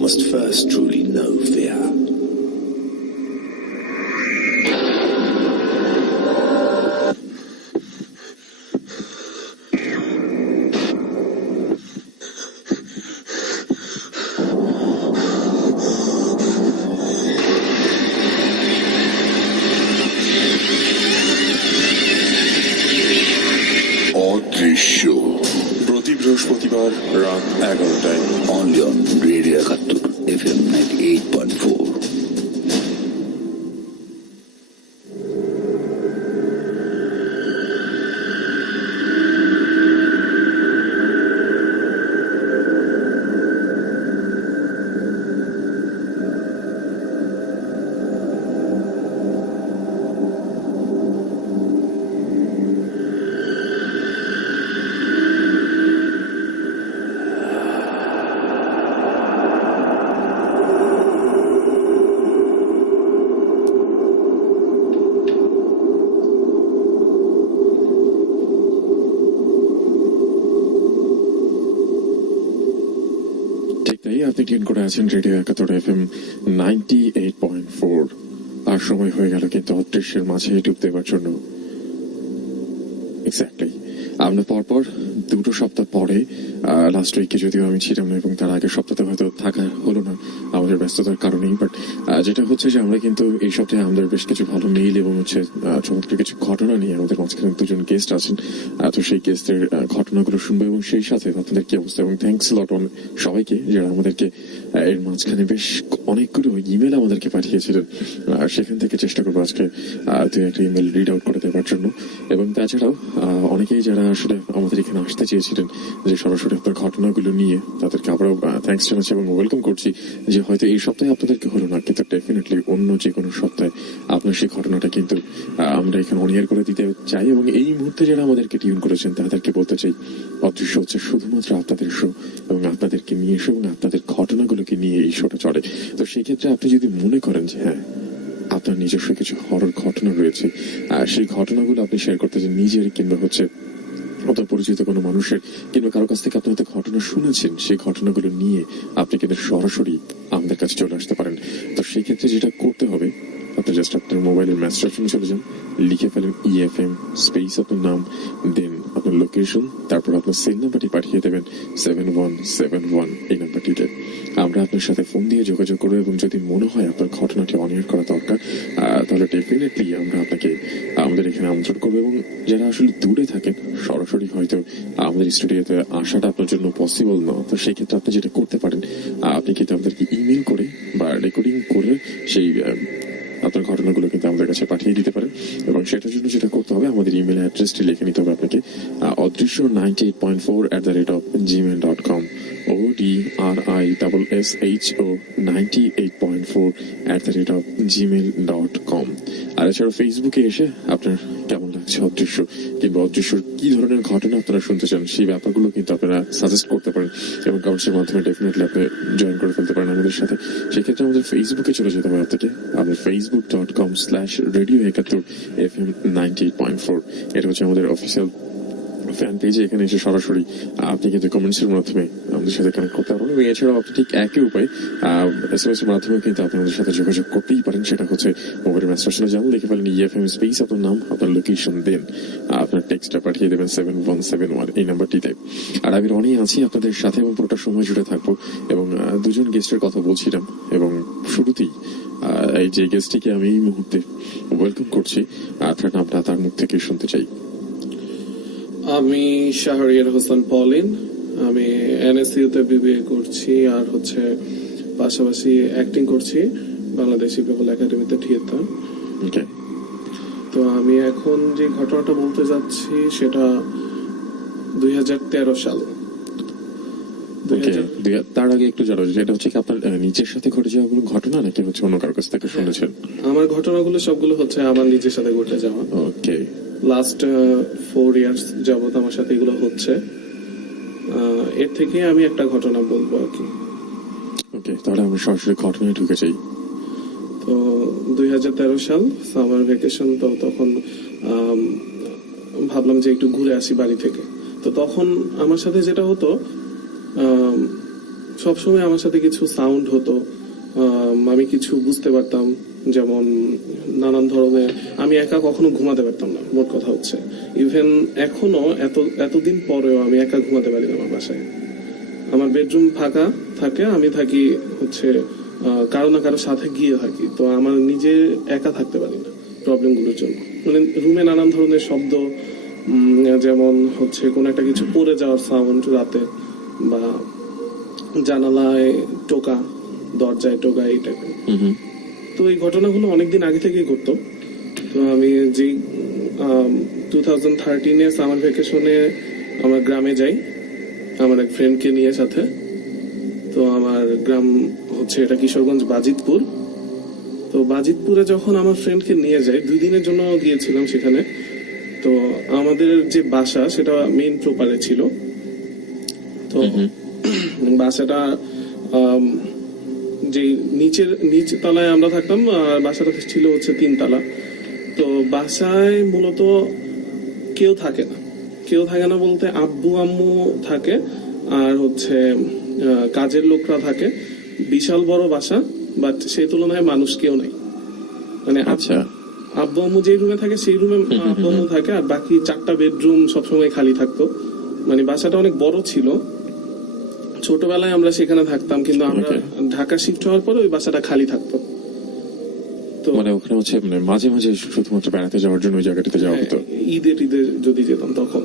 must first truly know fear. অদৃশ্য প্রতি বৃহস্পতিবার রাত 11টায় অনলি অন রেডিও 71 FM 98.4। আপনি টিউন করে আছেন রেডিও 71 FM 98.4। আর সময় হয়ে গেল কিন্তু অদৃশ্যের মাঝে ডুব দেওয়ার জন্য। এক্স্যাক্টলি আমরা পরপর 2 সপ্তাহ পরে লাস্ট উইকে যদিও আমি ছিলাম না এবং তার আগের সপ্তাহে হয়তো থাকা হলো না আমাদের ব্যস্ততার কারণেই, বাট যেটা হচ্ছে যে আমরা কিন্তু এই সপ্তাহে আমাদের বেশ কিছু ভালো মেইল এবং চমৎকার কিছু ঘটনা নিয়ে আমাদের মাঝখানে 2জন গেস্ট আছেন। তো সেই গেস্টের ঘটনাগুলো শুনবো এবং সেই সাথে আপনাদের কি অবস্থা, এবং থ্যাংকস লট অন সবাইকে যারা আমাদেরকে এর মাঝখানে বেশ অনেকগুলো ইমেল আমাদেরকে পাঠিয়েছিলেন। সেখান থেকে চেষ্টা করবো আজকে 2-1 ইমেল রিড আউট করে দেওয়ার জন্য। এবং তাছাড়াও অনেকেই যারা আসলে আমাদের এখানে আসতে চেয়েছিলেন যে সরাসরি আপনার ঘটনাগুলো নিয়ে, তাদেরকে আবারও থ্যাংকস জানাচ্ছি এবং ওয়েলকাম করছি যে হয়তো এই সপ্তাহে আপনাদেরকে হলো না, কিন্তু ডেফিনেটলি অন্য যে কোনো সপ্তাহে আপনার সেই ঘটনাটা কিন্তু আমরা এখানে অনিয়ার করে দিতে চাই। এবং এই মুহূর্তে যারা আমাদেরকে টিউন করেছেন তাদেরকে বলতে চাই, অদৃশ্য হচ্ছে শুধুমাত্র আপনাদের শো এবং আপনাদেরকে নিয়ে এসে এবং আপনাদের ঘটনাগুলোকে নিয়ে এই শোটা চলে। তো সেই ক্ষেত্রে আপনি যদি মনে করেন যে হ্যাঁ আপনার নিজস্ব কিছু হরর ঘটনা রয়েছে, আর সেই ঘটনাগুলো আপনি শেয়ার করতে চান নিজের কিংবা হচ্ছে আপনার পরিচিত কোনো মানুষের কিংবা কারো কাছ থেকে আপনি হয়তো ঘটনা শুনেছেন, সেই ঘটনাগুলো নিয়ে আপনি কিন্তু সরাসরি আমাদের কাছে চলে আসতে পারেন। তো সেই ক্ষেত্রে যেটা করতে হবে, আপনি জাস্ট আপনার মোবাইলের মেসেজ অপশনে চলে যান, লিখে ফেলেন EFM স্পেস আপনার নাম, দেন আপনার লোকেশন, তারপর আপনার সেল নাম্বারটি পাঠিয়ে দেবেন 7171 এই নাম্বারটিতে। আমরা আপনার সাথে ফোন দিয়ে যোগাযোগ করবো এবং যদি মনে হয় আপনার ঘটনাটি অনিয়ার করা দরকার তাহলে ডেফিনেটলি আমরা আপনাকে আমাদের এখানে আমন্ত্রণ করবো। এবং যারা আসলে দূরে থাকেন, সরাসরি হয়তো আমাদের স্টুডিওতে আসাটা আপনার জন্য পসিবল না, তো সেই ক্ষেত্রে আপনি যেটা করতে পারেন, আপনি কিন্তু আমাদেরকে ইমেল করে বা রেকর্ডিং করে সেই আপনার ঘটনাগুলো কিন্তু আমাদের কাছে পাঠিয়ে দিতে পারেন। এবং সেটার জন্য যেটা করতে হবে, আমাদের ইমেল অ্যাড্রেসটি লিখে নিতে হবে আপনাকে অদৃশ্য 98.4@gmail.com ODRISSHO 98.4@gmail.com। আর এছাড়া ফেসবুকে এসে আপনার কেমন লাগছে অদৃশ্য কিংবা অদৃশ্যর কি ধরনের ঘটনা আপনারা শুনতে চান সেই ব্যাপারগুলো কিন্তু আপনারা সাজেস্ট করতে পারেন এবং কমেন্টসের মাধ্যমে ডেফিনেটলি আপনি জয়েন করে ফেলতে পারেন আমাদের সাথে। সেক্ষেত্রে আমাদের ফেসবুকে চলে যেতে হবে আপনাকে, আমাদের facebook.com/radio71 FM 98.4 এটা হচ্ছে আমাদের অফিসিয়াল ফ্যান পেজে। এখানে এসে সরাসরি আপনি কিন্তু কমেন্টসের মাধ্যমে আমাদের সাথে কানেক্ট করতে পারবেন এবং এছাড়াও আপনি ঠিক একই উপায় SMS এর মাধ্যমে কিন্তু আপনি আমাদের সাথে যোগাযোগ করতেই পারেন। সেটা হচ্ছে মোবাইলের মেসেজে যান, লিখে ফেলেন EFM স্পেস আপনার নাম, আপনার লোকেশন, দেন আপনার টেক্সটটা পাঠিয়ে দেবেন 7171 এই নাম্বারটিতে। আর আমি রনি আছি আপনাদের সাথে এবং পুরোটা সময় জুড়ে থাকবো। এবং 2জন গেস্টের কথা বলছিলাম এবং শুরুতেই এই যে গেস্টটিকে আমি এই মুহূর্তে ওয়েলকাম করছি, তার নামটা তার মুখ থেকে শুনতে চাই। আমি শাহরিয়ার হোসেন পলিন, আমি NSU-তে BBA করছি আর হচ্ছে পাশাপাশি অ্যাক্টিং করছি বাংলাদেশি পিপল একাডেমিতে থিয়েটার। তো আমি এখন যে ঘটনাটা বলতে যাচ্ছি সেটা 2013 সাল। তার আগে একটু জানো যেটা হচ্ছে আপনার নিজের সাথে ঘটে যাওয়া কোনো ঘটনা নাকি হচ্ছে অন্য কারো কাছ থেকে শুনেছেন? আমার ঘটনাগুলো সবগুলো হচ্ছে আমার নিজের সাথে ঘটে যাওয়া। ওকে, লাস্ট 4 ইয়ার্স যাবত আমার সাথে এগুলো হচ্ছে। এর থেকে আমি একটা ঘটনা বলবো আর কি। ওকে, তাহলে আমরা সরাসরি ঘটনায় ঢুকে যাই। তো 2013 সাল সামার ভ্যাকেশন, তো তখন ভাবলাম যে একটু ঘুরে আসি বাড়ি থেকে। তো তখন আমার সাথে যেটা হতো, সবসময় আমার সাথে কিছু সাউন্ড হতো, আমি কিছু বুঝতে পারতাম, যেমন নানান ধরনের, আমি একা কখনো ঘুমাতে পারতাম না, মোট কথা হচ্ছে। ইভেন এখনো এতদিন পরেও আমি একা ঘুমাতে পারি না আমার বাসায়। আমার বেডরুম ফাঁকা থাকে, আমি থাকি হচ্ছে কারো না কারো সাথে গিয়ে থাকি, তো আমার নিজে একা থাকতে পারি না প্রবলেমগুলোর জন্য। মানে রুমে নানান ধরনের শব্দ, যেমন হচ্ছে কোন একটা কিছু পড়ে যাওয়ার সাউন্ড রাতে, বা জানালায় টোকা, দরজায় টোকা, এই টাইপের। তো এই ঘটনাগুলো অনেকদিন আগে থেকেই ঘটতো। তো আমি যে 2013-এ সামার ভ্যাকেশনে আমার গ্রামে যাই আমার এক ফ্রেন্ডকে নিয়ে সাথে। তো আমার গ্রাম হচ্ছে এটা কিশোরগঞ্জ বাজিতপুর। তো বাজিতপুরে যখন আমার ফ্রেন্ডকে নিয়ে যাই, 2 দিনের জন্য গিয়েছিলাম সেখানে। তো আমাদের যে বাসা সেটা মেইন প্রপারে ছিল। তো বাসাটা যে নিচ তলায় আমরা থাকতাম, আর বাসাটা ছিল হচ্ছে 3 তলা। তো বাসায় মূলত কেউ থাকে না বলতে আব্বু আম্মু থাকে, আর হচ্ছে কাজের লোকরা থাকে। বিশাল বড় বাসা, বাট সেই তুলনায় মানুষ কেউ নাই। মানে আচ্ছা, আব্বু আম্মু যে রুমে থাকে সেই রুমে আব্বু আম্মু থাকে, আর বাকি 4টা বেডরুম সবসময় খালি থাকতো। মানে বাসাটা অনেক বড় ছিল। ছোটবেলায় আমরা সেখানে থাকতাম, কিন্তু আমরা ঢাকা শিফট হওয়ার পরে ওই বাসাটা খালি থাকতো। তো মানে ওখানে হচ্ছে মানে মাঝে মাঝে শুধুমাত্র বেড়াতে যাওয়ার জন্য ওই জায়গাটিতে যাওয়া হতো। ঈদে যদি যেতাম তখন।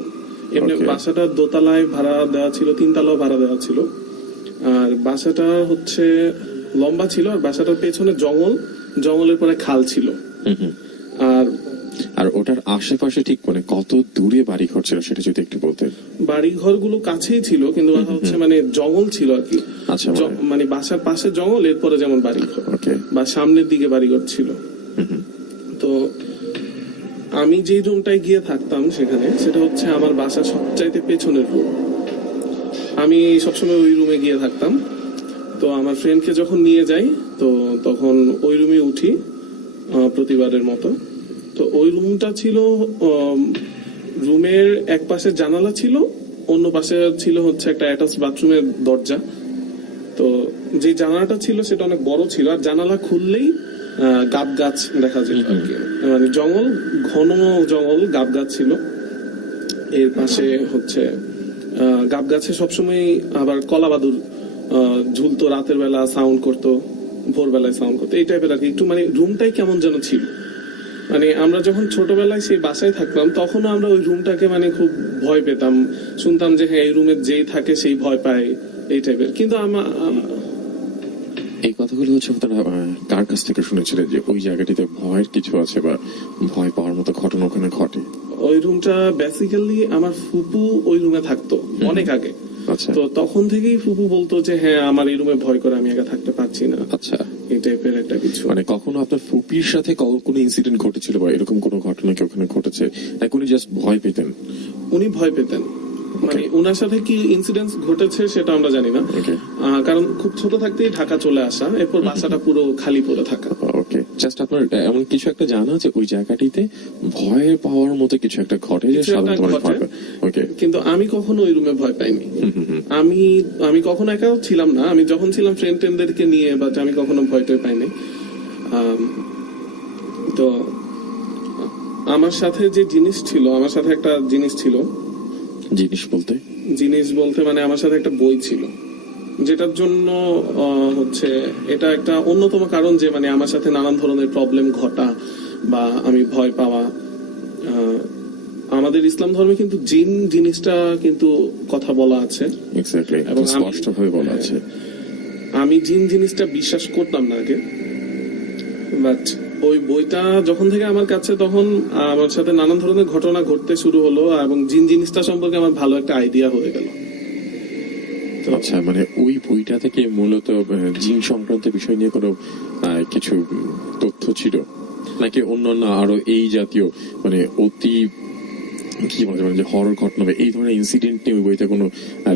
এমনি Okay. বাসাটা দোতলায় ভাড়া দেওয়া ছিল, 3 তলাও ভাড়া দেওয়া ছিল। আর বাসাটা হচ্ছে লম্বা ছিল, আর বাসাটার পেছনে জঙ্গলের পরে খাল ছিল। আর ওটার আশেপাশে ঠিক মানে কত দূরে বাড়ি ঘর ছিল সেটা যদি একটু বলতেন। বাড়ি ঘরগুলো কাছেই ছিল, কিন্তু হচ্ছে মানে জঙ্গল ছিল আর কি। আচ্ছা, মানে বাসার পাশে জঙ্গল, এরপরে যেমন বাড়ি ঘর, Okay. বা সামনের দিকে বাড়ি ঘর ছিল। তো আমি যে রুমটায় গিয়ে থাকতাম সেটা হচ্ছে আমার বাসার সবচাইতে পেছনের রুম। আমি সবসময় ওই রুমে গিয়ে থাকতাম। তো আমার ফ্রেন্ডকে যখন নিয়ে যাই, তো তখন ওই রুমে উঠি প্রতিবারের মতো। তো ওই রুমটা ছিল, রুমের এক পাশে জানালা ছিল, অন্য পাশে ছিল হচ্ছে একটা অ্যাটাচ বাথরুমের দরজা। তো যে জানালাটা ছিল সেটা অনেক বড় ছিল, আর জানালা খুললেই গাব গাছ দেখা যেত আর কি। মানে জঙ্গল, ঘন জঙ্গল, গাব গাছ ছিল। এর পাশে হচ্ছে গাব গাছে সবসময় আবার কলা বাদুর ঝুলতো, রাতের বেলা সাউন্ড করতো, ভোরবেলায় সাউন্ড করতো, এই টাইপের আর কি। একটু মানে রুমটাই কেমন যেন ছিল। মানে আমরা যখন ছোটবেলায় সেই বাসায় থাকতাম, তখনও আমরা ওই রুমটাকে মানে খুব ভয় পেতাম। শুনতাম যে হ্যাঁ, এই রুমে যেই থাকে সেই ভয় পায়, এই টাইপের। কিন্তু এই কথাগুলো হচ্ছে আপনারা কার কাছ থেকে শুনেছিলেন যে ওই জায়গাটিতে ভয়ের কিছু আছে বা ভয় পাওয়ার মতো ঘটনা ওখানে ঘটে? ওই রুমটা বেসিক্যালি আমার ফুপু ওই রুমে থাকতো অনেক আগে। আচ্ছা, তো তখন থেকেই ফুপু বলতো যে হ্যাঁ, আমার এই রুমে ভয় করে, আমি একা থাকতে পারছি না। আচ্ছা, এই টাইপের একটা কিছু। মানে কখনো আপনার ফুপির সাথে কোনো ইনসিডেন্ট ঘটেছিল বা এরকম কোনো ঘটনা কি ওখানে ঘটেছে, নাকি উনি জাস্ট ভয় পেতেন? উনি ভয় পেতেন। মানে ওনার সাথে কি ইনসিডেন্ট ঘটেছে সেটা আমরা জানি না, কারণ খুব ছোট থাকতেই ঢাকা চলে আসা, এরপর বাসাটা পুরো খালি পড়ে থাকা। ওকে, জাস্ট আপনার এমন কিছু একটা জানা আছে ওই জায়গাটিতে ভয় পাওয়ার মতো কিছু একটা ঘটে যে সাধারণত ভয় পায়? ওকে, কিন্তু আমি কখনো ওই রুমে ভয় পাইনি। আমি কখনো একা ছিলাম না, আমি যখন ছিলাম ফ্রেন্ডদেরকে নিয়ে, বাট আমি কখনো ভয় টয় পাইনি। তো আমার সাথে যে জিনিস ছিল, আমার সাথে একটা জিনিস ছিল। জিনিস বলতে মানে আমার সাথে একটা বই ছিল, যেটার জন্য হচ্ছে এটা একটা অন্যতম কারণ যে মানে আমার সাথে নানান ধরনের প্রবলেম ঘটা বা আমি ভয় পাওয়া। আমাদের ইসলাম ধর্মে কিন্তু জিন জিনিসটা কিন্তু কথা বলা আছে, এবং স্পষ্টভাবে বলা আছে। আমি জিন জিনিসটা বিশ্বাস করতাম না আগে, বাট ওই বইটা যখন থেকে আমার কাছে, তখন আমার সাথে নানান ধরনের ঘটনা ঘটতে শুরু হলো, এবং জিন জিনিসটা সম্পর্কে আমার ভালো একটা আইডিয়া হয়ে গেল। আচ্ছা, মানে ওই বইটা থেকে মূলত জিন সংক্রান্ত বিষয় নিয়ে কোনো কিছু তথ্য ছিল, নাকি অন্যান্য আরো এই জাতীয় মানে অতি কি বলে মানে যে হরর ঘটনা এই ধরনের ইনসিডেন্ট নিয়ে ওই বইতে কোনো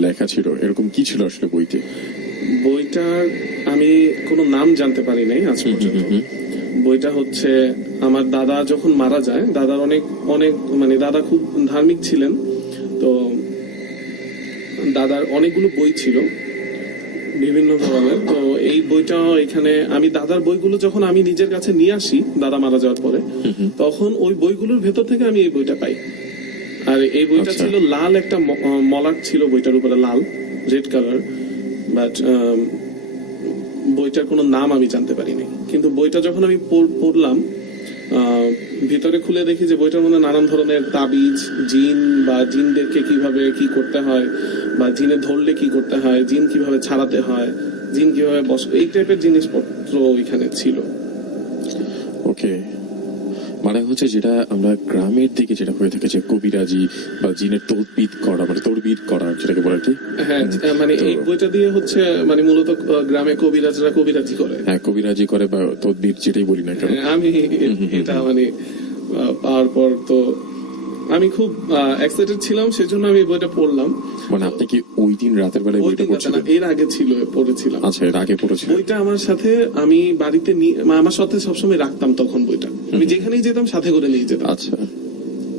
লেখা ছিল? এরকম কি ছিল আসলে বইতে? বইটার আমি কোনো নাম জানতে পারি নাই আজ পর্যন্ত। বইটা হচ্ছে আমার দাদা যখন মারা যায়, দাদার অনেক মানে দাদা খুব ধার্মিক ছিলেন, তো দাদার অনেকগুলো বই ছিল। বিভিন্ন ধরনের। তো এই বইটা এখানে আমি দাদার বইগুলো যখন আমি নিজের কাছে নিয়ে আসি দাদা মারা যাওয়ার পরে, তখন ওই বইগুলোর ভেতর থেকে আমি এই বইটা পাই। আর এই বইটা আচ্ছা। ছিল লাল একটা মলাট ছিল বইটার উপরে, লাল রেড কালার, বাট বইটার কোনো নাম আমি জানতে পারিনি। কিন্তু বইটা যখন আমি পড়লাম, ভিতরে খুলে দেখি যে বইটার মধ্যে নানান ধরনের তাবিজ, জিন বা জিনদেরকে কিভাবে কি করতে হয়, বা জিনে ধরলে কি করতে হয়, জিন কিভাবে ছাড়াতে হয়, জিন কিভাবে এই টাইপের জিনিসপত্র এখানে ছিল। ওকে, মানে হচ্ছে যেটা আমরা গ্রামের দিকে যেটা হয়ে থাকে যে কবিরাজি বা জিনের তদবির করা, মানে তদবির করা যেটাকে বলে আর কি। হ্যাঁ, মানে এই বইটা দিয়ে হচ্ছে মানে মূলত গ্রামে কবিরাজরা কবিরাজি করে। হ্যাঁ, কবিরাজি করে বা তদবির যেটাই বলি না কেন। আমি এটা মানে পাওয়ার পর তো আমি খুব এক্সাইটেড ছিলাম, সেজন্য আমি বইটা পড়লাম। মানে আপনি কি ওই দিন রাতের বেলায় ওই বইটা দিন রাতে না, পড়ছিলেন? এর আগে ছিল, পড়েছিলাম। আচ্ছা, এর আগে পড়েছিলেন। বইটা আমার সাথে আমি বাড়িতে আমার সাথে সবসময় রাখতাম তখন বইটা। আমি যেখানেই যেতাম সাথে করে নিয়ে যেতাম। আচ্ছা,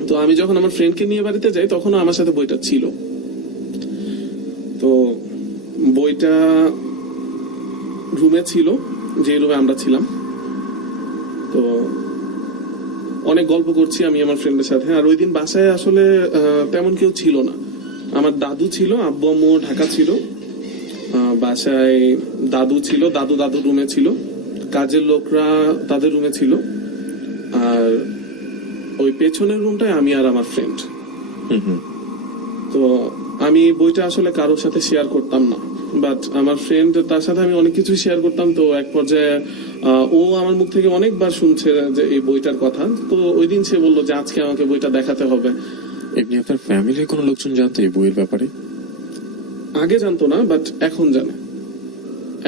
তো আমি যখন আমার ফ্রেন্ডকে নিয়ে বাড়িতে যাই তখন আমার সাথে বইটা ছিল। তো বইটা রুমে ছিল, যে রুমে আমরা ছিলাম। তো অনেক গল্প করছি আমি আমার ফ্রেন্ডের সাথে। আর ওই দিন বাসায় আসলে তেমন কেউ ছিল না। আমার দাদু ছিল, আব্বু আম্মু ঢাকা ছিল। বাসায় দাদু ছিল, দাদুর রুমে ছিল, কাজের লোকরা তাদের রুমে ছিল, আর ওই পেছনের রুমটায় আমি আর আমার ফ্রেন্ড। তো আমি বইটা আসলে কারোর সাথে শেয়ার করতাম না, বাট আমার ফ্রেন্ড, তার সাথে আমি অনেক কিছু শেয়ার করতাম। তো এক পর্যায়ে ও আমার মুখ থেকে অনেকবার শুনছে যে এই বইটার কথা। তো ওই দিন সে বললো যে আজকে আমাকে বইটা দেখাতে হবে। এমনি আপনার ফ্যামিলির কোনো লোকজন জানতো এই বইয়ের ব্যাপারে? আগে জানতো না, বাট এখন জানে।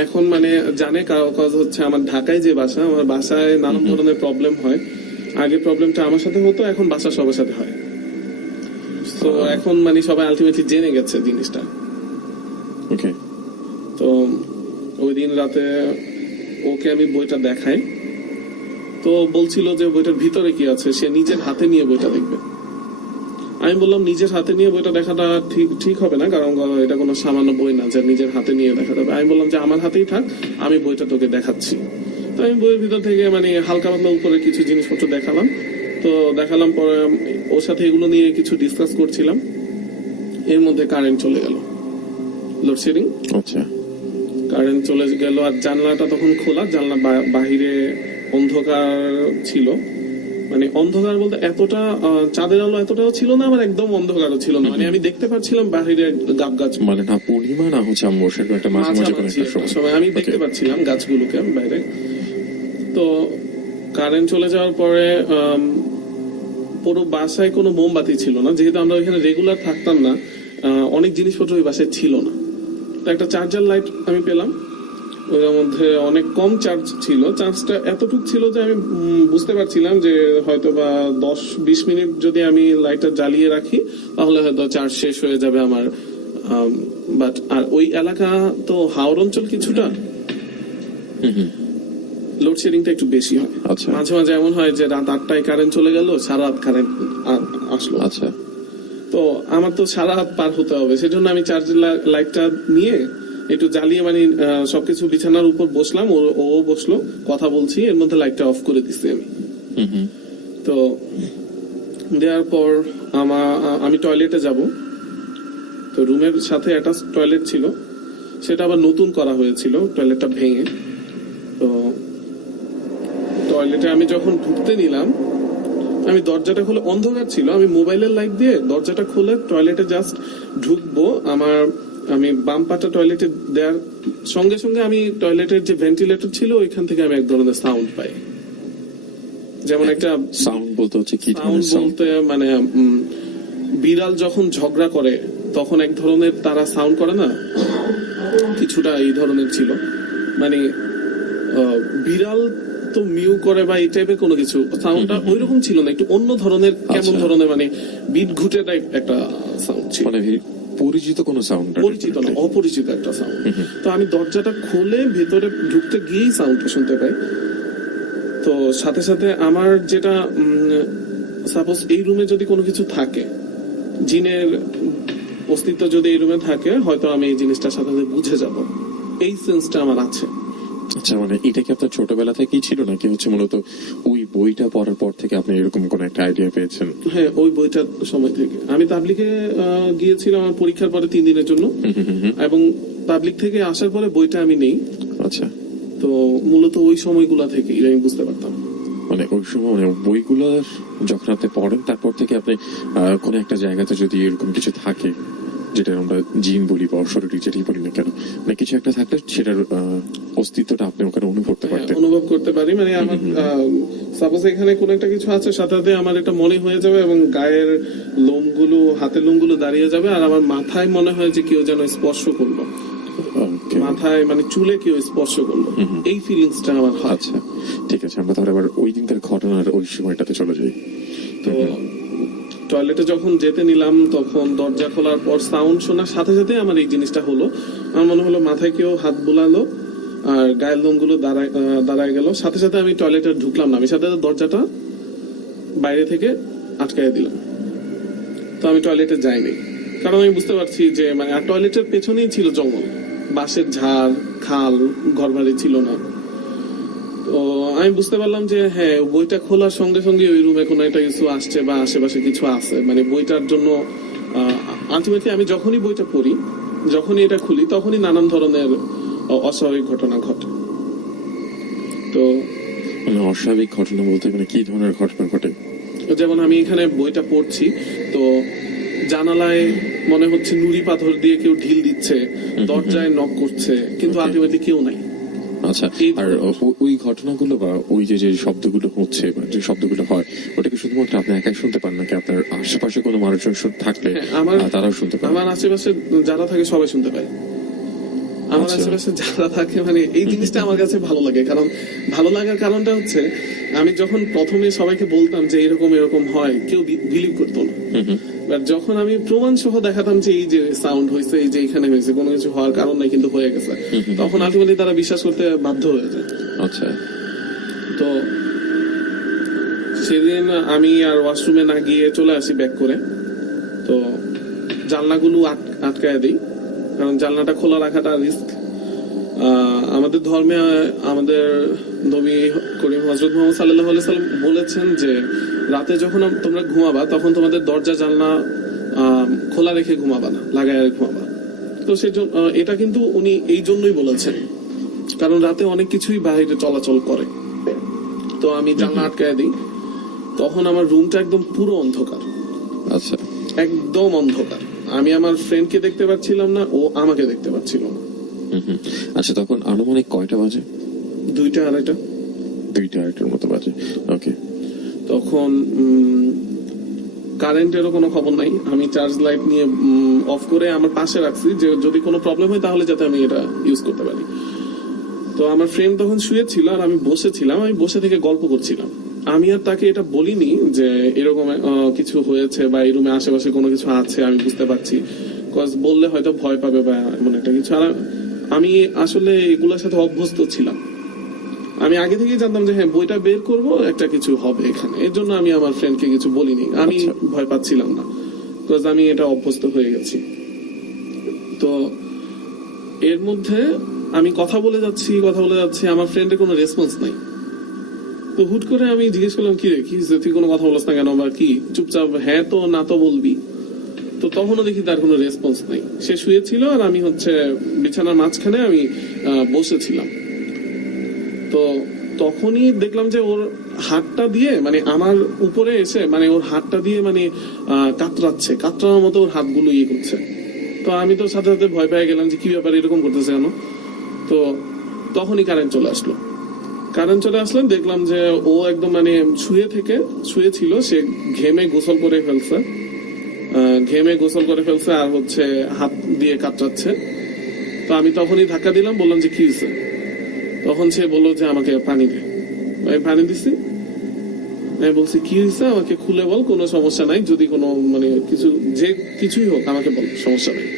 এখন মানে জানে, কাজ হচ্ছে আমার ঢাকায় যে বাসা, আমার বাসায় নানান ধরনের প্রবলেম হয়। আগে প্রবলেমটা আমার সাথে হতো, এখন বাসা সবার সাথে হয়। তো এখন মানে সবাই আলটিমেটলি জেনে গেছে জিনিসটা। ওকে, তো ওই দিন রাতে ওকে আমি বইটা দেখাই, তো বলছিল যে বইটার ভিতরে কি আছে সে নিজের হাতে নিয়ে বইটা দেখবে। আমি বললাম নিজের হাতে নিয়ে বইটা দেখাটা ঠিক হবে না, কারণ এটা কোনো সামান্য বই না যে নিজের হাতে নিয়ে দেখাতে হবে। আমি বললাম যে আমার হাতেই থাক, আমি বইটা তোকে দেখাচ্ছি। তো আমি বইয়ের ভিতর থেকে মানে হালকা পাতলা উপরে কিছু জিনিসপত্র দেখালাম। তো দেখালাম পরে ওর সাথে এগুলো নিয়ে কিছু ডিসকাস করছিলাম। এর মধ্যে কারেন্ট চলে গেল, লোডশেডিং। আচ্ছা, কারেন্ট চলে গেল, আর জানলাটা তখন খোলা, জানলা বাহিরে অন্ধকার ছিল। মানে অন্ধকার বলতে এতটা চাঁদের আলো এতটাও ছিল না, আবার একদম অন্ধকারও ছিল না। মানে আমি দেখতে পাচ্ছিলাম বাহিরে গাব গাছ, মানে না পূর্ণিমা না হচ্ছে অমাবস্যার একটা মাঝামাঝি কোনো একটা সময়। সময় আমি দেখতে পাচ্ছিলাম গাছগুলোকে বাইরে। তো কারেন্ট চলে যাওয়ার পরে পুরো বাসায় কোনো মোমবাতি ছিল না, যেহেতু আমরা ওইখানে রেগুলার থাকতাম না। অনেক জিনিসপত্র ওই বাসায় ছিল না। তো একটা চার্জার লাইট আমি পেলাম, ওর মধ্যে অনেক কম চার্জ ছিল। চার্জটা এতটুকু ছিল যে আমি বুঝতে পারছিলাম যে হয়তো বা 10-20 মিনিট যদি আমি লাইটটা জ্বালিয়ে রাখি তাহলে হয়তো চার্জ শেষ হয়ে যাবে আমার। বাট আর ওই এলাকা তো হাওড় অঞ্চল কিছুটা, লোডশেডিংটা একটু বেশি হয়। আচ্ছা। মাঝে মাঝে এমন হয় যে রাত 8টায় কারেন্ট চলে গেল, সারা রাত কারেন্ট আসলো। আচ্ছা, তো আমার তো সারা রাত পার হতে হবে, সেজন্য আমি চার্জের লাইটটা নিয়ে একটু জ্বালিয়ে মানে সবকিছু বিছানার উপর বসলাম, ও বসলো, কথা বলছি, এর মধ্যে লাইটটা অফ করে দিচ্ছি আমি। তো দেওয়ার পর আমি টয়লেটে যাব। তো রুমের সাথে একটা টয়লেট ছিল, সেটা আবার নতুন করা হয়েছিল, টয়লেটটা ভেঙে। তো টয়লেটে আমি যখন ঢুকতে নিলাম, আমি দরজাটা খুলে, অন্ধকার ছিল, আমি মোবাইলের লাইট দিয়ে দরজাটা খুলে টয়লেটে জাস্ট ঢুকবো, আমি বাম পাটা টয়লেটে দেওয়ার সঙ্গে সঙ্গে আমি টয়লেটের যে ভেন্টিলেটর ছিল ওইখান থেকে আমি এক ধরনের সাউন্ড পাই। যেমন একটা সাউন্ড বলতে হচ্ছে কি সাউন্ড ধরনের সাউন্ড? বলতে মানে বিড়াল যখন ঝগড়া করে তখন এক ধরনের তারা সাউন্ড করে না, কিছুটা এই ধরনের ছিল। মানে বিড়াল তো মিউ করে বা এই টাইপের কোনো কিছু, সাউন্ডটা ওইরকম ছিল না, একটু অন্য ধরনের, কেমন ধরনের মানে বিট ঘুটে টাইপ একটা সাউন্ড ছিল। মানে পরিচিত কোনো সাউন্ড? পরিচিত না, অপরিচিত একটা সাউন্ড। তো আমি দরজাটা খুলে ভেতরে ঢুকতে গিয়েই সাউন্ডটা শুনতে পাই। তো সাথে সাথে আমার যেটা, সাপোজ এই রুমে যদি কোনো কিছু থাকে, জিনের অস্তিত্ব যদি এই রুমে থাকে, হয়তো আমি এই জিনিসটার সাথে সাথে বুঝে যাব। এই সেন্সটা আমার আছে। আচ্ছা, মানে এটা কি আপনার ছোটবেলা থেকেই ছিল নাকি হচ্ছে মূলত ওই বইটা পড়ার পর থেকে আপনি এরকম কোন একটা আইডিয়া পেয়েছেন? হ্যাঁ, ওই বইটার সময় থেকে আমি তাবলিগে গিয়েছিলাম আমার পরীক্ষার পরে 3 দিনের জন্য, এবং তাবলিগ থেকে আসার পরে বইটা আমি নেই। আচ্ছা, তো মূলত ওই সময়গুলা থেকে আমি বুঝতে পারতাম। মানে ওই সময় মানে বইগুলো যখন আপনি পড়েন তারপর থেকে আপনি কোন একটা জায়গাতে যদি এরকম কিছু থাকে, যেটা আমরা জিন বলি বা অশরীরী যেটাই বলি না কেন, মানে কিছু একটা থাকলে সেটার অস্তিত্বটা আপনি ওখানে অনুভব করতে পারতেন। অনুভব করতে পারি, মানে আমার সাপোজ এখানে কোন একটা কিছু আছে, সাথে সাথে আমার এটা মনে হয়ে যাবে এবং গায়ের লোমগুলো, হাতের লোমগুলো দাঁড়িয়ে যাবে, আর আমার মাথায় মনে হয় যে কেউ যেন স্পর্শ করলো, Okay. মাথায় মানে চুলে কেউ স্পর্শ করলো, এই ফিলিংসটা আমার হয়। আচ্ছা, ঠিক আছে, আমরা তাহলে আবার ওই দিনকার ঘটনার ওই সময়টাতে চলে যাই। তো টয়লেটে যখন যেতে নিলাম তখন দরজা খোলার পর সাউন্ড শোনার সাথে সাথে আমার এই জিনিসটা হলো, আমার মনে হলো মাথায় কেউ হাত বুলালো আর গায়ের লোমগুলো দাঁড়ায় গেল। সাথে সাথে আমি টয়লেটে ঢুকলাম না, আমি সাথে সাথে দরজাটা বাইরে থেকে আটকায় দিলাম। তো আমি টয়লেটে যাইনি, কারণ আমি বুঝতে পারছি যে মানে আর টয়লেটের পেছনেই ছিল জঙ্গল, বাঁশের ঝাড়, খাল, ঘরবাড়ি ছিল না। তো আমি বুঝতে পারলাম যে হ্যাঁ, বইটা খোলার সঙ্গে সঙ্গে ওই রুমে কোনো একটা কিছু আসছে বা আশেপাশে কিছু আছে, মানে বইটার জন্য আলটিমেটলি আমি যখনই বইটা পড়ি, যখনই এটা খুলি, তখনই নানান ধরনের অস্বাভাবিক ঘটনা ঘটে। তো মানে অস্বাভাবিক ঘটনা বলতে মানে কি ধরনের ঘটনা ঘটে? যেমন আমি এখানে বইটা পড়ছি, তো জানালায় মনে হচ্ছে নুড়ি পাথর দিয়ে কেউ ঢিল দিচ্ছে, দরজায় নক করছে, কিন্তু আলটিমেটলি কেউ নাই। আচ্ছা, আর ওই ঘটনাগুলো বা ওই যে যে শব্দগুলো হচ্ছে বা যে শব্দগুলো হয়, ওটাকে শুধুমাত্র আপনি একাই শুনতে পান নাকি আপনার আশেপাশে কোনো মানুষজন থাকলে তারাও শুনতে পান? আমার আশেপাশে যারা থাকে সবাই শুনতে পায়। আমার আচ্ছা। আশেপাশে যারা থাকে, মানে এই জিনিসটা আমার কাছে ভালো লাগে, কারণ ভালো লাগার কারণটা হচ্ছে আমি যখন প্রথমে সবাইকে বলতাম যে এরকম এরকম হয়, কেউ বিলিভ করতো না। বাট যখন আমি প্রমাণ সহ দেখাতাম যে এই যে সাউন্ড হয়েছে, এই যে এখানে হয়েছে, কোনো কিছু হওয়ার কারণ নাই কিন্তু হয়ে গেছে, তখন আলটিমেটলি তারা বিশ্বাস করতে বাধ্য হয়ে যায়। আচ্ছা, তো সেদিন আমি আর ওয়াশরুমে না গিয়ে চলে আসি ব্যাক করে। তো জানলাগুলো আটকায় দিই, কারণ জানলাটা খোলা রাখাটা রিস্ক। আমাদের ধর্মে আমাদের নবী করিম হযরত মুহাম্মদ সাল্লাল্লাহু আলাইহি সাল্লাম বলেছেন যে রাতে যখন তোমরা ঘুমাবা তখন তোমাদের দরজা জানলা খোলা রেখে ঘুমাবা না, লাগায় ঘুমাবা। তো সেজন্য এটা কিন্তু উনি এই জন্যই বলেছেন, কারণ রাতে অনেক কিছুই বাইরে চলাচল করে। তো আমি জানলা আটকায় দিই, তখন আমার রুমটা একদম পুরো অন্ধকার। আচ্ছা, একদম অন্ধকার, আমি আমার ফ্রেন্ডকে দেখতে পাচ্ছিলাম না, ও আমাকে দেখতে পাচ্ছিল না। আচ্ছা, তখন আনুমানিক কয়টা বাজে? 2টা 2:30। 2টা-2:30 মতো বাজে। ওকে, তখন কারেন্টেরও কোনো খবর নাই, আমি চার্জ লাইট নিয়ে অফ করে আমার পাশে রাখছি, যে যদি কোনো প্রবলেম হয় তাহলে যাতে আমি এটা ইউজ করতে পারি। তো আমার ফ্রেন্ড তখন শুয়েছিল আর আমি বসেছিলাম, আমি বসে থেকে গল্প করছিলাম। আমি আর তাকে এটা বলিনি যে এরকম কিছু হয়েছে বা এই রুমে আশেপাশে কোনো কিছু আছে, আমি বুঝতে পারছি, কজ বললে হয়তো ভয় পাবে বা এমন একটা কিছু। আর আমি আসলে এগুলোর সাথে অভ্যস্ত ছিলাম, আমি আগে থেকেই জানতাম যে হ্যাঁ, বইটা বের করব, একটা কিছু হবে এখানে, এর জন্য আমি আমার ফ্রেন্ডকে কিছু বলিনি। আমি ভয় পাচ্ছিলাম না, কজ আমি এটা অভ্যস্ত হয়ে গেছি। তো এর মধ্যে আমি কথা বলে যাচ্ছি, আমার ফ্রেন্ডের কোনো রেসপন্স নাই। তো হুট করে আমি জিজ্ঞেস করলাম, কি রে, কি তুই কোনো কথা বলছ না কেন, বা কি চুপচাপ হ্যাঁ তো না তো বলবি? তো তখনও দেখি তার কোনো রেসপন্স নাই, সে শুয়েছিল আর আমি হচ্ছে বিছানার মাঝখানে আমি বসেছিলাম। তো তখনই দেখলাম যে ওর হাতটা দিয়ে মানে আমার উপরে এসে মানে ওর হাতটা দিয়ে মানে কাতরানোর মতো ওর হাতগুলো ইয়ে করছে। তো আমি তো সাথে সাথে ভয় পেয়ে গেলাম যে কি ব্যাপার, এরকম করতেছে কেন? তো তখনই কারেন্ট চলে আসলো, দেখলাম যে ও একদম মানে শুয়েছিল, সে ঘেমে গোসল করে ফেলছে আর হচ্ছে হাত দিয়ে কাতরাচ্ছে। তো আমি তখনই ধাক্কা দিলাম, বললাম যে কি হয়েছে? তখন সে বললো যে আমাকে পানি দে। আমি পানি দিচ্ছি, আমি বলছি কি হয়েছে আমাকে খুলে বল, কোনো সমস্যা নাই, যদি কোনো মানে কিছুই হোক আমাকে বল, সমস্যা নাই।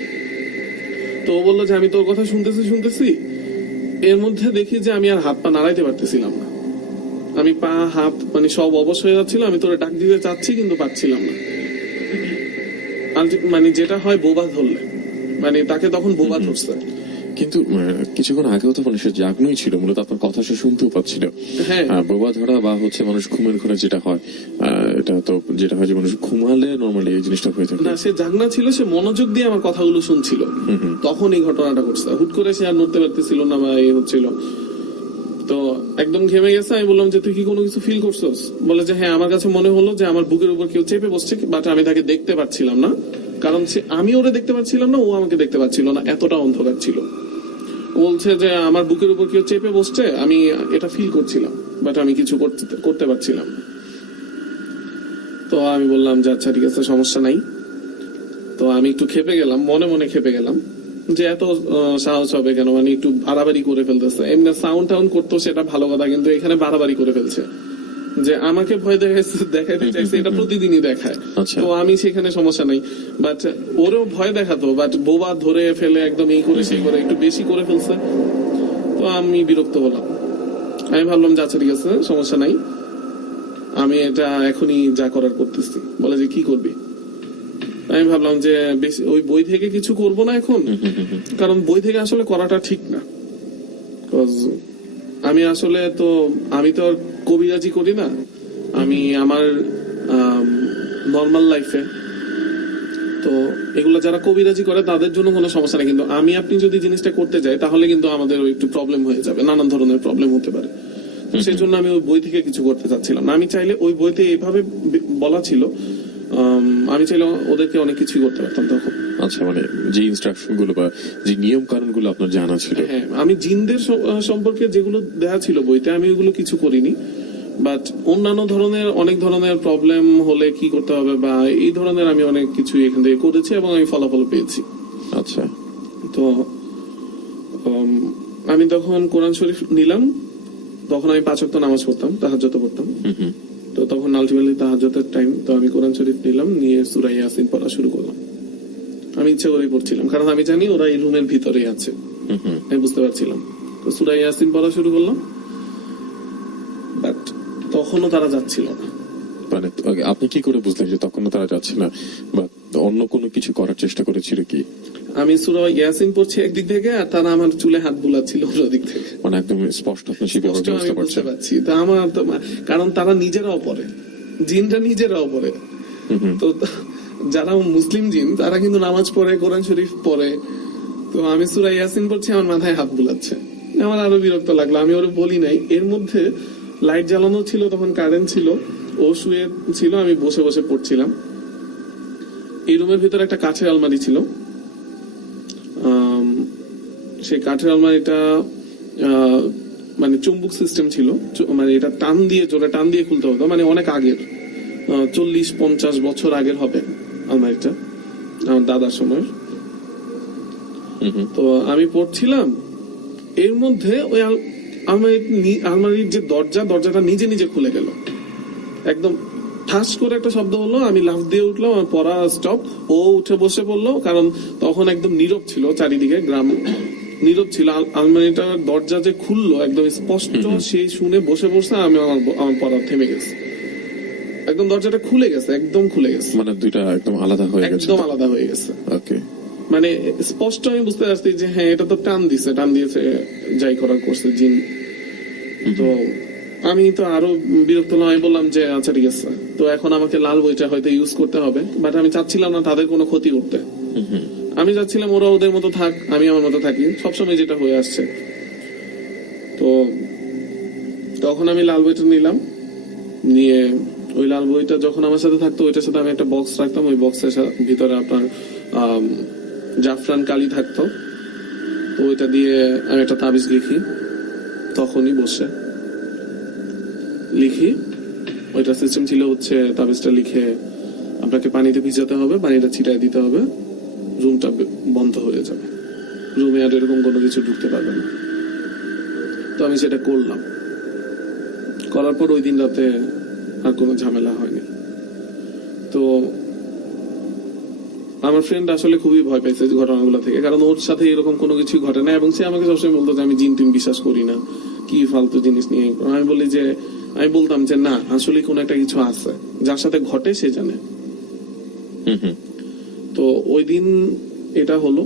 তো ও বললো যে আমি তোর কথা শুনতেছি। এর মধ্যে দেখি যে আমি আর হাত পা নাড়াইতে পারতেছিলাম না, আমি পা হাত মানে সব অবশ হয়ে যাচ্ছিল। আমি তোরে ডাক দিতে চাচ্ছি কিন্তু পাচ্ছিলাম না। মানে যেটা হয় বোবা ধরলে, মানে তাকে তখন বোবা ধরছে। কিন্তু কিছুক্ষণ আগেও তো মানুষের জাগনোই ছিল, মূলত আপনার কথা সে শুনতেও পাচ্ছিল। হ্যাঁ। বোবা ধরা বা হচ্ছে মানুষ ঘুমের ঘরে যেটা হয়, এটা তো যেটা হয় যে মানুষ ঘুমালে নর্মালি এই জিনিসটা হয়ে থাকে। না, সে জাগনা ছিল, সে মনোযোগ দিয়ে আমার কথাগুলো শুনছিল, তখন এই ঘটনাটা ঘটছে। হুট করে সে আর নড়তে পারতেছিল না বা এই হচ্ছিল, তো একদম ঘেমে গেছে। আমি বললাম যে তুই কি কোনো কিছু ফিল করছস? বলে যে হ্যাঁ, আমার কাছে মনে হলো যে আমার বুকের উপর কেউ চেপে বসছে, বাট আমি তাকে দেখতে পাচ্ছিলাম না, কারণ আমি ওরে দেখতে পাচ্ছিলাম না, ও আমাকে দেখতে পাচ্ছিল না, এতটা অন্ধকার ছিল। বলছে যে আমার বুকের উপর কেউ চেপে বসছে, আমি এটা ফিল করছিলাম, বাট আমি কিছু করতে পারছিলাম। তো আমি বললাম যে আচ্ছা ঠিক আছে, সমস্যা নাই। তো আমি একটু খেপে গেলাম, মনে মনে খেপে গেলাম যে এত সাহস হবে কেন, মানে একটু বাড়াবাড়ি করে ফেলতেছে। এমনি সাউন্ড টাউন করতো সেটা ভালো কথা, কিন্তু এখানে বাড়াবাড়ি করে ফেলছে, যে আমাকে ভয় দেখাইতে চাইছে, এটা প্রতিদিনই দেখায়। আচ্ছা। তো আমি সেখানে সমস্যা নাই, বাট ওরও ভয় দেখাতো, বাট বোবা ধরে ফেলে একদম এই করে সেই করে একটু বেশি করে ফেলছে। তো আমি বিরক্ত হলাম। আমি ভাবলাম যে আচ্ছা ঠিক আছে, সমস্যা নাই, আমি এটা এখনই যা করার করতেছি। বলে যে কি করবি? আমি ভাবলাম যে বেশি ওই বই থেকে কিছু করব না এখন, কারণ বই থেকে আসলে করাটা ঠিক না। আমি আসলে তো আমি তো আর কবিরাজি করি না, আমি আমার নর্মাল লাইফে, তো এগুলো যারা কবিরাজি করে তাদের জন্য কোনো সমস্যা নেই, কিন্তু আপনি যদি জিনিসটা করতে যাই তাহলে কিন্তু আমাদের একটু প্রবলেম হয়ে যাবে, নানান ধরনের প্রবলেম হতে পারে। সেই জন্য আমি ওই বই থেকে কিছু করতে চাচ্ছিলাম না। আমি চাইলে ওই বইতে এইভাবে বলা ছিল, আমি চাইলে ওদেরকে অনেক কিছুই করতে পারতাম তখন। আচ্ছা, মানে যে ইনস্ট্রাকশন গুলো বা যে নিয়ম কানুন গুলো আপনার জানা ছিল। হ্যাঁ, আমি জিনদের সম্পর্কে যেগুলো দেয়া ছিল বইতে, আমি ওইগুলো কিছু করিনি, বাট অন্যান্য ধরনের অনেক ধরনের প্রবলেম হলে কি করতে হবে বা এই ধরনের আমি অনেক কিছু এখান থেকে করেছি এবং আমি ফলাফল পেয়েছি। আচ্ছা। তো আমি তখন কোরআন শরীফ নিলাম, তখন আমি 5 ওয়াক্ত নামাজ পড়তাম, তাহাজ্জুদ পড়তাম। তো তখন আলটিমেটলি তাহাজ্জুদের টাইম, তো আমি কোরআন শরীফ নিলাম, নিয়ে সূরা ইয়াসিন পড়া শুরু করলাম। আমি ইচ্ছা করেই পড়ছিলাম, কারণ আমি জানি ওরা এই রুমের ভিতরেই আছে, আমি বুঝতে পারছিলাম। তো সূরা ইয়াসিন পড়া শুরু করলাম, বাট তখনও তারা যাচ্ছিল না। মানে আপনি কি করে বুঝলেন যে তখনও তারা যাচ্ছে না, বা অন্য কোনো কিছু করার চেষ্টা করেছিল কি? আমি সূরা ইয়াসিন পড়ছি একদিক থেকে, আর তারা আমার চুলে হাত বুলাচ্ছিল অন্য দিক থেকে। মানে একদম স্পষ্ট আপনি সেভাবে স্পষ্ট আমি বুঝতে বুঝতে পারছেন। পারছি। তা আমার তো কারণ তারা নিজেরাও পড়ে, জিনরা নিজেরাও পড়ে। তো যারা মুসলিম জিন তারা কিন্তু নামাজ পড়ে, কোরআন শরীফ পড়ে। তো আমি সূরা ইয়াসিন পড়ছি, আমার মাথায় হাত বুলাচ্ছে। আমার আরো বিরক্ত লাগলো, আমি ওরে বলি নাই। এর মধ্যে লাইট জ্বালানো ছিল, তখন কারেন্ট ছিল, ও শুয়ে ছিল, আমি বসে বসে পড়ছিলাম। এই রুমের ভিতরে একটা কাঠের আলমারি ছিল, সেই কাঠের আলমারিটা মানে চুম্বক সিস্টেম ছিল, মানে এটা টান দিয়ে জোরে টান দিয়ে খুলতে হতো, মানে অনেক আগের, 40-50 বছর আগের হবে আলমারিটা, আমার দাদার সময়। তো আমি পড়ছিলাম, এর মধ্যে ওই আলমারির যে দরজাটা নিজে নিজে খুলে গেল, একদম ঠাস করে একটা শব্দ হলো, আমি লাফ দিয়ে উঠলাম, আমার পড়া স্টপ। ও উঠে বসে পড়লো, কারণ তখন একদম নীরব ছিল চারিদিকে, গ্রাম নীরব ছিল। আলমারিটার দরজা যে খুললো একদম স্পষ্ট, সেই শুনে বসে বসে আমি আমার পড়া থেমে গেছে, একদম দরজাটা খুলে গেছে, একদম খুলে গেছে, মানে দুইটা একদম আলাদা হয়ে গেছে, একদম আলাদা হয়ে গেছে। ওকে। মানে স্পষ্ট আমি বুঝতে পারছি যে হ্যাঁ, এটা তো টান দিয়েছে, যাই করার করছে জিন। তো আমি তো আরো বিরক্ত হলাম, আমি বললাম যে আচ্ছা ঠিক আছে, তো এখন আমাকে লাল বইটা হয়তো ইউজ করতে হবে, বাট আমি চাচ্ছিলাম না তাদের কোনো ক্ষতি করতে। আমি চাচ্ছিলাম ওরা ওদের মতো থাক, আমি আমার মতো থাকি, সবসময় যেটা হয়ে আসছে। তো তখন আমি লাল বইটা নিলাম, নিয়ে ওই লাল বইটা যখন আমার সাথে থাকতো, ওইটার সাথে আমি একটা বক্স রাখতাম, ওই বক্সের ভিতরে আপনার জাফরান কালি থাকতো। তো ওইটা দিয়ে আমি একটা তাবিজ লিখি, তখনই বসে লিখি। ওইটা সিস্টেম ছিল হচ্ছে, তাবিজটা লিখে আপনাকে পানিতে ভিজাতে হবে, পানিটা ছিটাই দিতে হবে, রুমটা বন্ধ হয়ে যাবে, রুমে আর এরকম কোনো কিছু ঢুকতে পারবে না। তো আমি সেটা করলাম, করার পর ওই দিন রাতে আর কোনো ঝামেলা হয়নি। তো আমার ফ্রেন্ড আসলে খুবই ভয় পাইছে ঘটনাগুলো থেকে, কারণ ওর সাথে এরকম কোনো কিছু ঘটে না, এবং সে আমাকে সবসময় বলতো যে আমি জিন টিন বিশ্বাস করি না, কি ফালতু জিনিস নিয়ে। আমি বলতাম যে না, আসলে কোনো একটা কিছু আছে, যার সাথে ঘটে সে জানে। তো ওই দিন এটা হলো,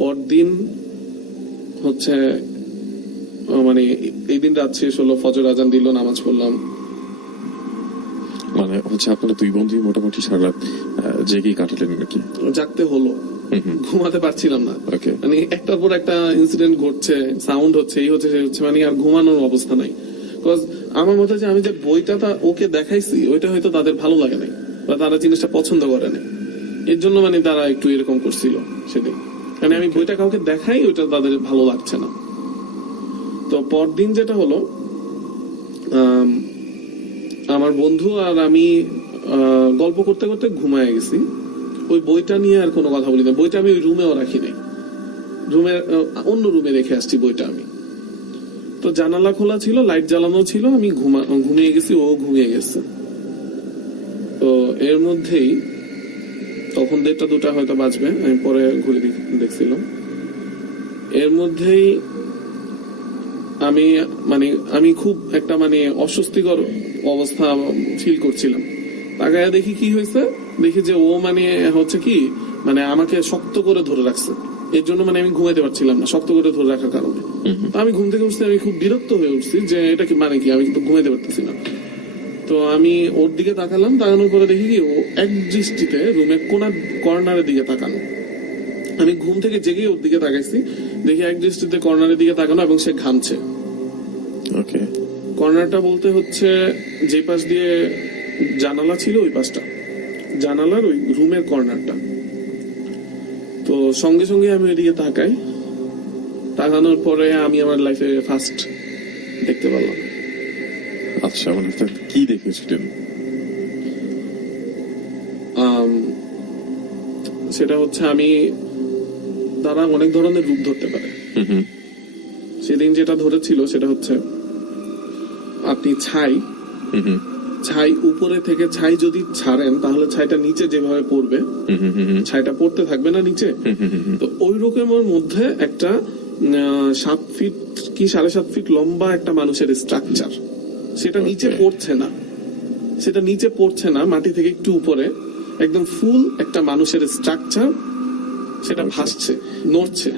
পরদিন হচ্ছে মানে এই দিন রাত শেষ হলো, ফজর আজান দিল, নামাজ পড়লাম। মানে হচ্ছে আপনারা দুই বন্ধু মোটামুটি সারা রাত জেগেই কাটালেন নাকি? জাগতে হলো, ঘুমাতে পারছিলাম না। Okay. মানে একটার পর একটা ইনসিডেন্ট ঘটছে, সাউন্ড হচ্ছে, এই হচ্ছে সেই হচ্ছে, মানে আর ঘুমানোর অবস্থা নাই। বিকজ আমার মতে যে আমি যে বইটা ওকে দেখাইছি ওইটা হয়তো তাদের ভালো লাগে নাই, বা তারা জিনিসটা পছন্দ করে নাই, এর জন্য মানে তারা একটু এরকম করছিল সেদিন। মানে আমি বইটা কাউকে দেখাই, ওইটা তাদের ভালো লাগছে না। তো পরদিন যেটা হলো, আমার বন্ধু আর আমি গল্প করতে করতে ঘুমায় গেছি। ওই বইটা নিয়ে আর কোনো কথা বলি না। বইটা আমি ওই রুমেও রাখি নাই, রুমের অন্য রুমে রেখে আসছি বইটা আমি। তো জানালা খোলা ছিল, লাইট জ্বালানো ছিল, আমি ঘুমিয়ে গেছি, ও ঘুমিয়ে গেছে। তো এর মধ্যেই তখন 1:30-2টা হয়তো বাজবে, আমি পরে ঘুরে দেখছিলাম। এর মধ্যেই আমি খুব একটা মানে অস্বস্তিকর অবস্থা ফিল করছিলাম। তাকায় দেখি কি হয়েছে, দেখি যে ও মানে হচ্ছে কি মানে আমাকে শক্ত করে ধরে রাখছে। এর জন্য মানে আমি ঘুমাইতে পারছিলাম না, শক্ত করে ধরে রাখার কারণে। তো আমি ঘুম থেকে উঠছি, আমি খুব বিরক্ত হয়ে উঠছি যে এটা কি মানে কি, আমি কিন্তু ঘুমাইতে পারতেছি না। তো আমি ওর দিকে তাকালাম, তাকানোর পরে দেখি কি ও এক দৃষ্টিতে রুমের কর্নারের দিকে তাকানো। আমি ঘুম থেকে জেগে ওর দিকে তাকাইছি, দেখি এক দৃষ্টিতে কর্নারের দিকে তাকানো, এবং সে ঘামছে। ওকে। কর্নারটা বলতে হচ্ছে যে পাশ দিয়ে জানালা ছিল ওই পাশটা, জানালার ওই রুমের কর্নারটা। তো সঙ্গে সঙ্গে আমি এদিকে তাকাই, তাকানোর পরে আমি আমার লাইফে ফার্স্ট দেখতে পেলাম। আচ্ছা, মানে আপনার কি দেখেছিলেন? সেটা হচ্ছে তারা অনেক ধরনের রূপ ধরতে পারে। সেদিন যেটা ধরেছিল সেটা হচ্ছে আপনি ছাই উপরে থেকে ছাই যদি ছাড়েন তাহলে ছাইটা নিচে যেভাবে পড়বে, ছাইটা পড়তে থাকবে না নিচে। তো ওই রকমের মধ্যে একটা 7 ফিট কি 7.5 ফিট লম্বা একটা মানুষের স্ট্রাকচার, সেটা নিচে পড়ছে না, মাটি থেকে একটু উপরে, একদম ফুল একটা মানুষের স্ট্রাকচার, সেটা ভাসছে, নড়ছে।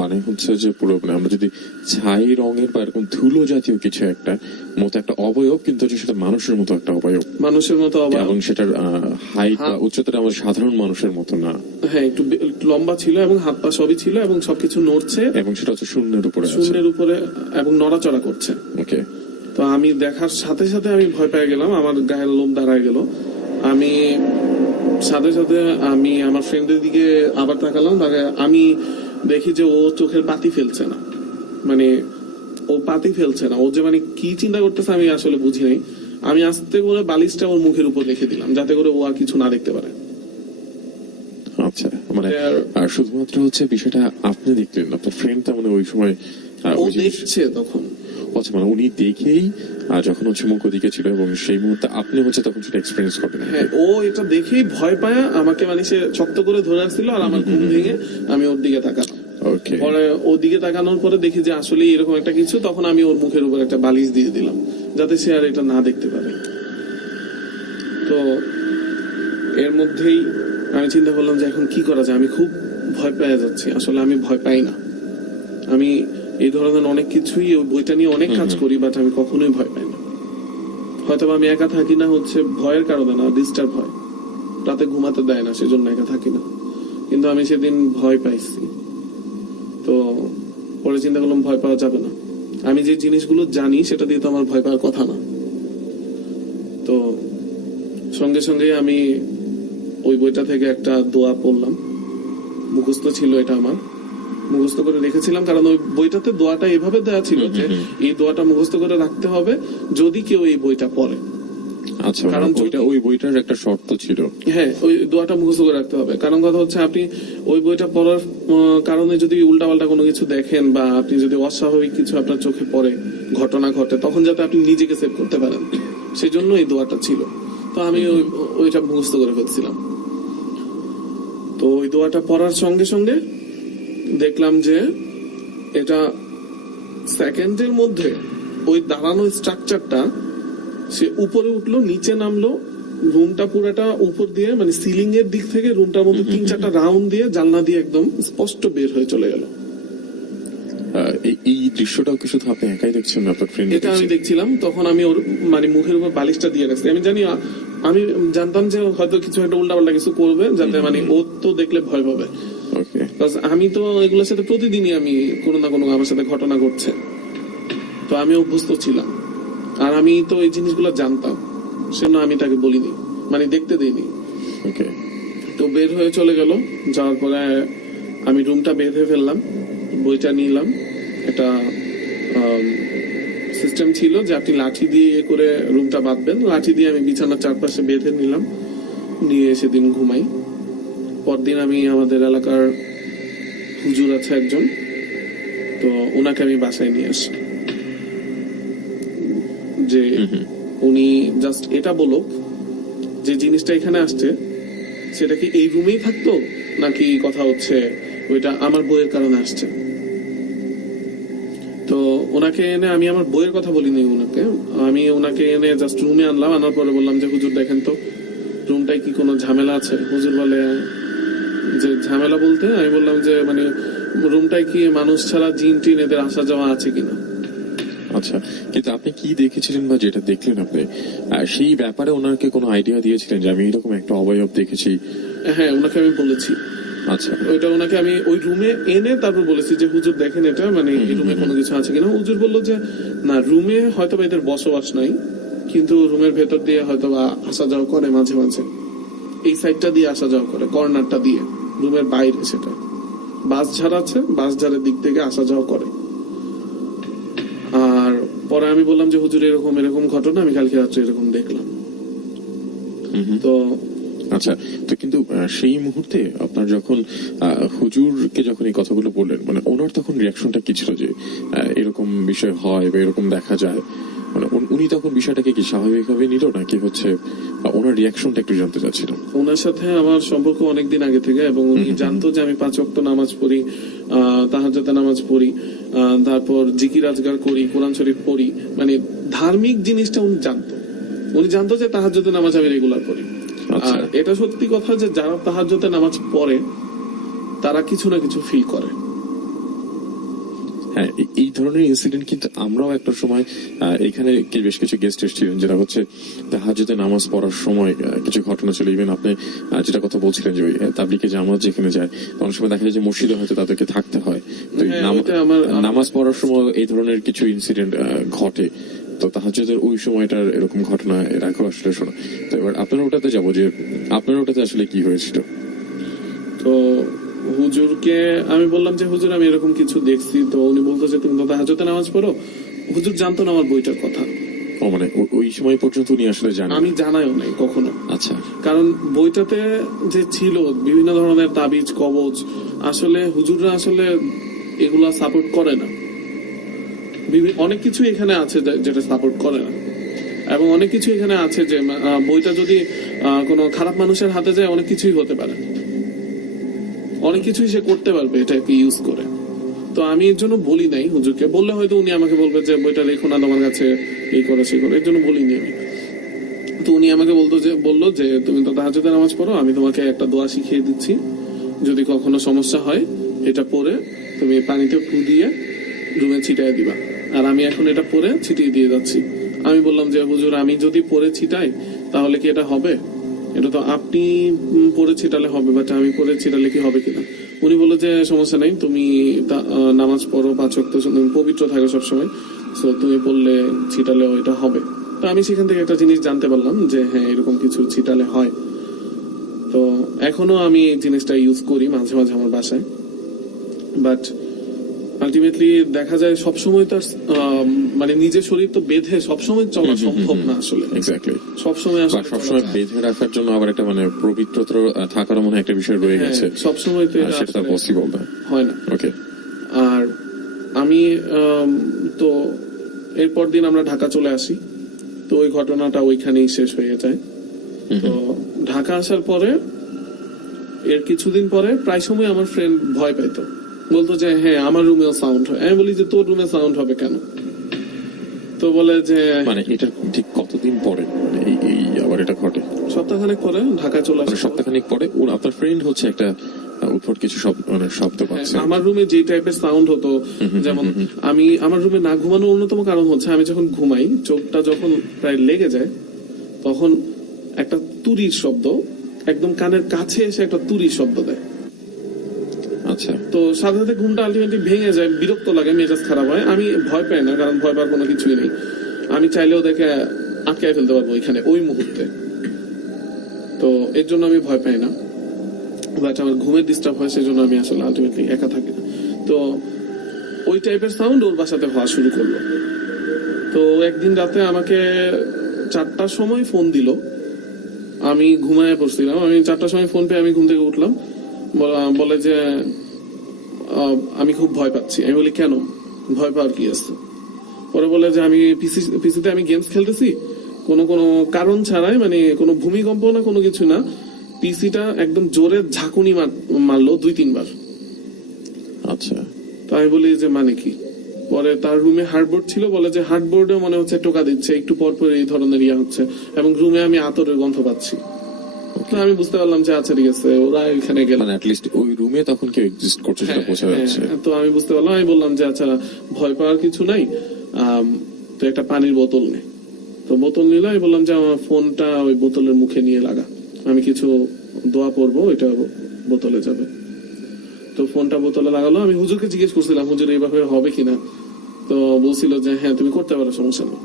মানে হচ্ছে যে পুরো মানে আমরা যদি ছাই রঙের বা এরকম ধুলো জাতীয় কিছু একটা মতো একটা অবয়ব, কিন্তু হচ্ছে সেটা মানুষের মতো একটা অবয়ব, মানুষের মতো এবং সেটার হাইট বা উচ্চতাটা আমাদের সাধারণ মানুষের মতো না। হ্যাঁ, একটু লম্বা ছিল এবং হাত পা সবই ছিল, এবং সবকিছু নড়ছে, এবং সেটা হচ্ছে শূন্যের উপরে এবং নড়াচড়া করছে। ওকে। তো আমি দেখার সাথে সাথে আমি ভয় পেয়ে গেলাম, আমার গায়ের লোম দাঁড়ায় গেল। আমি সাথে সাথে আমার ফ্রেন্ডের দিকে আবার তাকালাম, আমি দেখি যে ও চোখের পাতি ফেলছে না, মানে ও পাতি ফেলছে না, ও যে মানে কি চিন্তা করতেছে আমি আসলে বুঝি নাই। আমি আস্তে করে বালিশটা ওর মুখের উপর রেখে দিলাম, যাতে করে ও আর কিছু না দেখতে পারে। আচ্ছা, মানে আর শুধুমাত্র হচ্ছে বিষয়টা আপনি দেখলেন, আপনার ফ্রেন্ড তার মানে ওই সময় ও দেখছে তখন। আচ্ছা, মানে উনি দেখেই যখন হচ্ছে মুখ ওদিকে ছিল, এবং সেই মুহূর্তে আপনি হচ্ছে তখন সেটা এক্সপিরিয়েন্স করবেন। হ্যাঁ, ও এটা দেখেই ভয় পায় আমাকে, মানে সে শক্ত করে ধরে রাখছিল, আর আমার ঘুম ভেঙে আমি ওর দিকে তাকালাম। ওকে। পরে ওর দিকে তাকানোর পরে দেখি যে আসলে এরকম একটা কিছু, তখন আমি ওর মুখের উপর একটা বালিশ দিয়ে দিলাম, যাতে সে আর এটা না দেখতে পারে। তো এর মধ্যেই আমি চিন্তা করলাম যে এখন কি করা যায়। আমি খুব ভয় পেয়ে যাচ্ছি। আসলে আমি ভয় পাই না, আমি এই ধরনের অনেক কিছুই ওই বইটা নিয়ে অনেক কাজ করি, বাট আমি কখনোই ভয় পাই না। হয়তো আমি একা থাকি না হচ্ছে ভয়ের কারণে না, ডিস্টার্ব হয়, রাতে ঘুমাতে দেয় না, সেজন্য একা থাকি না। কিন্তু আমি সেদিন ভয় পাইছি। তো পরে চিন্তা করলাম ভয় পাওয়া যাবে না, আমি যে জিনিসগুলো জানি সেটা দিয়ে তো আমার ভয় পাওয়ার কথা না। তো সঙ্গে সঙ্গে আমি ওই বইটা থেকে একটা দোয়া পড়লাম, মুখস্থ ছিল, এটা আমার মুখস্থ করে রেখেছিলাম, কারণ ওই বইটাতে দোয়াটা এভাবে দেওয়া ছিল যে এই দোয়াটা মুখস্থ করে রাখতে হবে যদি কেউ এই বইটা পড়ে। আচ্ছা, কারণ ওই বইটার একটা শর্ত ছিল। হ্যাঁ, ওই দোয়াটা মুখস্থ করে রাখতে হবে। কারণ কথা হচ্ছে আপনি ওই বইটা পড়ার কারণে যদি উল্টাপাল্টা কোনো কিছু দেখেন, বা আপনি যদি অস্বাভাবিক কিছু আপনার চোখে পড়ে, ঘটনা ঘটে, তখন যাতে আপনি নিজেকে সেভ করতে পারেন, সেই জন্য এই দোয়াটা ছিল। তো আমি ওইটা মুখস্থ করে ফেলছিলাম। তো ওই দোয়াটা পড়ার সঙ্গে সঙ্গে দেখলাম যে এটা সেকেন্ডের মধ্যে ওই দাঁড়ানো স্ট্রাকচারটা সে উপরে উঠলো, নিচে নামলো, রুমটা পুরাটা উপর দিয়ে মানে সিলিং এর দিক থেকে রুমটার মধ্যে 3-4টা রাউন্ড দিয়ে জানলা দিয়ে একদম স্পষ্ট বের হয়ে চলে গেল। এই দৃশ্যটাও কি শুধু আপনি একাই দেখছেন না আপনার ফ্রেন্ড এটা আমি দেখছিলাম, তখন আমি ওর মানে মুখের উপর বালিশটা দিয়ে রাখছি। আমি জানি, আমি জানতাম যে হয়তো কিছু একটা উল্টাপাল্টা কিছু করবে, যাতে মানে ও তো দেখলে ভয় পাবে। ওকে, আমি তো এগুলোর সাথে প্রতিদিনই আমি কোনো না কোনো আমার সাথে ঘটনা ঘটছে, তো আমি অভ্যস্ত ছিলাম। আর আমি তো এই জিনিসগুলো জানতাম, সেজন্য আমি তাকে বলিনি, মানে দেখতে দিইনি। ওকে। তো বের হয়ে চলে গেল, যাওয়ার পরে আমি রুমটা বেঁধে ফেললাম, বইটা নিলাম। একটা সিস্টেম ছিল যে আপনি লাঠি দিয়ে ইয়ে করে রুমটা বাঁধবেন, লাঠি দিয়ে আমি বিছানার চারপাশে বেঁধে নিলাম, নিয়ে সেদিন ঘুমাই। পরদিন আমি আমাদের এলাকার হুজুর আছে একজন, তো ওনাকে আমি বাসায় নিয়ে আসি, যে উনি জাস্ট এটা বলুক যে জিনিসটা এখানে আসছে সেটা কি এই রুমেই থাকতো, নাকি কথা হচ্ছে ওইটা আমার বইয়ের কারণে আসছে। তো ওনাকে এনে আমি আমার বইয়ের কথা বলিনি ওনাকে, আমি ওনাকে এনে জাস্ট রুমে আনলাম। আনার পরে বললাম যে হুজুর দেখেন তো রুমটায় কি কোনো ঝামেলা আছে। হুজুর বলে যে ঝামেলা বলতে, আমি বললাম যে মানে রুমটায় কি মানুষ ছাড়া জিন টিন এদের আসা যাওয়া আছে কিনা। আচ্ছা, কিন্তু আপনি কি দেখেছিলেন বা যেটা দেখলেন আপনি সেই ব্যাপারে ওনাকে কোনো আইডিয়া দিয়েছিলেন যে আমি এরকম একটা অবয়ব দেখেছি? হ্যাঁ, ওনাকে আমি বলেছি। আচ্ছা, ওইটা ওনাকে আমি ওই রুমে এনে তারপর বলেছি যে হুজুর দেখেন এটা, মানে এই রুমে কোনো কিছু আছে কিনা। হুজুর বললো যে না, রুমে হয়তো এদের বসবাস নাই, কিন্তু রুমের ভেতর দিয়ে হয়তো আসা যাওয়া করে মাঝে মাঝে, এই সাইডটা দিয়ে আসা যাওয়া করে, কর্নারটা দিয়ে, রুমের বাইরে সেটা বাস ঝাড় আছে, বাস ঝাড়ের দিক থেকে আসা যাওয়া করে। আর পরে আমি বললাম যে হুজুর এরকম এরকম ঘটনা আমি কালকে রাত্রে এরকম দেখলাম। তো আচ্ছা, তো কিন্তু সেই মুহূর্তে আপনার যখন হুজুরকে যখন এই কথাগুলো বললেন, মানে ওনার তখন রিয়াকশনটা কি ছিল যে এরকম বিষয় হয় বা এরকম দেখা যায়, মানে উনি তখন বিষয়টাকে কি স্বাভাবিকভাবে নিল নাকি হচ্ছে ওনার রিয়াকশনটা একটু জানতে চাচ্ছিলাম। ওনার সাথে আমার সম্পর্ক অনেকদিন আগে থেকে, এবং উনি জানতো যে আমি 5 ওয়াক্ত নামাজ পড়ি, তাহাজ্জুদে নামাজ পড়ি, তারপর জিকির আজগার করি, কোরআন শরীফ পড়ি, মানে ধার্মিক জিনিসটা উনি জানতো। উনি জানতো যে তাহাজ্জুদে নামাজ আমি রেগুলার পড়ি। আর এটা সত্যি কথা যে যারা তাহাজ্জুদে নামাজ পড়ে তারা কিছু না কিছু ফিল করে। হ্যাঁ, এই ধরনের ইনসিডেন্ট কিন্তু আমরাও একটা সময় এখানে বেশ কিছু গেস্ট এসেছিলেন, যেটা হচ্ছে তাহাজ্জুদে নামাজ পড়ার সময় কিছু ঘটনা ছিল। ইভেন আপনি যেটা কথা বলছিলেন যে ওই তাবলিগে জামাত যেখানে যায়, অনেক সময় দেখা যায় যে মসজিদে হয়তো তাদেরকে থাকতে হয়, তো নামাজ পড়ার সময় এই ধরনের কিছু ইনসিডেন্ট ঘটে। তো তাহাজ্জুদের ওই সময়টার এরকম ঘটনা এর আগেও আসলে শোনা। তো এবার আপনার ওটাতে যাবো যে আপনার ওটাতে আসলে কি হয়েছিল। তো হুজুরকে আমি বললাম যে হুজুর আমি এরকম কিছু দেখছি। তো উনি বলতো যে তুমি তো তাহাজ্জুদে নামাজ পড়ো। হুজুর জানতো না আমার বইটার কথা। ও মানে ওই সময় পর্যন্ত উনি আসলে জানেন? আমি জানাইও নাই কখনো। আচ্ছা, কারণ বইটাতে যে ছিল বিভিন্ন ধরনের তাবিজ কবজ, আসলে হুজুররা আসলে এগুলা সাপোর্ট করে না। অনেক কিছু এখানে আছে যেটা সাপোর্ট করে না, এবং অনেক কিছু এখানে আছে যে বইটা যদি কোনো খারাপ মানুষের হাতে যায় অনেক কিছুই হতে পারে, অনেক কিছুই সে করতে পারবে এটাকে ইউজ করে। তো আমি এর জন্য বলি নাই হুজুরকে। বললে হয়তো উনি আমাকে বলবে যে বইটা রেখো না তোমার কাছে, এই করে সে করে, এর জন্য বলিনি আমি। তো উনি আমাকে বললো যে তুমি তো তাহাজ্জুদে নামাজ পড়ো, আমি তোমাকে একটা দোয়া শিখিয়ে দিচ্ছি, যদি কখনো সমস্যা হয় এটা পড়ে তুমি পানিতে ফু দিয়ে রুমে ছিটাই দিবা। আর আমি এখন এটা পরে ছিটিয়ে দিয়ে যাচ্ছি। আমি বললাম যে হুজুর আমি যদি পরে ছিটাই তাহলে কি এটা হবে? এটা তো আপনি পরে ছিটালে হবে, বাট আমি পরে ছিটালে কি হবে কিনা। উনি বললো যে সমস্যা নেই, তুমি নামাজ পড়ো 5 ওয়াক্ত, তুমি পবিত্র থাকো সবসময়, সো তুমি পড়লে ছিটালে এটা হবে। তো আমি সেখান থেকে একটা জিনিস জানতে পারলাম যে হ্যাঁ এরকম কিছু ছিটালে হয়। তো এখনো আমি এই জিনিসটা ইউজ করি মাঝে মাঝে আমার বাসায়, বাট আলটিমেটলি দেখা যায় সবসময় তো মানে নিজের শরীর তো বেঁধে সবসময় চলা সম্ভব না আসলে। এক্স্যাক্টলি, সবসময় বেঁধে রাখার জন্য আবার একটা মানে পবিত্রতা থাকার মনে একটা বিষয় রয়ে গেছে, সবসময় তো সেটা পসিবল না, হয় না। ওকে। আর আমি তো এরপর দিন আমরা ঢাকা চলে আসি, তো ওই ঘটনাটা ওইখানেই শেষ হয়ে যায়। তো ঢাকা আসার পরে এর কিছুদিন পরে প্রায় সময় আমার ফ্রেন্ড ভয় পাইতো, বলতো যে হ্যাঁ আমার রুমেও সাউন্ড হয়। আমি বলি যে তোর রুমে সাউন্ড হবে কেন? তো বলে যে মানে এটা ঠিক কতদিন পরে মানে এই আবার এটা ঘটে? সপ্তাহখানেক পরে ঢাকায় চলে আসে। সপ্তাহখানেক পরে আপনার ফ্রেন্ড হচ্ছে একটা উৎপট কিছু শব্দ পাচ্ছে। আমার রুমে যে টাইপের সাউন্ড হতো, যেমন আমি আমার রুমে না ঘুমানোর অন্যতম কারণ হচ্ছে আমি যখন ঘুমাই চোখটা যখন প্রায় লেগে যায় তখন একটা তুরির শব্দ একদম কানের কাছে এসে একটা তুরির শব্দ দেয়। আচ্ছা, তো সাথে সাথে ঘুমটা আলটিমেটলি ভেঙে যায়, বিরক্ত লাগে, মেজাজ খারাপ হয়। আমি ভয় পাই না, কারণ ভয় পাওয়ার কোনো কিছুই নেই। আমি চাইলেও দেখে আটকায় ফেলতে পারবো এখানে ওই মুহূর্তে, তো এর জন্য আমি ভয় পাই না। বাট আমার ঘুমের ডিস্টার্ব হয়, সেই জন্য আমি আসলে আলটিমেটলি একা থাকি না। তো ওই টাইপের সাউন্ড ওর বাসাতে হওয়া শুরু করলো। তো একদিন রাতে আমাকে 4টার সময় ফোন দিল, আমি ঘুমায় পড়ছিলাম। আমি 4টার সময় ফোন পেয়ে আমি ঘুম থেকে উঠলাম, বলে যে আমি খুব ভয় পাচ্ছি। আমি বলি কেন, ভয় পাওয়ার কি আছে? পরে বলে যে আমি পিসিতে আমি গেমস খেলতেছি কোনো কারণ ছাড়াই, মানে কোনো ভূমিকম্প না কোনো কিছু না, পিসিটা একদম জোরে ঝাঁকুনি মারলো 2-3 বার। আচ্ছা, তো আমি বলি যে মানে কি? পরে তার রুমে হার্ডবোর্ড ছিল, বলে যে হার্ডবোর্ডে মনে হচ্ছে টোকা দিচ্ছে, একটু পর পর এই ধরনের ইয়া হচ্ছে, এবং রুমে আমি আতরের গন্ধ পাচ্ছি। তো আমি বুঝতে পারলাম যে আচ্ছা ঠিক আছে, ওরা এখানে গেল, মানে অ্যাটলিস্ট ওই রুমে তখন কেউ এক্সিস্ট করছে সেটা বোঝা যাচ্ছে। তো আমি বুঝতে পারলাম, আমি বললাম যে আচ্ছা ভয় পাওয়ার কিছু নাই, তো একটা পানির বোতল নে। তো বোতল নিলাম, আমি বললাম যে আমার ফোনটা ওই বোতলের মুখে নিয়ে লাগা, আমি কিছু দোয়া পড়বো, ওইটা বোতলে যাবে। তো ফোনটা বোতলে লাগালো। আমি হুজুরকে জিজ্ঞেস করছিলাম হুজুর এইভাবে হবে কিনা, তো বলছিল যে হ্যাঁ তুমি করতে পারো, সমস্যা নেই।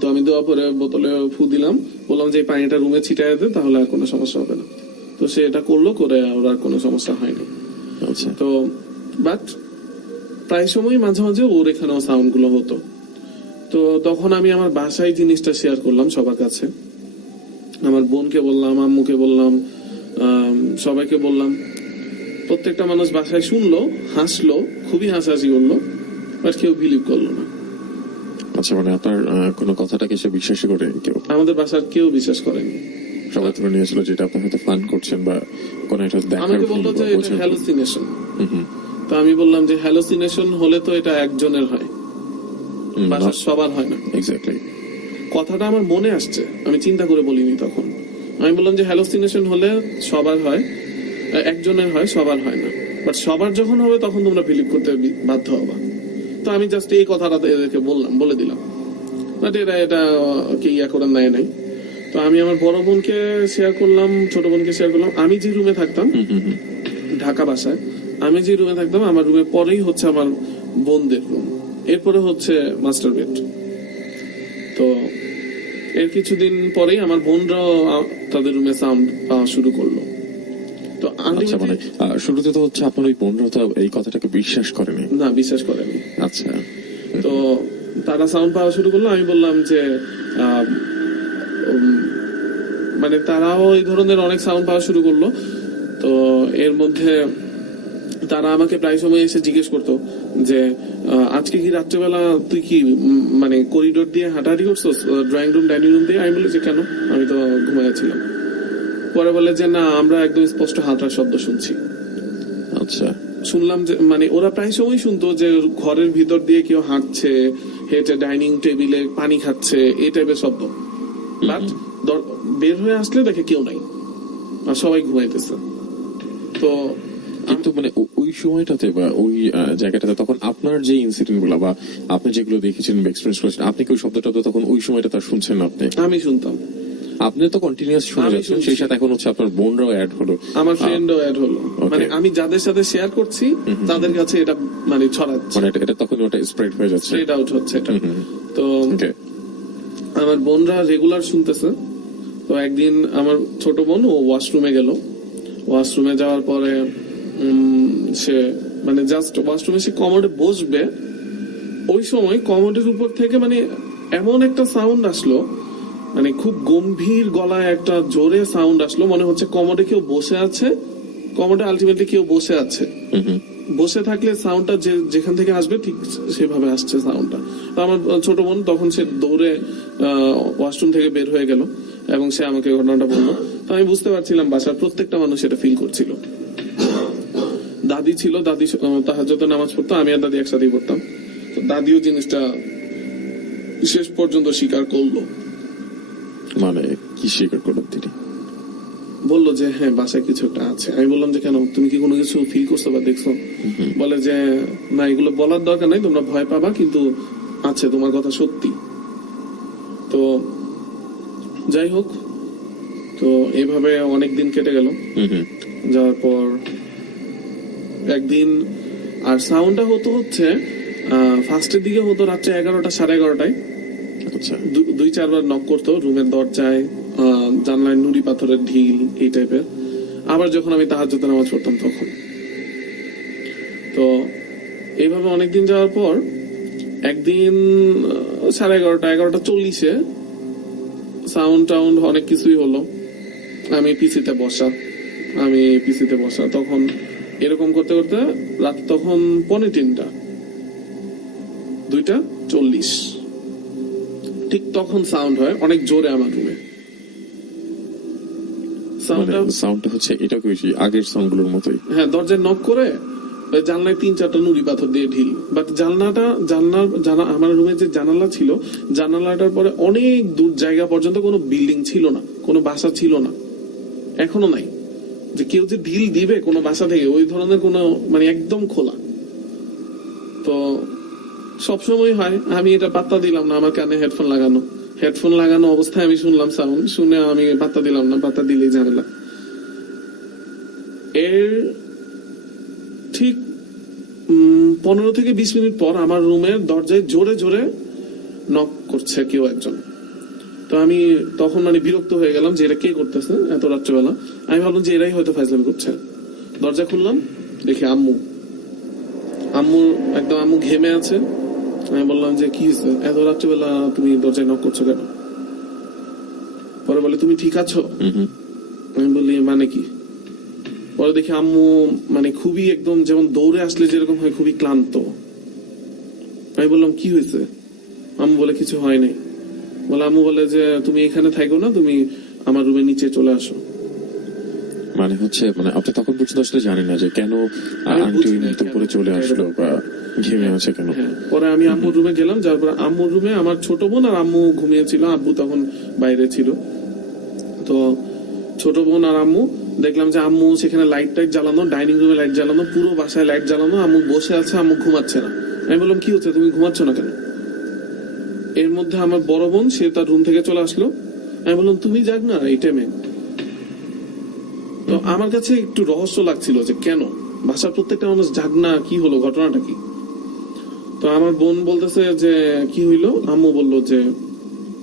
তো আমি দোয়া পরে বোতলে ফু দিলাম, বললাম যে এই পানিটা রুমে ছিটাই দে, তাহলে আর কোনো সমস্যা হবে না। তো সে এটা করলো, করে ওর আর কোনো সমস্যা হয়নি। আচ্ছা, তো বাট প্রায় সময় মাঝে মাঝে ওর এখানেও সাউন্ড গুলো হতো। তো তখন আমি আমার বাসায় জিনিসটা শেয়ার করলাম সবার কাছে, আমার বোনকে বললাম, আম্মুকে বললাম, সবাইকে বললাম। প্রত্যেকটা মানুষ বাসায় শুনলো, হাসলো, খুবই হাসাহাসি করলো, বাট কেউ বিলিভ করলো না। আচ্ছা, মানে আপনার কোনো কথাটাকে সে বিশ্বাস করে কেউ? আমাদের বাসার কেউ বিশ্বাস করেনি। সবাই ধরে নিয়েছিল যেটা আপনি হয়তো ফান করছেন বা কোনো একটা দেখার আমাকে বললো যে এটা হ্যালুসিনেশন। তো আমি বললাম যে হ্যালুসিনেশন হলে তো এটা একজনের হয়, বাসার সবার হয় না। এক্স্যাক্টলি, কথাটা আমার মনে আসছে, আমি চিন্তা করে বলিনি তখন। আমি বললাম যে হ্যালুসিনেশন হলে সবার হয়, একজনের হয়, সবার হয় না। বাট সবার যখন হবে তখন তোমরা বিলিভ করতে বাধ্য হবা। তো আমি জাস্ট এই কথাটা এদেরকে বলে দিলাম, বাট এরা এটা কি ইয়া করে নেয় নাই। তো আমি আমার বড় বোনকে শেয়ার করলাম, ছোট বোনকে শেয়ার করলাম। আমি যে রুমে থাকতাম ঢাকা বাসায়, আমি যে রুমে থাকতাম আমার রুমের পরেই হচ্ছে আমার বোনদের রুম, এরপরে হচ্ছে মাস্টার বেড। তো এর কিছুদিন পরেই আমার বোনরাও তাদের রুমে সাউন্ড পাওয়া শুরু করলো। তো আচ্ছা, মানে শুরুতে তো হচ্ছে আপনার ওই বোনরা তো এই কথাটাকে বিশ্বাস করেনি? না, বিশ্বাস করেনি। আচ্ছা, তো তারা সাউন্ড পাওয়া শুরু করলো। আমি বললাম যে মানে তারাও এই ধরনের অনেক সাউন্ড পাওয়া শুরু করলো। তো এর মধ্যে তারা আমাকে প্রায় সময় এসে জিজ্ঞেস করতো যে আজকে কি রাত্রেবেলা তুই কি মানে করিডোর দিয়ে হাঁটাহাঁটি করছিস, ড্রয়িং রুম ডাইনিং রুম দিয়ে? আমি বলি যে কেন, আমি তো ঘুমাইছিলাম। পরে বলে যে না, আমরা একদম স্পষ্ট হাঁটার শব্দ শুনছি। আচ্ছা, শুনলাম যে মানে ওরা প্রায় সময় শুনতো যে ঘরের ভিতর দিয়ে কেউ হাঁটছে, হেঁটে ডাইনিং টেবিলে পানি খাচ্ছে, এই টাইপের শব্দ। বাট বের হয়ে আসলে দেখে কেউ নাই আর সবাই ঘুমাইতেছে। তো কিন্তু মানে ওই সময়টাতে বা ওই জায়গাটাতে তখন আপনার যে ইনসিডেন্ট গুলা বা আপনি যেগুলো দেখেছেন বা এক্সপিরিয়েন্স করেছেন, আপনি কি ওই শব্দটা তো তখন ওই সময়টা তার শুনছেন? আমি শুনতাম, আপনি তো কন্টিনিউয়াস শুনে যাচ্ছেন, সেই সাথে এখন হচ্ছে আপনার বোনরাও অ্যাড হলো, আমার ফ্রেন্ডও অ্যাড হলো। মানে আমি যাদের সাথে শেয়ার করছি তাদের কাছে এটা মানে ছড়াচ্ছে, মানে এটা তখন ওটা স্প্রেড হয়ে যাচ্ছে, স্প্রেড আউট হচ্ছে এটা। তো আমার বোনরা রেগুলার শুনতেছে। তো একদিন আমার ছোট বোন ও ওয়াশরুমে গেল, ওয়াশরুমে যাওয়ার পরে সে মানে জাস্ট ওয়াশরুমে সে কমোডে বসবে, ওই সময় কমোডের উপর থেকে মানে এমন একটা সাউন্ড আসলো, মানে খুব গম্ভীর গলায় একটা জোরে সাউন্ড আসলো, মনে হচ্ছে কমোডে কেউ বসে আছে, কমোডে আলটিমেটলি কেউ বসে আছে। বসে থাকলে সাউন্ডটা যেখান থেকে আসবে ঠিক সেভাবে আসছে সাউন্ডটা। তো আমার ছোট বোন তখন সে দৌড়ে ওয়াশরুম থেকে বের হয়ে গেল এবং সে আমাকে ঘটনাটা বললো। তো আমি বুঝতে পারছিলাম বাসার প্রত্যেকটা মানুষ এটা ফিল করছিল। দাদি ছিল, দাদি তাহাজ্জুদের নামাজ পড়তো, আমি আর দাদি একসাথেই পড়তাম। তো দাদিও জিনিসটা শেষ পর্যন্ত স্বীকার করলো। মানে কি স্বীকার করলেন তিনি? বললো যে হ্যাঁ বাসায় কিছু একটা আছে। আমি বললাম যে কেন, তুমি কি কোনো কিছু ফিল করছো বা দেখছো? বলে যে না, এগুলো বলার দরকার নাই, তোমরা ভয় পাবা, কিন্তু আছে, তোমার কথা সত্যি। তো যাই হোক, তো এইভাবে অনেক দিন কেটে গেল। যাওয়ার পর একদিন, আর সাউন্ডটা হচ্ছে ফার্স্টের দিকে হতো রাত্রে 11টা, 11:30টায়। আচ্ছা, 2-4 বার নক করতো রুমের দরজায়, জানলায় নুড়ি পাথরের ঢিল, এই টাইপের। আবার যখন আমি তাহাজ্জুদের নামাজ পড়তাম তখন। তো এইভাবে অনেকদিন যাওয়ার পর একদিন 11:30, 11:40-এ সাউন্ড টাউন্ড অনেক কিছুই হলো। আমি পিসিতে বসা, তখন এরকম করতে করতে রাত তখন 2:45, 2:40 ঠিক তখন সাউন্ড হয় অনেক জোরে আমার রুমে। সাউন্ডটা হচ্ছে এটা কি আগের সাউন্ডগুলোর মতোই? হ্যাঁ, দরজায় নক করে ওই জানলায় 3-4টা নুড়ি পাথর দিয়ে ঢিল। বাট আমার রুমের যে জানালা ছিল, জানালাটার পরে অনেক দূর জায়গা পর্যন্ত কোনো বিল্ডিং ছিল না, কোনো বাসা ছিল না, এখনো নাই। যে কেউ যে ঢিল দিবে কোনো বাসা থেকে, ওই ধরনের কোনো, মানে একদম খোলা। তো সবসময় হয়, আমি এটা পাত্তা দিলাম না, আমার কানে হেডফোন লাগানো অবস্থায় আমি শুনলাম সাউন্ড, শুনে আমি পাত্তা দিলাম না, পাত্তা দিলেই ঝামেলা। এর ঠিক 15 থেকে 20 মিনিট পর আমার রুমের দরজায় জোরে জোরে নক করছে কেউ একজন। তো আমি তখন মানে বিরক্ত হয়ে গেলাম যে এটা কে করতেছে এত রাত্রেবেলা। আমি ভাবলাম যে এরাই হয়তো ফাইজলামি করছে। দরজা খুললাম, দেখি আম্মু ঘেমে আছে। আমি বললাম যে কি হয়েছে, এত রাত্রেবেলা তুমি দরজায় নক করছো কেন? পরে বলে তুমি ঠিক আছো? আমি বলি মানে কি? পরে দেখি আম্মু মানে খুবই একদম যেমন দৌড়ে আসলে যেরকম হয়, খুবই ক্লান্ত। আমি বললাম কি হয়েছে? আম্মু বলে কিছু হয় নাই। আম্মু বলে যে তুমি এখানে থাকো না, তুমি আমার রুমের নিচে চলে আসো। মানে হচ্ছে মানে আপনি তখন পর্যন্ত আসলে জানেন না যে কেন আন্টি ওই মতো করে চলে আসলো বা ঘেমে আছে কেন। পরে আমি আম্মুর রুমে গেলাম, যার পরে আম্মুর রুমে আমার ছোট বোন আর আম্মু ঘুমিয়েছিল, আব্বু তখন বাইরে ছিল। তো ছোট বোন আর আম্মু, দেখলাম যে আম্মু সেখানে লাইট টাইট জ্বালানো, ডাইনিং রুমে লাইট জ্বালানো, পুরো বাসায় লাইট জ্বালানো, আম্মু বসে আছে, আম্মু ঘুমাচ্ছে না। আমি বললাম কি হচ্ছে, তুমি ঘুমাচ্ছ না কেন? এর মধ্যে আমার বড় বোন, সে তার রুম থেকে চলে আসলো। আমি বললাম তুমি যাক না এই টাইমে। তো আমার কাছে একটু রহস্য লাগছিল যে কেন বাসার প্রত্যেকটা মানুষ জাগ না, কি হলো, ঘটনাটা কি? তো আমার বোন বলতেছে যে কি হইলো। আম্মু বললো যে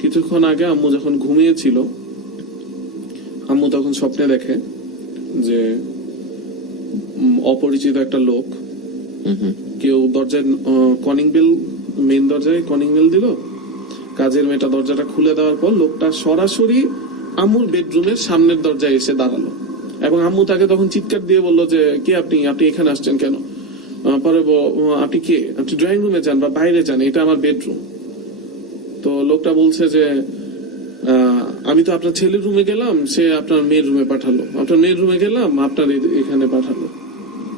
কিছুক্ষণ আগে আম্মু যখন ঘুমিয়েছিল, আম্মু তখন স্বপ্নে দেখে যে অপরিচিত একটা লোক, কেউ দরজায় কলিং বেল, মেইন দরজায় কলিং বেল দিল। কাজের মেয়েটা দরজাটা খুলে দেওয়ার পর লোকটা সরাসরি আম্মুর বেডরুমের সামনের দরজায় এসে দাঁড়ালো, এবং আম্মু তাকে তখন চিৎকার দিয়ে বললো যে কে আপনি এখানে আসছেন কেন? পরে আপনি কে? আপনি ড্রয়িং রুমে যান বা বাইরে যান, এটা আমার বেডরুম। তো লোকটা বলছে যে আমি তো আপনার ছেলের রুমে গেলাম, সে আপনার মেয়ের রুমে পাঠালো, আপনার মেয়ের রুমে গেলাম, আপনার এখানে পাঠালো।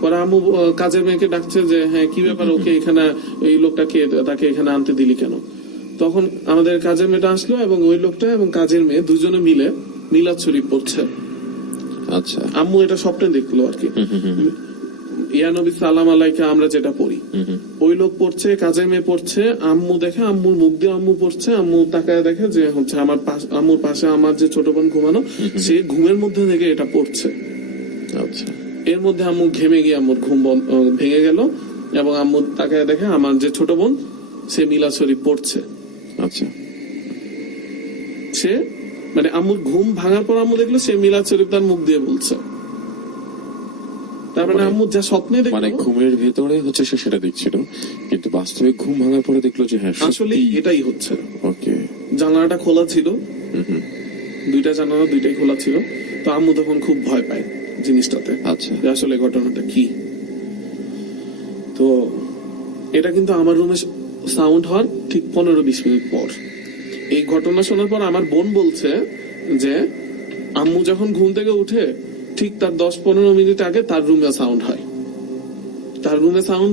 পরে আম্মু কাজের মেয়েকে ডাকছে যে হ্যাঁ কি ব্যাপার, ওকে এখানে, এই লোকটাকে তাকে এখানে আনতে দিলি কেন? তখন আমাদের কাজের মেয়েটা আসলো, এবং ওই লোকটা এবং কাজের মেয়ে দুজনে মিলে মিলাদ শরীফ পড়ছে। আচ্ছা, আম্মু এটা স্বপ্নে দেখলো আর কি। ইয়া নবী সালাম আলাইকা আমরা যেটা পড়ি, ওই লোক পড়ছে, কাজের মেয়ে পড়ছে, আম্মু দেখে, আম্মুর মুখ দিয়ে আম্মু পড়ছে। আম্মু তাকায় দেখে যে হচ্ছে আমার আম্মুর পাশে আমার যে ছোট বোন ঘুমানো, সে ঘুমের মধ্যে থেকে এটা পড়ছে। আচ্ছা, এর মধ্যে আম্মু ঘেমে গিয়ে আম্মুর ঘুম ভেঙে গেল, এবং আম্মু তাকায় দেখে আমার যে ছোট বোন, সে মিলাদ শরীফ পড়ছে। আচ্ছা, সে মানে আম্মুর ঘুম ভাঙার পর আম্মু দেখলো সে মিলাদ শরীফ তার মুখ দিয়ে বলছে। তার মানে আম্মু যা স্বপ্নে দেখলো, মানে ঘুমের ভেতরে হচ্ছে সে সেটা দেখছিল, কিন্তু বাস্তবে ঘুম ভাঙার পরে দেখলো যে হ্যাঁ আসলে এটাই হচ্ছে। ওকে, জানালাটা খোলা ছিল, দুইটা জানালা দুইটাই খোলা ছিল। তো আম্মু তখন খুব ভয় পায় জিনিসটাতে, আচ্ছা, যে আসলে ঘটনাটা কি। তো এটা কিন্তু আমার রুমে সাউন্ড হওয়ার ঠিক 15-20 মিনিট পর। এই ঘটনা শোনার পর আমার বোন বলছে যে আম্মু যখন ঘুম থেকে উঠে ঠিক তার 10-15 মিনিট আগে তার রুমে সাউন্ড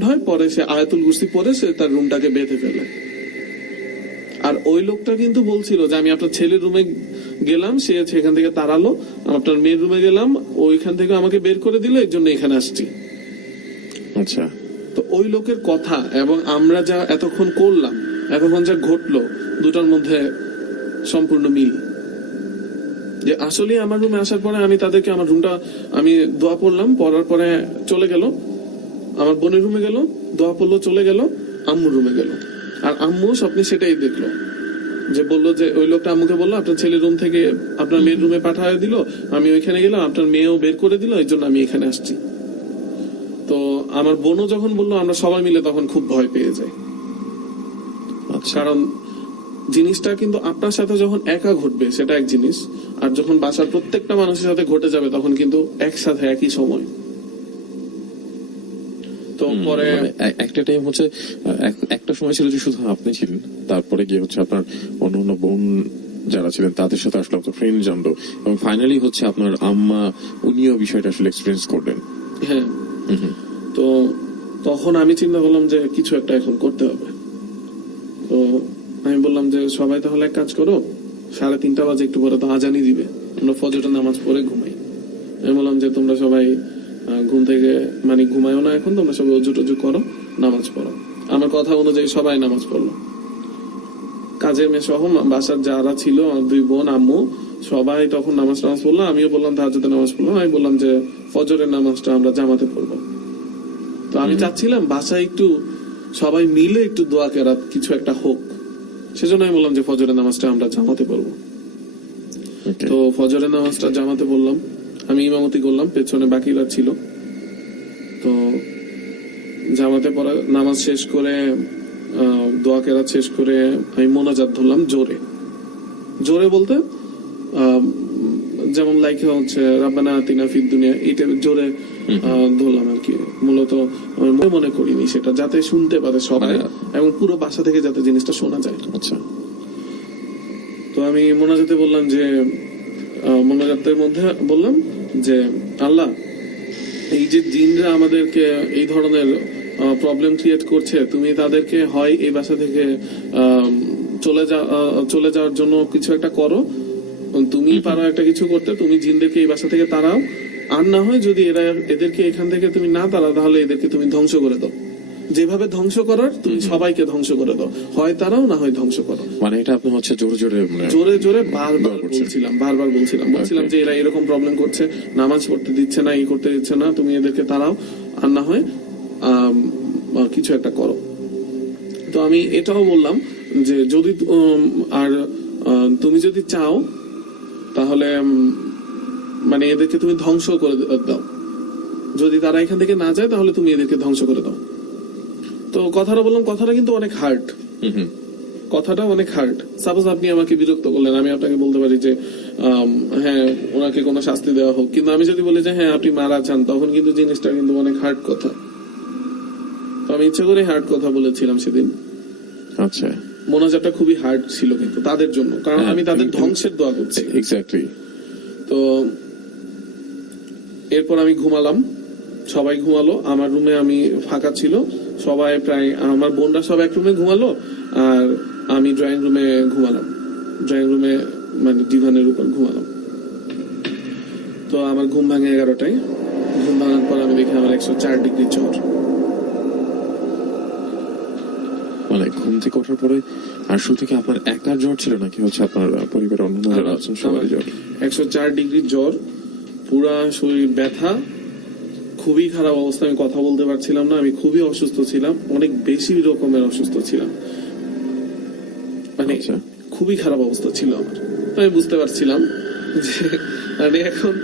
হয়, পরে সে আয়াতুল কুরসি পরে সে তার রুমটাকে বেঁধে ফেলে। আর ওই লোকটা কিন্তু বলছিল যে আমি আপনার ছেলের রুমে গেলাম, সে সেখান থেকে তাড়ালো, আপনার মেয়ের রুমে গেলাম, ওইখান থেকে আমাকে বের করে দিল, এর জন্য এখানে আসছি। আচ্ছা, তো ওই লোকের কথা এবং আমরা যা এতক্ষণ করলাম, এতক্ষণ যা ঘটলো, দুটার মধ্যে সম্পূর্ণ মিল। যে আসলে আমার রুমে আসার পরে আমি তাদেরকে আমার রুমটা আমি দোয়া পড়লাম, পড়ার পরে চলে গেল, আমার বোনের রুমে গেল, দোয়া পড়লো, চলে গেল, আম্মুর রুমে গেল। আর আম্মু স্বপ্নে সেটাই দেখলো, যে বললো যে ওই লোকটা আম্মুকে বললো আপনার ছেলের রুম থেকে আপনার মেয়ের রুমে পাঠিয়ে দিল, আমি ওইখানে গেলাম, আপনার মেয়েও বের করে দিল, এই জন্য আমি এখানে আসছি। তো আমার বোনও যখন বললো, আমরা সবাই মিলে তখন খুব ভয় পেয়ে যাই। আচ্ছা, কারণ জিনিসটা কিন্তু আপনার সাথে যখন একা ঘটবে সেটা এক জিনিস, আর যখন বাসার প্রত্যেকটা মানুষের সাথে ঘটে যাবে তখন কিন্তু একসাথে একই সময়। তো পরে মানে একটা টাইম হচ্ছে একটা সময় ছিল যে শুধু আপনি ছিলেন, তারপরে গিয়ে হচ্ছে আপনার অন্য অন্য বোন যারা ছিলেন তাদের সাথে আসলে আপনার ফ্রেন্ড জানলো, এবং ফাইনালি হচ্ছে আপনার আম্মা উনিও বিষয়টা আসলে এক্সপিরিয়েন্স করলেন। হ্যাঁ, তো তখন আমি চিন্তা করলাম যে কিছু একটা এখন করতে হবে। তো আমি বললাম যে সবাই তাহলে এক কাজ করো, 3:30 বাজে, একটু পরে তো আজানই দিবে, আমরা ফজরের নামাজ পড়ে ঘুমাই। আমি বললাম যে তোমরা সবাই ঘুম থেকে মানে ঘুমায়ও না, এখন তোমরা সবাই অজু টজু করো, নামাজ পড়ো। আমার কথা অনুযায়ী সবাই নামাজ পড়লো, কাজের মেয়ে সহ বাসার যারা ছিল, আমার 2 বোন, আম্মু, সবাই তখন নামাজ পড়লো। আমিও বললাম তাহাজ্জুদের নামাজ পড়লাম। আমি বললাম যে ফজরের নামাজটা আমরা জামাতে পড়বো। তো আমি চাচ্ছিলাম বাসায় একটু সবাই মিলে একটু দোয়া কেরাত কিছু একটা হোক, সেজন্য আমি বললাম যে ফজরের নামাজটা আমরা জামাতে পড়বো। Okay. তো ফজরের নামাজটা জামাতে পড়লাম, আমি ইমামতি করলাম, পেছনে বাকিরা ছিল। তো জামাতে পড়া নামাজ শেষ করে দোয়া কেরাত শেষ করে আমি মোনাজাত ধরলাম জোরে জোরে বলতে যেমন লাইক হচ্ছে রাব্বানা আতিনা ফিদ দুনিয়া, এটা জোরে ধরলাম আর কি। মূলত আমি মনে করিনি সেটা, যাতে শুনতে পারে সবাই এবং পুরো বাসা থেকে যাতে জিনিসটা শোনা যায়। আচ্ছা, তো আমি মোনাজাতে বললাম যে মোনাজাতের মধ্যে বললাম যে আল্লাহ, এই যে জিনরা আমাদেরকে এই ধরনের প্রবলেম ক্রিয়েট করছে, তুমি তাদেরকে হয় এই বাসা থেকে চলে যাওয়ার জন্য কিছু একটা করো, তুমি পারো একটা কিছু করতে, তুমি জিনদেরকে এই বাসা থেকে তাড়াও, আর না হয় যদি এদেরকে এখান থেকে তুমি না তাড়াও তাহলে এদেরকে তুমি ধ্বংস করে দাও, যেভাবে ধ্বংস করার তুমি সবাইকে ধ্বংস করে দাও, হয় তারাও না হয় ধ্বংস করো। মানে এটা আপনি হচ্ছে জোরে জোরে জোরে জোরে বারবার বলছিলাম যে এরা এরকম প্রবলেম করছে, নামাজ পড়তে দিচ্ছে না, এই করতে দিচ্ছে না, তুমি এদেরকে তাড়াও, আর না হয় কিছু একটা করো। তো আমি এটাও বললাম যে যদি আর তুমি যদি চাও তাহলে মানে এদেরকে তুমি ধ্বংস করে দাও, যদি তারা এখান থেকে না যায় তাহলে তুমি এদেরকে ধ্বংস করে দাও। তো কথাটা বললাম, কথাটা কিন্তু অনেক হার্ড, কথাটা অনেক হার্ড। সাপোজ আপনি আমাকে বিরক্ত করলেন, আমি আপনাকে বলতে পারি যে হ্যাঁ ওনাকে কোনো শাস্তি দেওয়া হোক, কিন্তু আমি যদি বলি যে হ্যাঁ আপনি মারা চান, তখন কিন্তু জিনিসটা কিন্তু অনেক হার্ড কথা। তো আমি ইচ্ছা করে হার্ড কথা বলেছিলাম সেদিন। আচ্ছা, মোনাজাতটা খুবই হার্ড ছিল কিন্তু তাদের জন্য, কারণ আমি তাদের ধ্বংসের দোয়া করছি। এক্স্যাক্টলি। তো এরপর আমি ঘুমালাম, সবাই ঘুমালো, আমার রুমে আমি ফাঁকা ছিল, সবাই প্রায় আমার বোনরা সব এক রুমে ঘুমালো, আর আমি ড্রয়িং রুমে ঘুমালাম, ড্রয়িং রুমে মানে ডিভানের উপর ঘুমালাম। তো আমার ঘুম ভাঙে 11টায়। ঘুম ভাঙার পর আমি দেখি আমার 104 ডিগ্রি জ্বর। মানে ঘুম থেকে ওঠার পরে আর শুরু থেকে আপনার একার জ্বর ছিল নাকি হচ্ছে আপনার পরিবারের অন্য যারা আছেন সবারই জ্বর? 104 ডিগ্রি জ্বর, পুরা শরীর ব্যথা, খুবই খারাপ অবস্থা, আমি কথা বলতে পারছিলাম না, আমি খুবই অসুস্থ ছিলাম, অনেক বেশি রকমের অসুস্থ ছিলাম, মানে খুবই খারাপ অবস্থা ছিল আমার। আমি বুঝতে পারছিলাম যে মানে এখন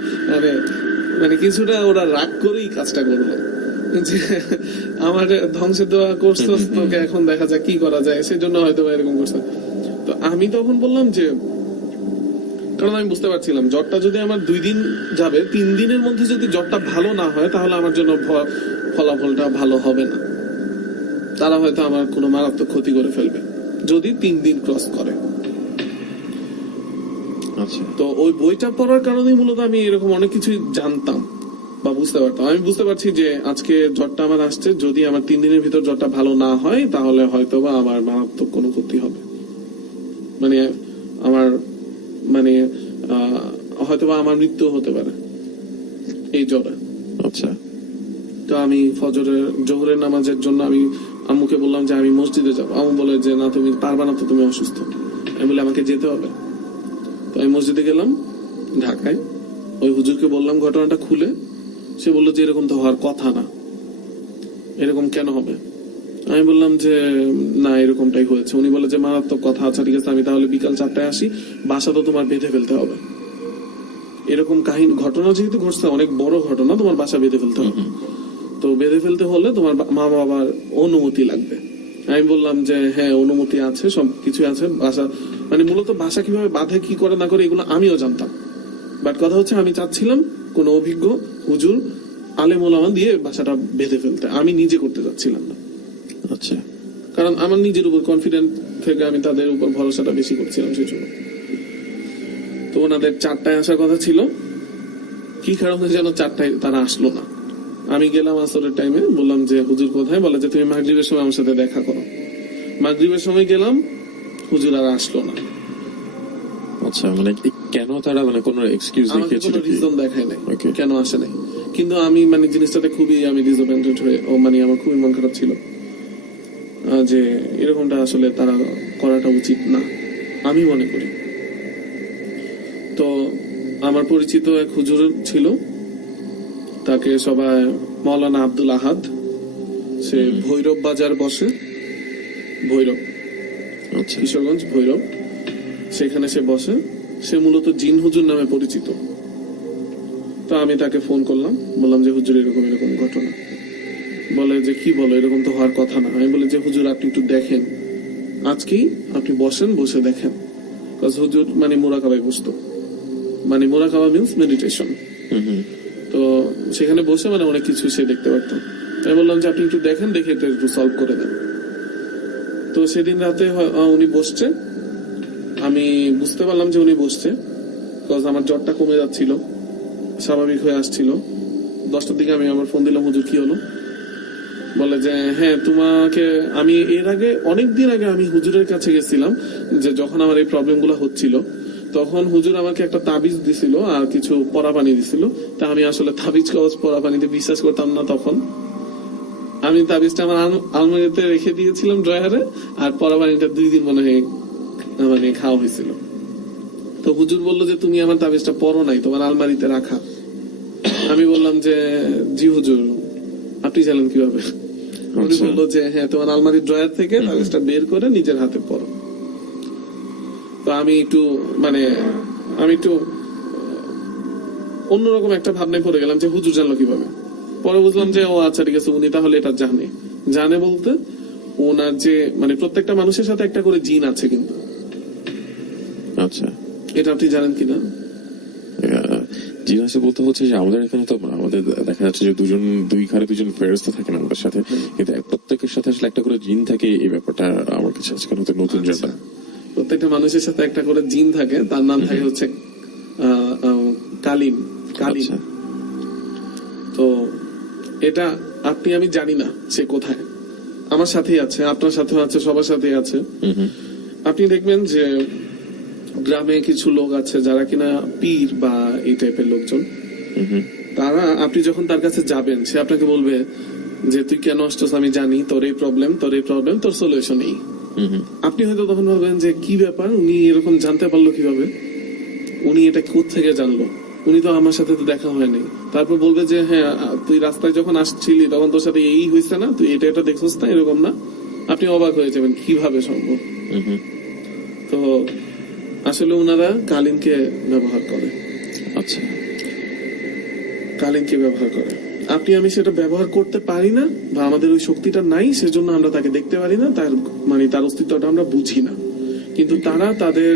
মানে কিছুটা ওরা রাগ করেই কাজটা করলো, যে আমার ধ্বংসের দোয়া করছস, তোকে এখন দেখা যায় কি করা যায়, সেজন্য হয়তো এরকম করছে। তো আমি তখন বললাম যে, কারণ আমি বুঝতে পারছিলাম জ্বরটা যদি আমার 2 দিন যাবে, 3 দিনের মধ্যে যদি জ্বরটা ভালো না হয় তাহলে আমার জন্য ফলাফলটা ভালো হবে না, তারা হয়তো আমার কোনো মারাত্মক ক্ষতি করে ফেলবে যদি 3 দিন ক্রস করে। তো ওই বইটা পড়ার কারণেই মূলত আমি এরকম অনেক কিছু জানতাম বা বুঝতে পারতাম। আমি বুঝতে পারছি যে আজকে জ্বরটা আমার আসছে, যদি আমার 3 দিনের ভিতর জ্বরটা ভালো না হয় তাহলে হয়তো বা আমার মারাত্মক কোনো ক্ষতি হবে, মানে আমার মানে বা আমার মৃত্যু হতে পারে এই জ্বরে। আচ্ছা তো আমি জোহরের নামাজের জন্য আমি আম্মুকে বললাম যে আমি মসজিদে যাবো। আম্মু বলে যে না তুমি পারবা না, তো তুমি অসুস্থ। আমি বলি আমাকে যেতে হবে। তো আমি মসজিদে গেলাম ঢাকায়, ওই হুজুরকে বললাম ঘটনাটা খুলে। সে বললো যে এরকম তো হওয়ার কথা না, এরকম কেন হবে? আমি বললাম যে না এরকমটাই হয়েছে। উনি বলে যে মারাত্মক কথা। আচ্ছা ঠিক আছে, আমি তাহলে বিকাল 4টায় আসি, বাসা তো তোমার বেঁধে ফেলতে হবে। এরকম কাহিনী ঘটনা যেহেতু ঘটছে, অনেক বড় ঘটনা, তোমার বাসা বেঁধে ফেলতে হবে। তো বেঁধে ফেলতে হলে তোমার মা বাবার অনুমতি লাগবে। আমি বললাম যে হ্যাঁ অনুমতি আছে, সব কিছু আছে। বাসা মানে মূলত বাসা কিভাবে বাঁধে কি করে না করে এগুলো আমিও জানতাম, বাট কথা হচ্ছে আমি চাচ্ছিলাম কোন অভিজ্ঞ হুজুর আলেম ওলামা দিয়ে বাসাটা বেঁধে ফেলতে, আমি নিজে করতে চাচ্ছিলাম না। আচ্ছা কারণ আমার নিজের উপর কনফিডেন্ট থেকে আমি তাদের উপর ভরসাটা বেশি করছিলাম সেই জন্য। তো ওনাদের 4টায় আসার কথা ছিল, কি কারণে যেন 4টায় তারা আসলো না। আমি গেলাম আসরের টাইমে, বললাম যে হুজুর কোথায়? বলে যে তুমি মাগরিবের সময় আমার সাথে দেখা করো। মাগরিবের সময় গেলাম, হুজুর আর আসলো না। আচ্ছা মানে কেন তারা মানে কোনো এক্সকিউজ আমাকে দেখিয়েছিল কোনো কি? রিজন দেখায় নাই Okay. কেন আসে নাই। কিন্তু আমি মানে জিনিসটাতে খুবই আমি ডিসঅ্যাপয়েন্টেড হয়ে মানে আমার খুবই মন খারাপ ছিল যে এরকমটা আসলে তারা করাটা উচিত না আমি মনে করি। তো আমার পরিচিত এক হুজুর ছিল, তাকে সবাই মাওলানা আব্দুল আহাদ, সে ভৈরব বাজার বসে, ভৈরব আচ্ছা কিশোরগঞ্জ ভৈরব, সেখানে সে বসে। সে মূলত জিন হুজুর নামে পরিচিত। তো আমি তাকে ফোন করলাম, বললাম যে হুজুর এরকম এরকম ঘটনা। বলে যে কি বলো, এরকম তো হওয়ার কথা না। আমি বলি যে হুজুর আপনি একটু দেখেন, আজকেই আপনি বসেন, বসে দেখেন। হুজুর মানে মোরাকাবায় বসতো, মানে মোরাকাবা মিন্স মেডিটেশন। তো সেখানে বসে মানে অনেক কিছু সে দেখতে পারতো। আমি বললাম যে আপনি একটু দেখেন, দেখে এটা একটু সলভ করে দেন। তো সেদিন রাতে উনি বসছে, আমি বুঝতে পারলাম যে উনি বসছে, বিকজ আমার জ্বরটা কমে যাচ্ছিল, স্বাভাবিক হয়ে আসছিল। 10টার দিকে আমি আমার ফোন দিলাম, হুজুর কি হলো? বলে যে হ্যাঁ তোমাকে আমি এর আগে অনেকদিন আগে আমি হুজুরের কাছে গেছিলাম, যে যখন আমার এই প্রবলেম গুলো হচ্ছিল, তখন হুজুর আমাকে একটা তাবিজ দিছিল আর কিছু পরা পানি দিছিল। তা আমি আসলে তাবিজ কবজ পরা পানিতে বিশ্বাস করতাম না তখন। আমি তাবিজটা আমার আলমারিতে রেখে দিয়েছিলাম ড্রয়ারে, আর পরা পানিটা 2 দিন মনে হয় মানে খাওয়া হয়েছিল। তো হুজুর বললো যে তুমি আমার তাবিজটা পরো নাই, তোমার আলমারিতে রাখা। আমি বললাম যে জি হুজুর, আপনি জানেন কিভাবে? উনি বললো যে হ্যাঁ তোমার আলমারির ড্রয়ার থেকে তাবিজটা বের করে নিজের হাতে পরো। তো আমি একটু অন্যরকম একটা ভাবনায় পড়ে গেলাম যে হুজুর জানলো কিভাবে। পরে বুঝলাম যে ও আচ্ছা ঠিক আছে, উনি তাহলে এটা জানে বলতে ওনার যে মানে প্রত্যেকটা মানুষের সাথে একটা করে জিন আছে কিন্তু। আচ্ছা এটা আপনি জানেন কিনা? জিন আছে বলতে হচ্ছে যে আমাদের এখানে তো আমাদের দেখা যাচ্ছে যে দুই ঘরে দুজন ফেরেশতা থাকেন আমাদের সাথে, কিন্তু প্রত্যেকের সাথে আসলে একটা করে জিন থাকে। এই ব্যাপারটা আমার কাছে আজকে নতুন জানা। প্রত্যেকটা মানুষের সাথে একটা করে জিন থাকে, তার নাম থাকে হচ্ছে কালিন। আচ্ছা। তো এটা আমি জানি না সে কোথায়, আমার সাথেই আছে, আপনার সাথেও আছে, সবার সাথেই আছে। আপনি দেখবেন যে গ্রামে কিছু লোক আছে যারা কিনা পীর বা এই টাইপের লোকজন, তারা আপনি যখন তার কাছে যাবেন সে আপনাকে বলবে যে তুই কেন আসছিস আমি জানি, তোর এই প্রবলেম, তোর সলিউশন এই। আপনি হয়তো তখন ভাববেন যে কি ব্যাপার, উনি এরকম জানতে পারলো কিভাবে, উনি এটা কোত্থেকে জানলো, উনি তো আমার সাথে তো দেখা হয়নি। তারপর বলবে যে হ্যাঁ তুই রাস্তায় যখন আসছিলি তখন তোর সাথে এই হয়েছে না, তুই এটা দেখছিস না, এরকম না। আপনি অবাক হয়ে যাবেন কিভাবে সম্ভব। তো আসলে ওনারা কালিনকে ব্যবহার করে। আচ্ছা কালিনকে ব্যবহার করে। আমি সেটা ব্যবহার করতে পারি না, বা আমাদের ওই শক্তিটা নাই, সেজন্য আমরা তাকে দেখতে পারি না, তার অস্তিত্বটা আমরা বুঝি না। কিন্তু তারা তাদের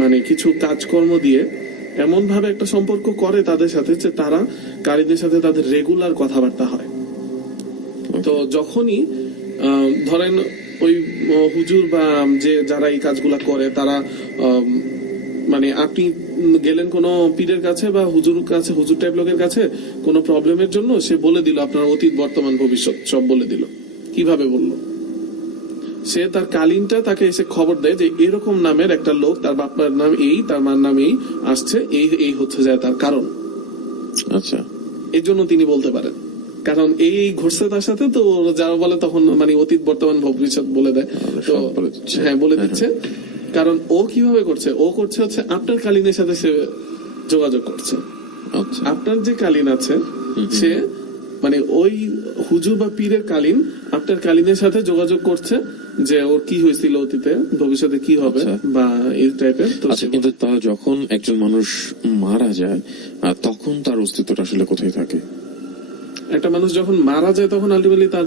মানে কিছু কাজকর্ম দিয়ে এমন ভাবে একটা সম্পর্ক করে তাদের সাথে যে তারা কারিদের সাথে তাদের রেগুলার কথাবার্তা হয়। তো যখনই ধরেন ওই হুজুর বা যে যারা এই কাজগুলা করে তারা মানে আপনি গেলেন কোনো পীরের কাছে বা হুজুর টাইপ লোকের কাছে কোনো প্রবলেমের জন্য, সে বলে দিল আপনার অতীত বর্তমান ভবিষ্যৎ সব বলে দিল। কিভাবে বললো? সে তার কালীনটা তাকে এসে খবর দেয় যে এরকম নামের একটা লোক, তার বাবার নাম এই, তার মার নাম এই, আসছে, এই এই হচ্ছে যায় তার কারণ। আচ্ছা, এই জন্য তিনি বলতে পারেন, কারণ এই এই ঘটছে তার সাথে, তো যারা বলে তখন মানে অতীত বর্তমান ভবিষ্যৎ বলে দেয়, তো সব বলে দিচ্ছে। হ্যাঁ বলে দিচ্ছে। কারণ ও কিভাবে করছে, ও করছে হচ্ছে আপনার কালীনের সাথে সে যোগাযোগ করছে। আচ্ছা, আপনার যে কালীন আছে সে মানে ওই হুজুর বা পীরের কালীন আপনার কালীনের সাথে যোগাযোগ করছে যে ওর কি হয়েছিল অতীতে, ভবিষ্যতে কি হবে, আচ্ছা। বা এই টাইপের। তো আচ্ছা, কিন্তু তা যখন একজন মানুষ মারা যায় তখন তার অস্তিত্বটা আসলে কোথায় থাকে? একটা মানুষ যখন মারা যায় তখন আলটিমেটলি তার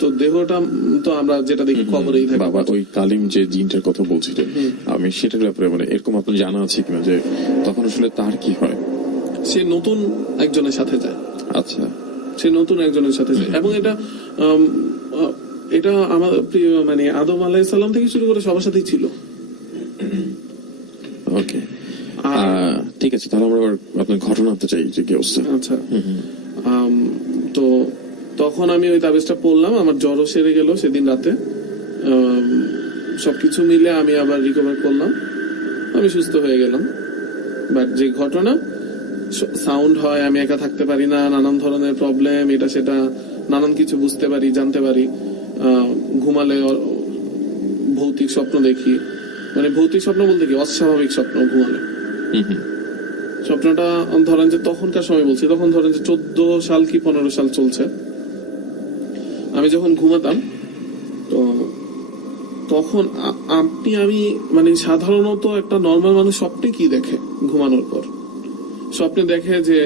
তো দেহটা তো আমরা যেটা দেখি কবরেই থাকে। বাবা, ওই কালিম যে জিনটার কথা বলছিলেন, আমি সেটার ব্যাপারে মানে এরকম আপনার জানা আছে কিনা যে তখন আসলে তার কি হয়? সে নতুন একজনের সাথে যায়। আচ্ছা, সে নতুন একজনের সাথে যায়, এবং এটা এটা আমাদের প্রিয় মানে আদম আলাইহিস সালাম থেকে শুরু করে সবার সাথেই ছিল। ওকে, ঠিক আছে, তাহলে আমরা আপনার ঘটনা আনতে চাই যে কি অবস্থা। আচ্ছা, তো তখন আমি ওই তাবিজটা পড়লাম, আমার জ্বরও সেরে গেল সেদিন রাতে। সবকিছু মিলে আমি আবার রিকভার করলাম, আমি সুস্থ হয়ে গেলাম। বাট যে ঘটনা, সাউন্ড হয়, আমি একা থাকতে পারি না, নানান ধরনের প্রবলেম, এটা সেটা নানান কিছু বুঝতে পারি, জানতে পারি। ঘুমালে ভৌতিক স্বপ্ন দেখি, মানে ভৌতিক স্বপ্ন বলতে কি অস্বাভাবিক স্বপ্ন ঘুমালে। স্বপ্নটা ধরেন যে তখনকার সময় বলছি, তখন ধরেন যে 14 সাল কি 15 সাল চলছে। আমি যখন ঘুমাতাম তো তখন আমি মানে সাধারণত একটা নর্মাল মানুষ স্বপ্নে কি দেখে ঘুমানোর পর, স্বপ্নে দেখে যে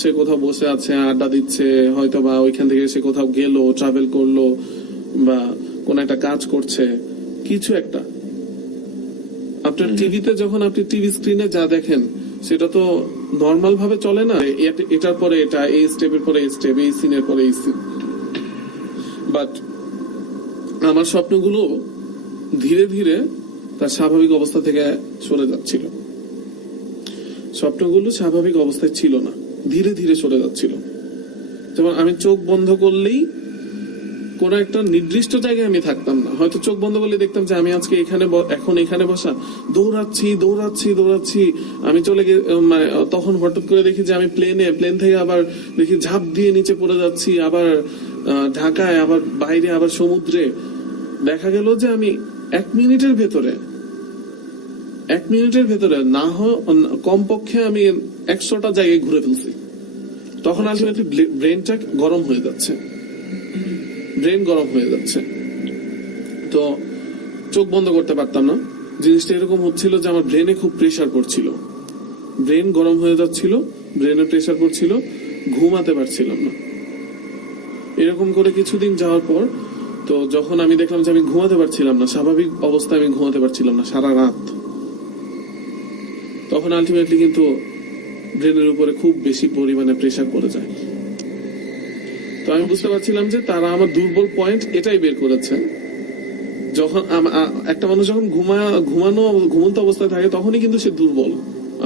সে কোথাও বসে আছে, আড্ডা দিচ্ছে, হয়তো বা ওইখান থেকে সে কোথাও গেল, ট্রাভেল করলো, বা কোন একটা কাজ করছে, কিছু একটা। আপনার টিভিতে যখন আপনি টিভি স্ক্রিনে যা দেখেন সেটা তো নর্মাল ভাবে চলে না, এটার পরে এটা, এই স্টেপের পরে এই স্টেপ, এই সিনের পরে এই সিন। বাট আমার স্বপ্নগুলো ধীরে ধীরে তার স্বাভাবিক অবস্থা থেকে সরে যাচ্ছিল। স্বপ্নগুলো স্বাভাবিক অবস্থায় ছিল না, ধীরে ধীরে সরে যাচ্ছিল। যেমন আমি চোখ বন্ধ করলেই কোন একটা নির্দিষ্ট জায়গায় আমি থাকতাম না, হয়তো চোখ বন্ধ করলে দেখতাম যে আমি আজকে এখানে, এখন এখানে বসা, দৌড়াচ্ছি, আমি চলে গিয়ে তখন হঠাৎ করে দেখি যে আমি প্লেন থেকে আবার দেখি ঝাঁপ দিয়ে নিচে পড়ে যাচ্ছি, আবার ঢাকায়, আবার বাইরে, আবার সমুদ্রে। দেখা গেল যে আমি 1 মিনিটের ভেতরে না হয় কমপক্ষে আমি 100টা জায়গায় ঘুরে ফেলছি। তখন আলটিমেটলি ব্রেনটা গরম হয়ে যাচ্ছে, তো চোখ বন্ধ করতে পারতাম না। জিনিসটা এরকম হচ্ছিল যে আমার ব্রেনে খুব প্রেসার পড়ছিল, ব্রেন গরম হয়ে যাচ্ছিল, ব্রেনে প্রেসার পড়ছিল, ঘুমাতে পারছিলাম না। এরকম করে কিছুদিন যাওয়ার পর তো যখন আমি দেখলাম যে আমি ঘুমাতে পারছিলাম না, স্বাভাবিক অবস্থায় আমি ঘুমাতে পারছিলাম না সারা রাত, তখন আলটিমেটলি কিন্তু ব্রেনের উপরে খুব বেশি পরিমাণে প্রেসার পড়ে যায়। তো আমি বুঝতে পারছিলাম যে তারা আমার দুর্বল পয়েন্ট এটাই বের করেছে। যখন একটা মানুষ যখন ঘুমন্ত অবস্থায় থাকে তখনই কিন্তু সে দুর্বল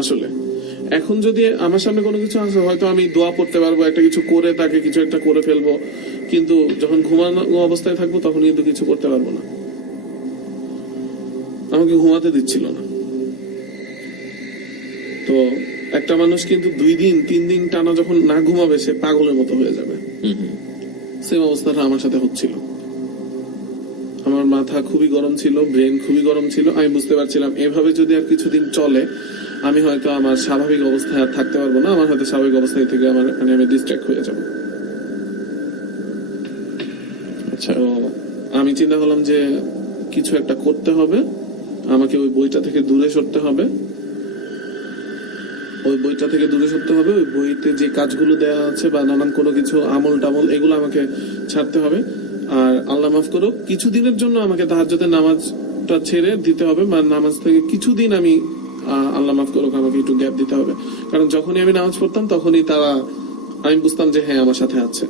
আসলে। এখন যদি আমার সামনে কোনো কিছু আসে, হয়তো আমি দোয়া পড়তে পারবো, একটা কিছু করে তাকে কিছু একটা করে ফেলবো, কিন্তু যখন ঘুমানো অবস্থায় থাকবো তখন কিন্তু কিছু করতে পারবো না। আমাকে ঘুমাতে দিচ্ছিল না। তো একটা মানুষ কিন্তু 2 দিন 3 দিন টানা যখন না ঘুমাবে সে পাগলের মতো হয়ে যাবে। সেম অবস্থাটা আমার সাথে হচ্ছিল। আমার মাথা খুবই গরম ছিল, ব্রেন খুবই গরম ছিল। আমি বুঝতে পারছিলাম এভাবে যদি আর কিছুদিন চলে আমি হয়তো আমার স্বাভাবিক অবস্থায় আর থাকতে পারবো না, আমার হয়তো স্বাভাবিক অবস্থায় থেকে আমি ডিস্ট্রাক্ট হয়ে যাব। তো আমি চিন্তা করলাম যে কিছু একটা করতে হবে, আমাকে ওই বইটা থেকে দূরে সরতে হবে। ওই বইতে যে কাজগুলো দেওয়া আছে বা নানান কোনো কিছু আমল টামল এগুলো আমাকে ছাড়তে হবে। আর আল্লাহ মাফ করো, কিছুদিনের জন্য আমাকে তাহাজ্জুদের নামাজটা ছেড়ে দিতে হবে, বা নামাজ থেকে কিছুদিন আমি আল্লাহ মাফ করো আমাকে একটু গ্যাপ দিতে হবে। কারণ যখনই আমি নামাজ পড়তাম তখনই আমি বুঝতাম যে হ্যাঁ আমার সাথে আছে।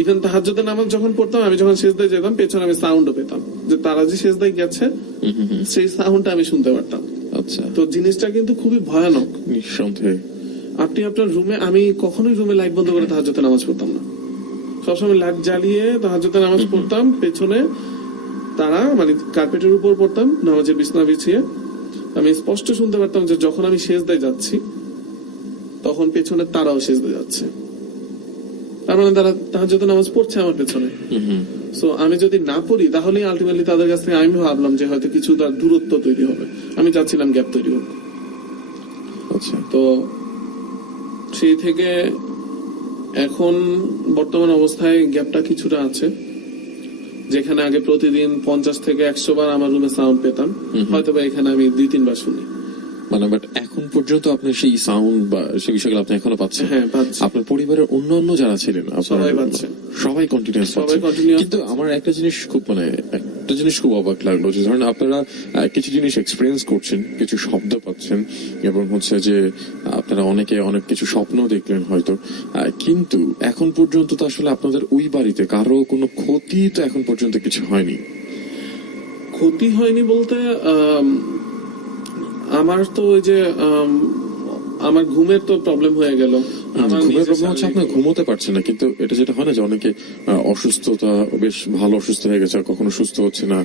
ইভেন তাহাজ্জুদের নামাজ যখন পড়তাম, আমি যখন সেজদায় যেতাম পেছনে আমি সাউন্ডও পেতাম, যে তারা যে সেজদায় গেছে সেই সাউন্ডটা আমি শুনতে পারতাম। আচ্ছা, তো জিনিসটা কিন্তু খুবই ভয়ানক। নিঃসন্দেহে আপনি আপনার রুমে, আমি কখনোই রুমে লাইট বন্ধ করে তাহাজ্জুদের নামাজ পড়তাম না, সবসময় লাইট জ্বালিয়ে তাহাজ্জুদের নামাজ পড়তাম, পেছনে তারা মানে কার্পেটের উপর পড়তাম নামাজের বিছনা বিছিয়ে, আমি স্পষ্ট শুনতে পারতাম যে যখন আমি সেজদায় যাচ্ছি তখন পেছনে তারাও সেজদায় যাচ্ছে, তার মানে তারা তাহাজ্জুদের নামাজ পড়ছে আমার পেছনে। সো আমি যদি না পড়ি তাহলে আলটিমেটলি তাদের কাছ থেকে আমি ভাবলাম যে হয়তো কিছু তার দূরত্ব তৈরি হবে, আমি চাচ্ছিলাম গ্যাপ তৈরি হোক। আচ্ছা, তো সেই থেকে এখন বর্তমান অবস্থায় গ্যাপটা কিছুটা আছে, যেখানে আগে প্রতিদিন 50 থেকে 100 বার আমার রুমে সাউন্ড পেতাম, হয়তো বা এখানে আমি 2-3 বার শুনি। মানে বাট এখন পর্যন্ত আপনি সেই সাউন্ড বা সেই বিষয়গুলো আপনি এখনো পাচ্ছেন? হ্যাঁ, পাচ্ছি। আপনার পরিবারের অন্যান্য যারা ছিলেন সবাই পাচ্ছে। সবাই কন্টিনিউয়াস সবাই পাচ্ছে। continuous কিন্তু আমার একটা জিনিস খুব অবাক লাগলো যে ধরেন আপনারা কিছু জিনিস এক্সপিরিয়েন্স করছেন, কিছু শব্দ পাচ্ছেন এবং হচ্ছে যে আপনারা অনেকে অনেক কিছু স্বপ্ন দেখলেন হয়তো, কিন্তু এখন পর্যন্ত তো আসলে আপনাদের ওই বাড়িতে কারো কোনো ক্ষতি তো এখন পর্যন্ত কিছু হয়নি। ক্ষতি হয়নি বলতে আমার তো ওই যে আমার ঘুমের তো প্রবলেম হয়ে গেল। আমার ঘুমের নিজের প্রবলেম হচ্ছে আপনার ঘুমোতে পারছেন না, কিন্তু এটা যেটা হয় না যে অনেকে অসুস্থতা বেশ ভালো অসুস্থ হয়ে গেছে, কখনো সুস্থ হচ্ছে না,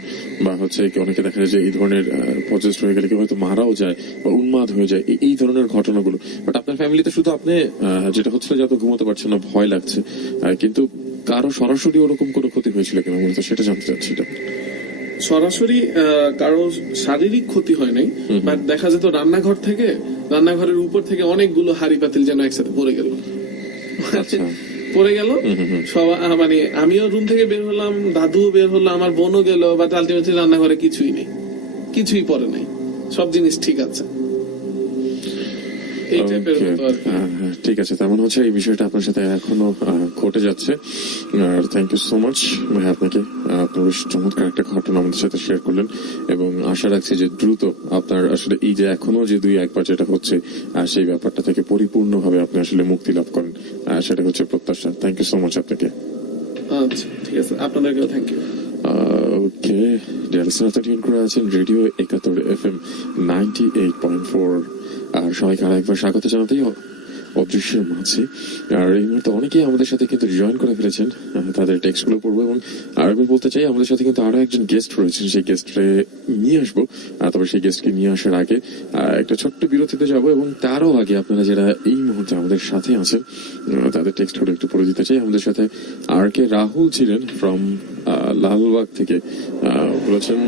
বা হচ্ছে কি অনেকে দেখা যায় যে এই ধরনের পজেস্ট হয়ে গেলে কেউ হয়তো মারাও যায় বা উন্মাদ হয়ে যায়, এই ধরনের ঘটনাগুলো। বাট আপনার ফ্যামিলিতে শুধু আপনি যেটা হচ্ছিল যে আপনি ঘুমোতে পারছেন না, ভয় লাগছে, কিন্তু কারো সরাসরি ওরকম কোনো ক্ষতি হয়েছিল কিনা মূলত সেটা জানতে চাচ্ছি। সরাসরি কারো শারীরিক ক্ষতি হয় নাই, বাট দেখা যেত রান্নাঘরের উপর থেকে অনেকগুলো হাড়ি পাতিল যেন একসাথে পড়ে গেল। সবাই মানে আমিও রুম থেকে বের হলাম, দাদুও বের হলো, আমার বোনও গেল, বাট আলটিমেটলি রান্নাঘরে কিছুই নেই, কিছুই পড়ে নাই, সব জিনিস ঠিক আছে। এই টাইপের হতো আর কি। ঠিক আছে, তেমন হচ্ছে এই বিষয়টা আপনার সাথে এখনো ঘটে যাচ্ছে। আর থ্যাংক ইউ সো মাচ ভাই আপনাকে, আপনার বেশ চমৎকার একটা ঘটনা আমাদের সাথে শেয়ার করলেন এবং আশা রাখছি যে দ্রুত আপনার আসলে এই যে এখনো যে 2-1 বার যেটা হচ্ছে সেই ব্যাপারটা থেকে পরিপূর্ণভাবে আপনি আসলে মুক্তি লাভ করেন, সেটা হচ্ছে প্রত্যাশা। থ্যাংক ইউ সো মাচ আপনাকে। আচ্ছা, ঠিক আছে, আপনাদেরকেও thank you. Okay, dear listener, tune করে আছেন রেডিও 71 FM 98.4, আর সবাইকে আরেকবার স্বাগত জানাতেই অদৃশ্যের মাঝে। আর এই মুহূর্তে অনেকেই আমাদের সাথে কিন্তু জয়েন করে ফেলেছেন, তাদের টেক্সট গুলো পড়বো এবং আরেকবার বলতে চাই আমাদের সাথে কিন্তু আরো একজন গেস্ট রয়েছেন, সেই গেস্টে নিয়ে আসবো। তবে সেই গেস্টকে নিয়ে আসার আগে একটা ছোট্ট বিরতিতে যাব এবং তারও আগে আপনারা যারা এই মুহূর্তে আমাদের সাথে আছেন তাদের টেক্সট গুলো একটু পড়ে দিতে চাই। আমাদের সাথে আর কে রাহুল ছিলেন ফ্রম লালবাগ থেকে, বলেছেন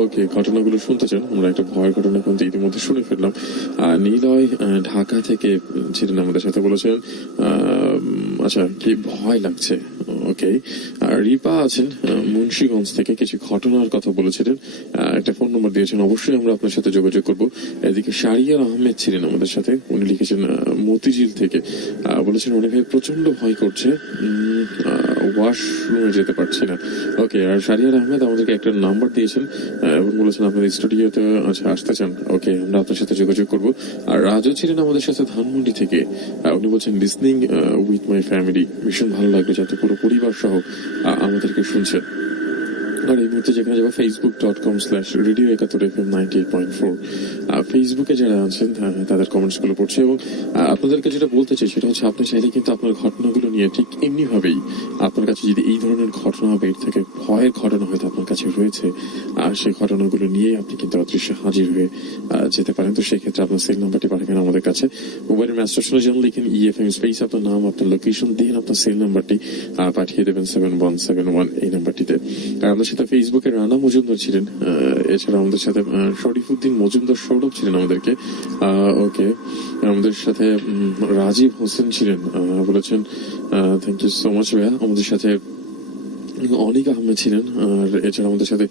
ওকে ঘটনাগুলো শুনতে চান। আমরা একটা ভয়ের ঘটনা কিন্তু ইতিমধ্যে শুনে ফেললাম। নিলয় ঢাকা থেকে ছিলেন আমাদের সাথে, বলেছেন আচ্ছা কি ভয় লাগছে। ওকে, রিপা আছেন মুন্সিগঞ্জ থেকে, কিছু ঘটনার কথা বলেছিলেন, একটা ফোন নম্বর দিয়েছেন, অবশ্যই আমরা আপনার সাথে যোগাযোগ করব। এদিকে শারিয়ার আহমেদ ছিলেন আমাদের সাথে, উনি লিখেছেন মতিঝিল থেকে, বলেছেন অনেক প্রচন্ড ভয় করছে, ওয়াশরুমে যেতে পারছি না। ওকে, আর শারিয়ার আহমেদ আমাদেরকে একটা নাম্বার দিয়েছেন এবং বলেছেন আপনাদের স্টুডিওতে আসতে চান। ওকে, আমরা আপনার সাথে যোগাযোগ করব। আর রাজু ছিলেন আমাদের সাথে ধানমন্ডি থেকে, উনি বলছেন লিসনিং উইথ মাই ফ্যামিলি, ভীষণ ভালো লাগলো যাতে পুরো পরিবার সহ আমাদেরকে শুনছেন। আর এই মুহূর্তে যেখানে যাবো facebook.com/radio71FM 98.4, ফেসবুকে যারা আছেন তাদের কমেন্টস গুলো পড়ছে এবং আপনাদেরকে যেটা বলতে চাই সেটা হচ্ছে আপনি চাইলে কিন্তু আপনার ঘটনাগুলো নিয়ে ঠিক এমনি ভাবেই আপনার কাছে যদি এই ধরনের ঘটনা বের থেকে ভয়ের ঘটনা হয়তো আপনার কাছে রয়েছে, আর সেই ঘটনাগুলো নিয়ে আপনি কিন্তু অদৃশ্যে হাজির হয়ে যেতে পারেন। তো সেই ক্ষেত্রে আপনার সেল নাম্বারটি পাঠাবেন আমাদের কাছে, মোবাইলের মেসেজের জন্য লিখেন EFM স্পেস আপনার নাম, আপনার লোকেশন দিয়ে আপনার সেল নাম্বারটি পাঠিয়ে দেবেন 7171 এই নাম্বারটিতে। আর আমাদের সাথে ফেসবুকে রানা মজুমদার ছিলেন, এছাড়া আমাদের সাথে শরীফুদ্দিন মজুমদার সৌরভ ছিলেন আমাদেরকে। ওকে, আমাদের সাথে রাজীব হোসেন ছিলেন, বলেছেন থ্যাংক ইউ সো মাচ ভাইয়া। আমাদের সাথে অনিক আহমেদ ছিলেন, আর এছাড়া আমাদের সাথে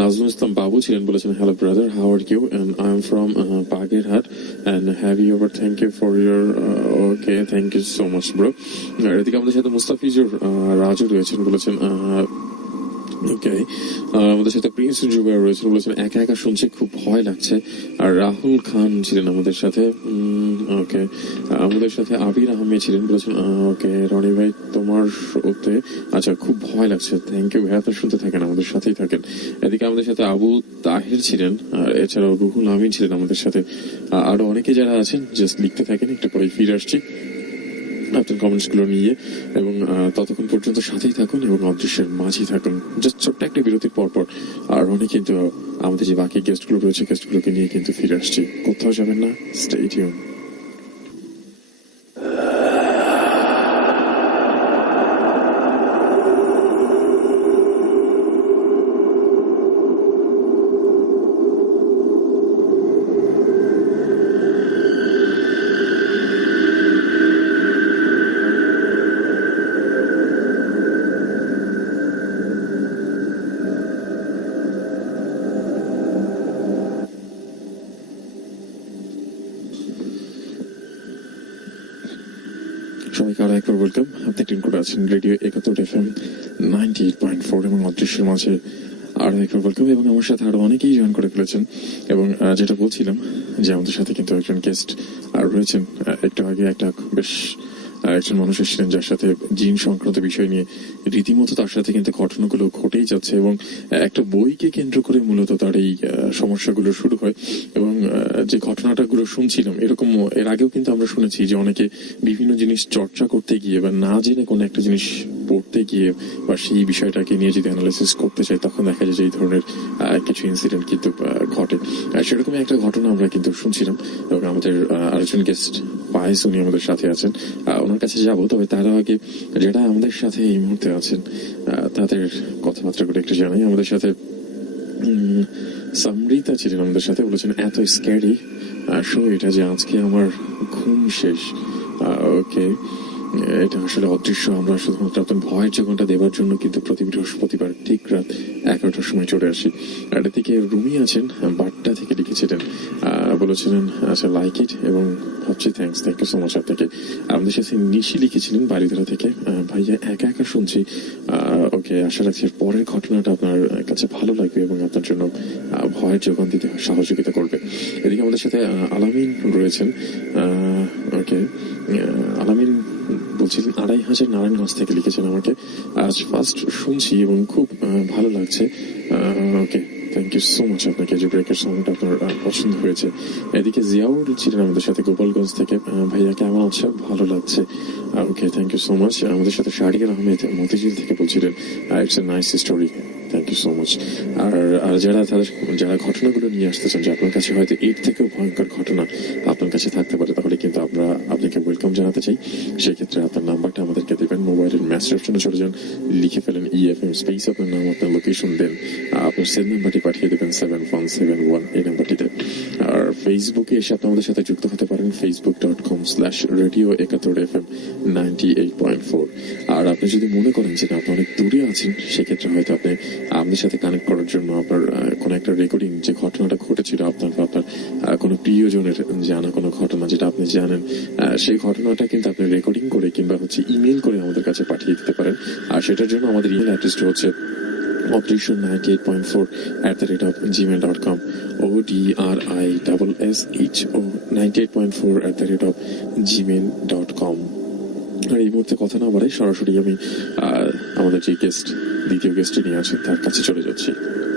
নাজমুল ইসলাম বাবু ছিলেন, বলেছেন hello brother, how are you, and I am from Bagerhat and have you ever, thank you for your, okay thank you so much bro. আর এদিকে আমাদের সাথে মুস্তাফিজুর রাজু রয়েছেন, বলেছেন ওকে, আমাদের সাথে প্রিন্স জুবাইর রয়েছেন, বলেছেন একা একা শুনছে খুব ভয় লাগছে। আর রাহুল খান ছিলেন আমাদের সাথে। ওকে, আমাদের সাথে আবির আহমেদ ছিলেন, বলেছেন ওকে রনি ভাই তোমার ওতে আচ্ছা খুব ভয় লাগছে, থ্যাংক ইউ ভাইয়া, শুনতে থাকেন আমাদের সাথেই থাকেন। এদিকে আমাদের সাথে আবু তাহের ছিলেন, আর এছাড়াও রুহুল আমিন ছিলেন আমাদের সাথে। আরো অনেকে যারা আছেন জাস্ট লিখতে থাকেন, একটু পরে ফিরে আসছি। আপনার কমেন্টসগুলো নিয়ে, এবং ততক্ষণ পর্যন্ত সাথেই থাকুন এবং অদৃশ্যের মাঝেই থাকুন। জাস্ট ছোট্ট একটা বিরতির পর আর অনেক কিন্তু আমাদের যে বাকি গেস্টগুলো রয়েছে গেস্টগুলোকে নিয়ে কিন্তু ফিরে আসছি। কোথাও যাবেন না, স্টে টিউন। সবাইকে আরো একবার ওয়েলকাম। আপনি টিউন করে আছেন রেডিও 71 FM 98.4 এবং অদৃশ্যের মাঝে আরো একবার ওয়েলকাম। এবং আমার সাথে আরো অনেকেই জয়েন করে ফেলেছেন, এবং যেটা বলছিলাম যে আমাদের সাথে কিন্তু একজন গেস্ট আর রয়েছেন। একটু আগে বেশ একজন মানুষ এসেছিলেন যার সাথে জিন সংক্রান্ত বিষয় নিয়ে রীতিমতো তার সাথে কিন্তু ঘটনাগুলো ঘটেই যাচ্ছে, এবং একটা বইকে কেন্দ্র করে মূলত তার এই সমস্যাগুলো শুরু হয়। এবং যে ঘটনাটাগুলো শুনছিলাম, এরকম এর আগেও কিন্তু আমরা শুনেছি যে অনেকে বিভিন্ন জিনিস চর্চা করতে গিয়ে বা না জেনে কোনো একটা জিনিস পড়তে গিয়ে বা সেই বিষয়টাকে নিয়ে যদি অ্যানালাইসিস করতে চাই, তখন দেখা যায় যে এই ধরনের কিছু ইনসিডেন্ট কিন্তু ঘটে। সেরকমই একটা ঘটনা আমরা কিন্তু শুনছিলাম, এবং আমাদের আরেকজন গেস্ট পায়েস, উনি আমাদের সাথে আছেন। ওনার কাছে যাবো, তবে তার আগে যারা আমাদের সাথে এই মুহূর্তে আছেন তাদের কথাবার্তাগুলো একটু জানাই। আমাদের সাথে সমৃতা ছিলেন আমাদের সাথে, বলেছেন এত স্ক্যারি শো এটা যে আজকে আমার ঘুম শেষ। ওকে, এটা আসলে অদৃশ্য। আমরা শুধুমাত্র আপনার ভয়ের যোগানটা দেওয়ার জন্য কিন্তু প্রতি বৃহস্পতিবার ঠিক রাত 11টার সময় চলে আসি। আর এদিকে রুমি আছেন, বাড্ডা থেকে লিখেছিলেন, বলেছিলেন আচ্ছা লাইক ইট, এবং ভাবছি থ্যাংক ইউ সো মাচ আপনাকে। আমাদের সাথে নিশি লিখেছিলেন বাড়িধারা থেকে, ভাইয়া একা শুনছি। ওকে, আশা রাখছি পরের ঘটনাটা আপনার কাছে ভালো লাগবে এবং আপনার জন্য ভয়ের যোগান দিতে সহযোগিতা করবে। এদিকে আমাদের সাথে আলামিন রয়েছেন। ওকে, আলামিন বলছিলেন 2500 নারায়ণগঞ্জ থেকে লিখেছেন আমাকে, আজ ফার্স্ট শুনছি এবং খুব ভালো লাগছে। Okay, thank you so much আপনাকে, যে ব্রেকের সংটা আপনার পছন্দ হয়েছে। এদিকে জিয়াউর ছিলেন আমাদের সাথে গোপালগঞ্জ থেকে, ভাইয়া কেমন আছে, ভালো লাগছে। Okay, thank you so much. আমাদের সাথে শাহরিয়ার আহমেদ মতিঝিল থেকে বলছিলেন it's a nice story, thank you so much. আর যারা ঘটনাগুলো নিয়ে আসতেছেন যে আপনার কাছে হয়তো এর থেকেও ভয়ঙ্কর ঘটনা আপনার কাছে থাকতে পারে, তাহলে কিন্তু আমরা আপনাকে ওয়েলকাম জানাতে চাই। সেক্ষেত্রে আপনার নাম্বারটা আমাদেরকে দেবেন, মোবাইলের মেসেজ অপশনে চলে যান, লিখে ফেলেন EFM স্পেস আপনার নাম, আপনার লোকেশন দেন, আপনার সেল নাম্বারটি পাঠিয়ে দেবেন 7171 এই নাম্বারটিতে। আর ফেসবুকে এসে আপনি আমাদের সাথে যুক্ত হতে পারেন, facebook.com/radio71FM 98.4। আর আপনি যদি মনে করেন যে আপনি অনেক দূরে আছেন, সেক্ষেত্রে হয়তো আপনি আমাদের সাথে কানেক্ট করার জন্য আপনার কোনো একটা রেকর্ডিং, যে ঘটনাটা ঘটেছিল আপনার বা আপনার কোনো প্রিয়জনের জানা কোনো ঘটনা যেটা আপনি জানেন, সেই ঘটনাটা কিন্তু আপনি রেকর্ডিং করে কিংবা ইমেল করে আমাদের কাছে পাঠিয়ে দিতে পারেন। আর সেটার জন্য আমাদের ইমেল অ্যাড্রেসটা হচ্ছে odrisho98.4@gmail.com, odrisho98.4@gmail.com। আর এই মুহূর্তে কথা না বাড়াই সরাসরি আমি আমাদের যে দ্বিতীয় গেস্টটি নিয়ে আছেন তার কাছে চলে যাচ্ছি।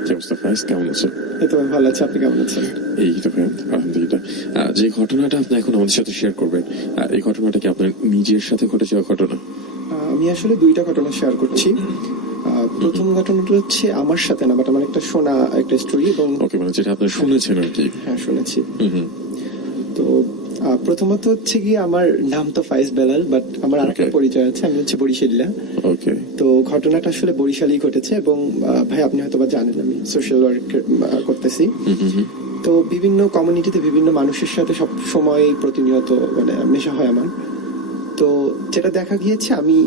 কি অবস্থা ফাইজ, কেমন আছেন? এই তো ভালো আছে, আপনি কেমন আছেন? এই তো আলহামদুলিল্লাহ। যে ঘটনাটা আপনি এখন আমাদের সাথে শেয়ার করবেন, এই ঘটনাটা কি আপনার নিজের সাথে ঘটে যাওয়া ঘটনা? আমি আসলে দুইটা ঘটনা শেয়ার করছি। প্রথম ঘটনাটা হচ্ছে আমার সাথে না, বাট আমার একটা শোনা একটা স্টোরি। এবং ওকে, মানে যেটা আপনি শুনেছেন আর কি? হ্যাঁ, শুনেছি। তো প্রথমত হচ্ছে গিয়ে আমার নাম তো ফাইজ বেলাল, বাট আমার আরেকটা পরিচয় আছে, আমি হচ্ছে বরিশালিয়া। ওকে, তো ঘটনাটা আসলে বরিশালেই ঘটেছে। এবং ভাই আপনি হয়তো বা জানেন আমি সোশ্যাল ওয়ার্ক করতেছি। তো বিভিন্ন কমিউনিটিতে বিভিন্ন মানুষের সাথে সব সময় প্রতিনিয়ত মানে মেশা হয় আমার। তো যেটা দেখা গিয়েছে, আমি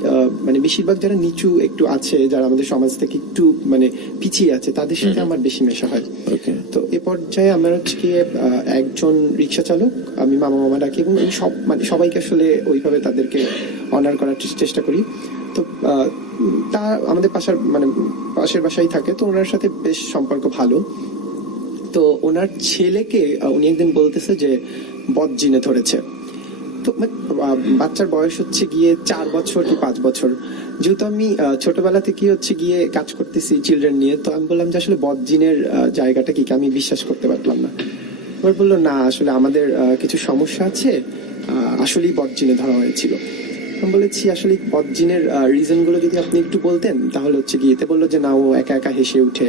মানে বেশিরভাগ যারা নিচু একটু আছে, যারা আমাদের সমাজ থেকে একটু মানে পিছিয়ে আছে, তাদের সাথে আমার বেশি মেশা হয়। তো এ পর্যায়ে আমার হচ্ছে গিয়ে একজন রিক্সা চালক, আমি মামা ডাকি, এবং সব মানে সবাইকে আসলে ওইভাবে তাদেরকে অনার করার চেষ্টা করি। তো তা আমাদের পাশের বাসায় থাকে, তো ওনার সাথে বেশ সম্পর্ক ভালো। তো ওনার ছেলেকে উনি একদিন বলতেছে যে বদ জিনে ধরেছে। তো বাচ্চার বয়স হচ্ছে গিয়ে 4 বছর কি 5 বছর। যেহেতু আমি ছোটবেলা থেকে হচ্ছে গিয়ে কাজ করতেছি চিলড্রেন নিয়ে, তো আমি বললাম যে আসলে বদ জিনের জায়গাটা কি, আমি বিশ্বাস করতে পারলাম না। এবার বললো না, আসলে আমাদের কিছু সমস্যা আছে, আসলেই বদ জিনে ধরা হয়েছিল। আমি বলেছি আসলে বদজিনের রিজন গুলো যদি আপনি একটু বলতেন তাহলে হচ্ছে গিয়ে এতে বললো যে না, ও একা একা হেসে উঠে।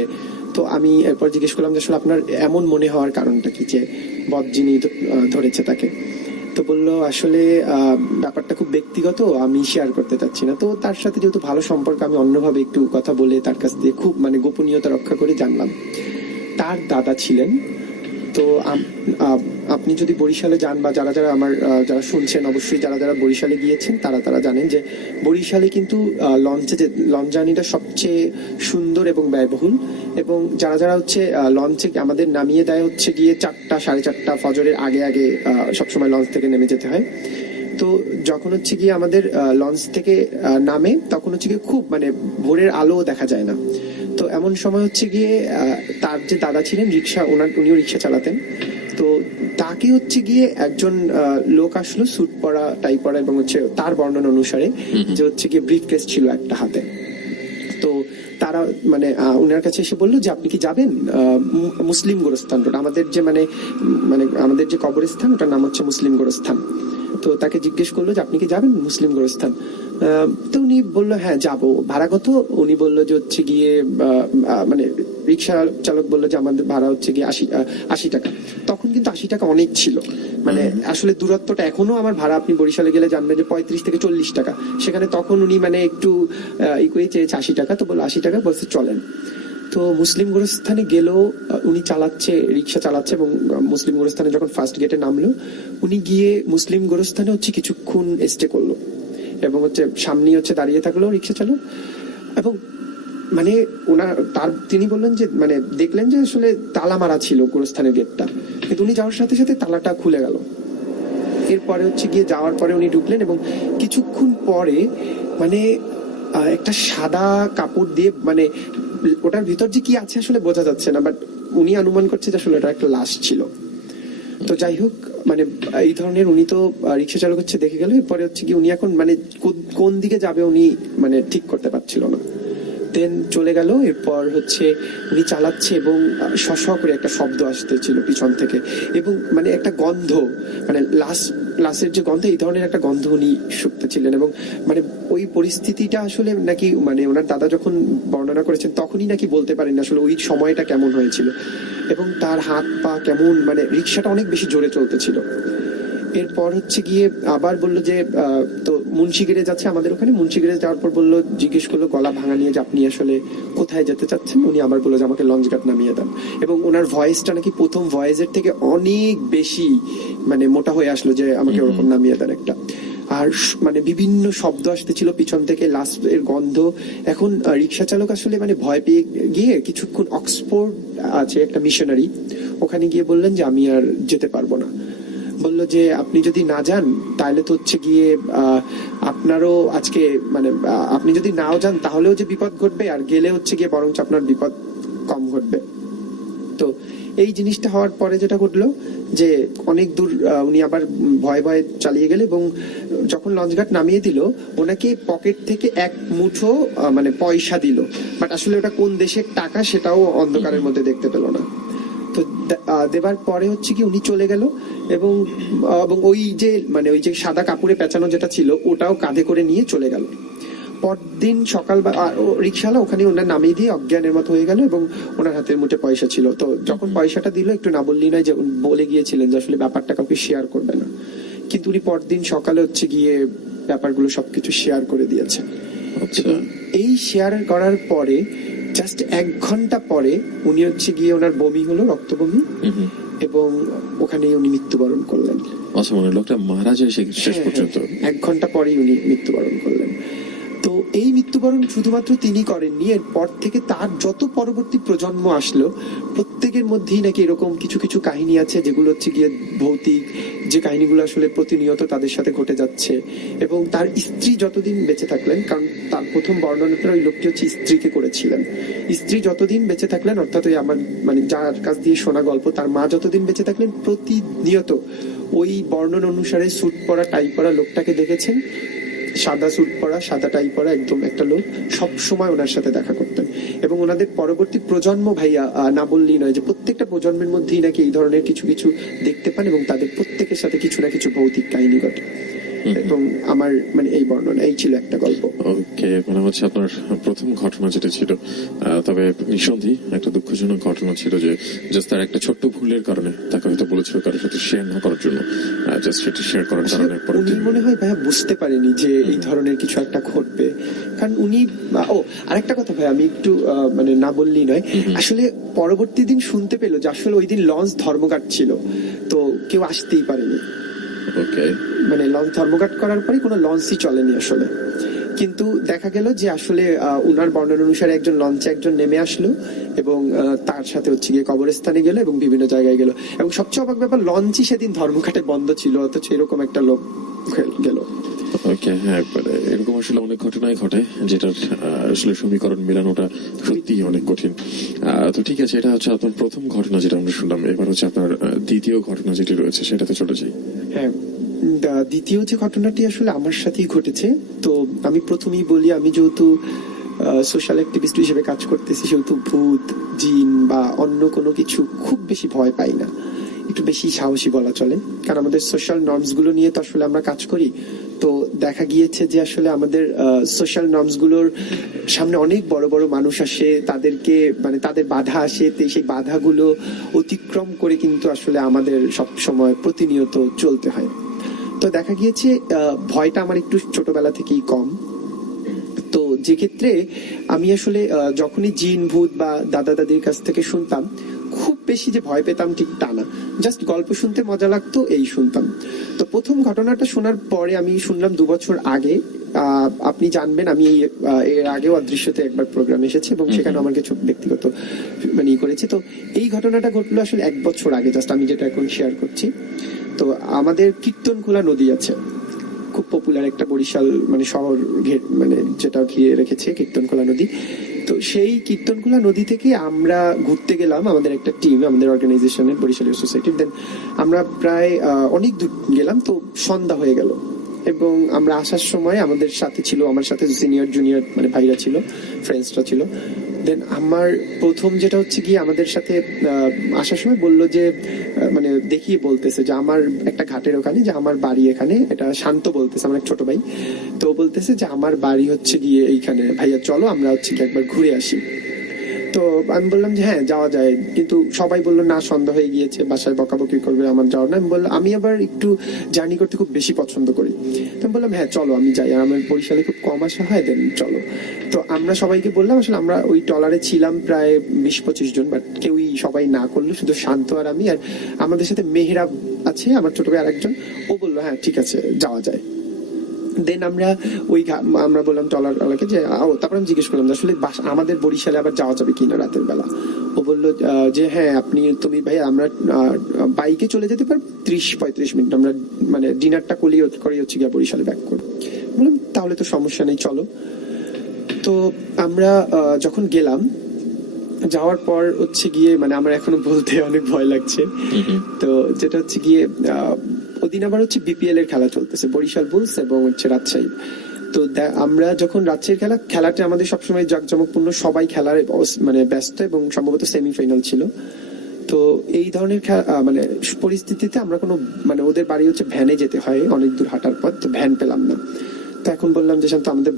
তো আমি এরপর জিজ্ঞেস করলাম যে আসলে আপনার এমন মনে হওয়ার কারণটা কি যে বদজিনি ধরেছে তাকে। তো বললো আসলে ব্যাপারটা খুব ব্যক্তিগত, আমি শেয়ার করতে চাচ্ছি না। তো তার সাথে যেহেতু ভালো সম্পর্ক, আমি অন্যভাবে একটু কথা বলে তার কাছ দিয়ে খুব মানে গোপনীয়তা রক্ষা করে জানলাম তার দাদা ছিলেন। তো আপনি যদি বরিশালে যান বা যারা যারা আমার যারা শুনছেন, অবশ্যই যারা যারা বরিশালে গিয়েছেন তারা জানেন যে বরিশালে কিন্তু লঞ্চ জার্নিটা সবচেয়ে সুন্দর এবং ব্যয়বহুল। এবং যারা যারা হচ্ছে লঞ্চে আমাদের নামিয়ে দেয় হচ্ছে গিয়ে 4টা 4:30 ফজরের আগে আগে সবসময় লঞ্চ থেকে নেমে যেতে হয়। তো যখন হচ্ছে গিয়ে আমাদের লঞ্চ থেকে নামে তখন হচ্ছে গিয়ে খুব মানে ভোরের আলো দেখা যায় না। তো এমন সময় হচ্ছে গিয়ে তার যে দাদা ছিলেন রিক্সা, উনিও রিক্সা চালাতেন। তো তাকে হচ্ছে গিয়ে একজন লোক আসলো, স্যুট পরা টাই পরা, এবং হচ্ছে তার বর্ণনা অনুসারে যে হচ্ছে গিয়ে ব্রিফ কেস ছিল একটা হাতে। তো তারা মানে উনার কাছে এসে বললো যে আপনি কি যাবেন মুসলিম গোরস্থান রোড, আমাদের যে মানে আমাদের যে কবরস্থান ওটার নাম হচ্ছে মুসলিম গোরস্থান। তো তাকে জিজ্ঞেস করলো যে আপনি কি যাবেন মুসলিম গোরস্থান। তো উনি বললো হ্যাঁ যাবো, ভাড়া কত? উনি বললো যে হচ্ছে গিয়ে মানে রিক্সা চালক বললো যে আমাদের ভাড়া হচ্ছে গিয়ে 80 টাকা। তখন কিন্তু 80 টাকা অনেক ছিল, মানে আসলে দূরত্বটা এখনো আমার ভাড়া আপনি বরিশালে গেলে জানবেন যে 35 থেকে 40 টাকা। সেখানে তখন উনি মানে একটু ইকুয়ে চেয়েছে 80 টাকা। তো বললো 80 টাকা, বলছে চলেন। তো মুসলিম গোরস্থানে গেল, উনি চালাচ্ছে, রিক্সা চালাচ্ছে, এবং মুসলিম গোরস্থানে যখন ফার্স্ট গেটে নামলো উনি গিয়ে মুসলিম গোরস্থানে হচ্ছে কিছুক্ষণ স্টে করলো এবং হচ্ছে সামনে হচ্ছে দাঁড়িয়ে থাকলো রিক্সা চালক। এবং মানে তিনি বললেন যে মানে দেখলেন যে আসলে তালা মারা ছিল গোরস্থানের গেটটা, কিন্তু উনি যাওয়ার সাথে সাথে তালাটা খুলে গেল। এরপরে হচ্ছে গিয়ে যাওয়ার পরে উনি ঢুকলেন এবং কিছুক্ষণ পরে মানে একটা সাদা কাপড় দিয়ে, মানে ওটার ভিতর যে কি আছে আসলে বোঝা যাচ্ছে না, বাট উনি অনুমান করছে যে আসলে এটা একটা লাশ ছিল। তো যাই হোক, মানে এই ধরনের উনি তো রিক্সা চালক হচ্ছে দেখে গেল। এরপরে হচ্ছে কি উনি এখন মানে কোন দিকে যাবে উনি মানে ঠিক করতে পারছিল না। দেন চলে গেল। এরপর হচ্ছে উনি চালাচ্ছে এবং শশ করে একটা শব্দ আসতেছিল পিছন থেকে, এবং মানে একটা গন্ধ, মানে লাশের যে গন্ধ, এই ধরনের একটা গন্ধ উনি শুকতেছিলেন। এবং মানে ওই পরিস্থিতিটা আসলে নাকি মানে ওনার দাদা যখন বর্ণনা করেছেন তখনই নাকি বলতে পারেন আসলে ওই সময়টা কেমন হয়েছিল, এবং তার হাত পা কেমন, মানে রিক্সাটা অনেক বেশি জোরে চলতেছিল। এরপর হচ্ছে গিয়ে আবার বললো যে তো মুন্সিগিরে যাচ্ছে আমাদের ওখানে। মুন্সিগিরে যাওয়ার পর বললো, জিজ্ঞেস করলো গলা ভাঙা নিয়ে যে আপনি আসলে কোথায় যেতে চাচ্ছেন। উনি আবার বললো যে আমাকে লঞ্চঘাট নামিয়ে দেন। এবং ওনার ভয়েসটা নাকি প্রথম ভয়েসের থেকে অনেক বেশি মানে মোটা হয়ে আসলো যে আমাকে ওরকম নামিয়ে দেন একটা। আর মানে বিভিন্ন শব্দ আসতেছিল পিছন থেকে, লাশের গন্ধ। এখন রিক্সা চালক আসলে মানে ভয় পেয়ে গিয়ে কিছুক্ষণ অক্সফোর্ড আছে একটা মিশনারি, ওখানে গিয়ে বললেন যে আমি আর যেতে পারবো না। বললো যে আপনি যদি না যান তাহলে তো হচ্ছে গিয়ে আপনারও আজকে মানে আপনি যদি নাও যান তাহলেও যে বিপদ ঘটবে, আর গেলে হচ্ছে গিয়ে বরঞ্চ আপনার বিপদ কম ঘটবে। তো এই জিনিসটা হওয়ার পরে যেটা ঘটলো যে অনেক দূর উনি আবার ভয়ে ভয়ে চালিয়ে গেলে, এবং যখন লঞ্চঘাট নামিয়ে দিল ওনাকে পকেট থেকে এক মুঠো মানে পয়সা দিল, বাট আসলে ওটা কোন দেশের টাকা সেটাও অন্ধকারের মধ্যে দেখতে পেল না। তো দেবার পরে হচ্ছে কি উনি চলে গেল, এবং ওই যে মানে ওই যে সাদা কাপড়ে পেঁচানো যেটা ছিল ওটাও কাঁধে করে নিয়ে চলে গেল। পরদিন সকাল রিক্সাওয়ালা ওখানে ওনার নামিয়ে দিয়ে অজ্ঞানের মতো হয়ে গেল, এবং ওনার হাতের মুঠে পয়সা ছিল। তো যখন পয়সাটা দিল একটু না বললি নয়, যে বলে গিয়েছিলেন যে আসলে ব্যাপারটা কাউকে শেয়ার করবে না, কিন্তু উনি পরদিন সকালে হচ্ছে গিয়ে ব্যাপারগুলো সবকিছু শেয়ার করে দিয়েছে। এই শেয়ার করার পরে জাস্ট 1 ঘন্টা পরে উনি হচ্ছে গিয়ে ওনার বমি হলো, রক্ত বমি, এবং ওখানেই উনি মৃত্যুবরণ করলেন। মানে লোকটা মারা যায় শেষ পর্যন্ত 1 ঘন্টা পরেই উনি মৃত্যুবরণ করলেন। তো এই মৃত্যুবরণ শুধুমাত্র তিনি করেননি, এরপর থেকে তার যত পরবর্তী প্রজন্ম আসলো প্রত্যেকের মধ্যেই নাকি এরকম কিছু কিছু কাহিনী আছে যেগুলো হচ্ছে গিয়ে ভৌতিক, যে কাহিনীগুলো আসলে প্রতিনিয়ত তাদের সাথে ঘটে যাচ্ছে। এবং তার স্ত্রী যতদিন বেঁচে থাকলেন, কারণ তার প্রথম বর্ণনাটা ওই লোকটি হচ্ছে স্ত্রীকে করেছিলেন, স্ত্রী যতদিন বেঁচে থাকলেন, অর্থাৎ ওই আমার মানে যার কাছ দিয়ে শোনা গল্প, তার মা যতদিন বেঁচে থাকলেন প্রতিনিয়ত ওই বর্ণনা অনুসারে স্যুট পরা টাই পরা লোকটাকে দেখেছেন, সাদা স্যুট পরা সাদা টাই পরা একদম একটা লোক সব সময় ওনার সাথে দেখা করতেন। এবং ওনাদের পরবর্তী প্রজন্ম ভাইয়া না বললেই নয় যে প্রত্যেকটা প্রজন্মের মধ্যেই নাকি এই ধরনের কিছু কিছু দেখতে পান, এবং তাদের প্রত্যেকের সাথে কিছু না কিছু ভৌতিক কাহিনী ঘটে। এবং আমার মানে এই বর্ণনা, এই ছিল একটা গল্প। ওকে, মানে হচ্ছে আপনার প্রথম ঘটনা যেটা ছিল, তবে নিঃসন্দেহে একটা দুঃখজনক ঘটনা ছিল যে জাস্ট তার একটা ছোট্ট ভুলের কারণে তাকে হয়তো বলেছিল কারোর সাথে শেয়ার না করার জন্য, জাস্ট সেটা শেয়ার করার কারণে পরে উনি মনে হয় ভাইয়া বুঝতে পারেনি যে এই ধরনের কিছু একটা ঘটবে, কারণ উনি আরেকটা কথা ভাই আমি একটু মানে না বললেই নয়, আসলে পরবর্তী দিন শুনতে পেলো যে আসলে ওই দিন লঞ্চ ধর্মঘাট ছিল, তো কেউ আসতেই পারেনি। ওকে, মানে লঞ্চ ধর্মঘাট করার পরে কোনো লঞ্চই চলেনি আসলে। কিন্তু দেখা গেল যে আসলে উনার বর্ণনা অনুসারে একজন লঞ্চে একজন নেমে আসলো এবং তার সাথে হচ্ছে গিয়ে কবরস্থানে গেল এবং বিভিন্ন জায়গায় গেল, এবং সবচেয়ে অবাক ব্যাপার লঞ্চই সেদিন ধর্মঘাটে বন্ধ ছিল, অথচ এরকম একটা লোক গেল। ওকে, হ্যাঁ, এরকম আসলে অনেক ঘটনাই ঘটে যেটার আসলে সমীকরণ মেলানোটা সত্যি অনেক কঠিন। তো ঠিক আছে, এটা হচ্ছে আপনার প্রথম ঘটনা যেটা আমরা শুনলাম। এবার হচ্ছে আপনার দ্বিতীয় ঘটনা যেটি রয়েছে সেটাতে চলে যাই। হ্যাঁ, দ্বিতীয় যে ঘটনাটি আসলে আমার সাথেই ঘটেছে। তো আমি প্রথমেই বলি, আমি যেহেতু সোশ্যাল অ্যাক্টিভিস্ট হিসেবে কাজ করতেছি, সেহেতু ভূত, জিন বা অন্য কোনো কিছু খুব বেশি ভয় পাই না, একটু বেশি সাহসী বলা চলে, কারণ আমাদের সোশ্যাল নর্মস গুলো নিয়ে তো আসলে আমরা কাজ করি। তো দেখা গিয়েছে যে আসলে আমাদের সোশ্যাল নর্মস গুলোর সামনে অনেক বড় বড় মানুষ আসে, তাদেরকে মানে তাদের বাধা আসে, সেই বাধাগুলো অতিক্রম করে কিন্তু আসলে আমাদের সব সময় প্রতিনিয়ত চলতে হয়। তো দেখা গিয়েছে ভয়টা আমার একটু ছোটবেলা থেকেই কম। তো যে ক্ষেত্রে আমি আসলে যখনই জিন ভূত বা দাদা দাদির কাছ থেকে শুনতাম, খুব বেশি যে ভয় পেতাম ঠিক তা না, জাস্ট গল্প শুনতে মজা লাগতো এই শুনতাম। তো প্রথম ঘটনাটা শোনার পরে আমি শুনলাম 2 বছর আগে। আপনি জানবেন আমি এর আগেও অদৃশ্যতে একবার প্রোগ্রাম এসেছে এবং সেখানে আমার কিছু ব্যক্তিগত মানে করেছি। তো এই ঘটনাটা ঘটলো আসলে 1 বছর আগে, জাস্ট আমি যেটা এখন শেয়ার করছি। তো আমাদের কীর্তনখোলা নদী আছে, খুব পপুলার একটা বরিশাল মানে শহর মানে যেটা ঘিরে রেখেছে কীর্তনখোলা নদী। তো সেই কীর্তনখোলা নদী থেকে আমরা ঘুরতে গেলাম, আমাদের একটা টিম, আমাদের অর্গানাইজেশনের বরিশালের সোসাইটির। দেন আমরা প্রায় অনেক দূর গেলাম, তো সন্ধ্যা হয়ে গেল এবং আমরা আসার সময় আমাদের সাথে ছিল, আমার সাথে সিনিয়র জুনিয়র মানে ভাইরা ছিল, ফ্রেন্ডসরা ছিল। দেন আমার প্রথম যেটা হচ্ছে গিয়ে আমাদের সাথে আসার সময় বললো যে মানে দেখিয়ে বলতেছে যে আমার একটা ঘাটের ওখানে, যে আমার বাড়ি এখানে, এটা শান্ত বলতেছে, আমার এক ছোট ভাই। তো বলতেছে যে আমার বাড়ি হচ্ছে গিয়ে এইখানে, ভাইয়া চলো আমরা হচ্ছে কি একবার ঘুরে আসি। তো আমি বললাম যে হ্যাঁ যাওয়া যায়, কিন্তু সবাই বললো না সন্ধ্যা হয়ে গিয়েছে, বাসায় বকাবকি করবে, আমার যাওয়া না। আমি বললাম আমি আবার একটু জার্নি করতে খুব বেশি পছন্দ করি। তো আমি বললাম হ্যাঁ চলো আমি যাই, আর আমার বরিশালে খুব কম আসা হয়, দেন চলো। তো আমরা সবাইকে বললাম, আসলে আমরা ওই ট্রলারে ছিলাম প্রায় 20-25 জন, বাট কেউই সবাই না করলো, শুধু শান্ত আর আমি। আর আমাদের সাথে মেহরাব আছে, আমার ছোট ভাই আরেকজন, ও বললো হ্যাঁ ঠিক আছে যাওয়া যায়। দেন আমরা আমরা বললাম ট্রলারওয়ালাকে যে তারপর আমি জিজ্ঞেস করলাম আসলে আমাদের বরিশালে আবার যাওয়া যাবে কিনা রাতের বেলা। ও বললো যে হ্যাঁ তুমি ভাই আমরা বাইকে চলে যেতে পারবো 30-35 মিনিট, আমরা মানে ডিনারটা করে হচ্ছে গিয়ে বরিশালে ব্যাক করবো। বললাম তাহলে তো সমস্যা নেই চলো। তো আমরা যখন গেলাম, যাওয়ার পর হচ্ছে গিয়ে মানে আমার এখনো বলতে অনেক ভয় লাগছে। তো যেটা হচ্ছে গিয়ে ওদিন আবার হচ্ছে বিপিএল এর খেলা চলতেছে, বরিশাল বুলস এবং হচ্ছে রাজশাহী। তো আমরা যখন রাজশাহীর খেলাটা আমাদের সবসময় জাঁকজমকপূর্ণ, সবাই খেলার মানে ব্যস্ত এবং সম্ভবত সেমিফাইনাল ছিল। তো এই ধরনের মানে পরিস্থিতিতে আমরা কোনো মানে ওদের বাড়ি হচ্ছে ভ্যানে যেতে হয় অনেক দূর হাঁটার পর, তো ভ্যান পেলাম না। তো এখন বললাম যে শান্ত আমাদের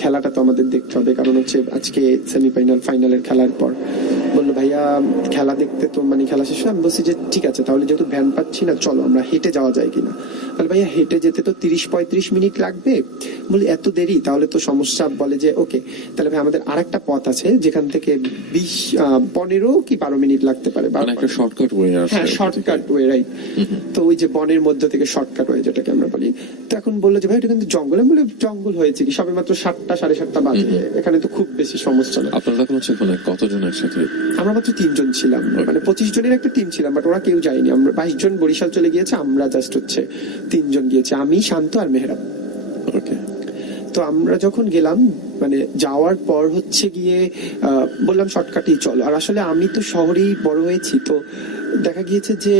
খেলাটা তো আমাদের দেখতে হবে, কারণ হচ্ছে আজকে সেমিফাইনাল ফাইনালের খেলার পর। বললো ভাইয়া খেলা দেখতে তো মানে খেলা শেষ। আমি বলছি যে ঠিক আছে তাহলে যেহেতু ভ্যান পাচ্ছি না, চলো আমরা হেঁটে যাওয়া যায় কিনা। বলে ভাইয়া হেঁটে যেতে তো 30-35 মিনিট লাগবে। বলি এত দেরি, তাহলে তো সমস্যা। বলে যে ওকে তাহলে ভাই আমাদের আরেকটা পথ আছে যেখান থেকে 15 কি 12 মিনিট লাগতে পারে, শর্টকাট ওয়ে। হ্যাঁ শর্টকাট ওয়ে, রাইট। তো ওই যে বনের মধ্যে থেকে শর্টকাট ওয়ে যেটাকে আমরা বলি। তো এখন বললো যে ভাই এটা কিন্তু জঙ্গল। আমি বলি জঙ্গল হয়েছে কি, সবে মাত্র 7টা-7:30 বাজে, এখানে তো খুব বেশি সমস্যা না। আপনারা তখন হচ্ছে কতজন একসাথে? আমরা মাত্র 3 জন ছিলাম, মানে 25 জনের একটা টিম ছিলাম, বাট ওরা কেউ যায়নি। আমরা 22 জন বরিশাল চলে গিয়েছে, আমরা জাস্ট হচ্ছে 3 জন গিয়েছে, আমি, শান্ত আর মেহরাব। ওকে। তো আমরা যখন গেলাম মানে যাওয়ার পর হচ্ছে গিয়ে বললাম শর্টকাটেই চলো। আর আসলে আমি তো শহরেই বড় হয়েছি, তো দেখা গিয়েছে যে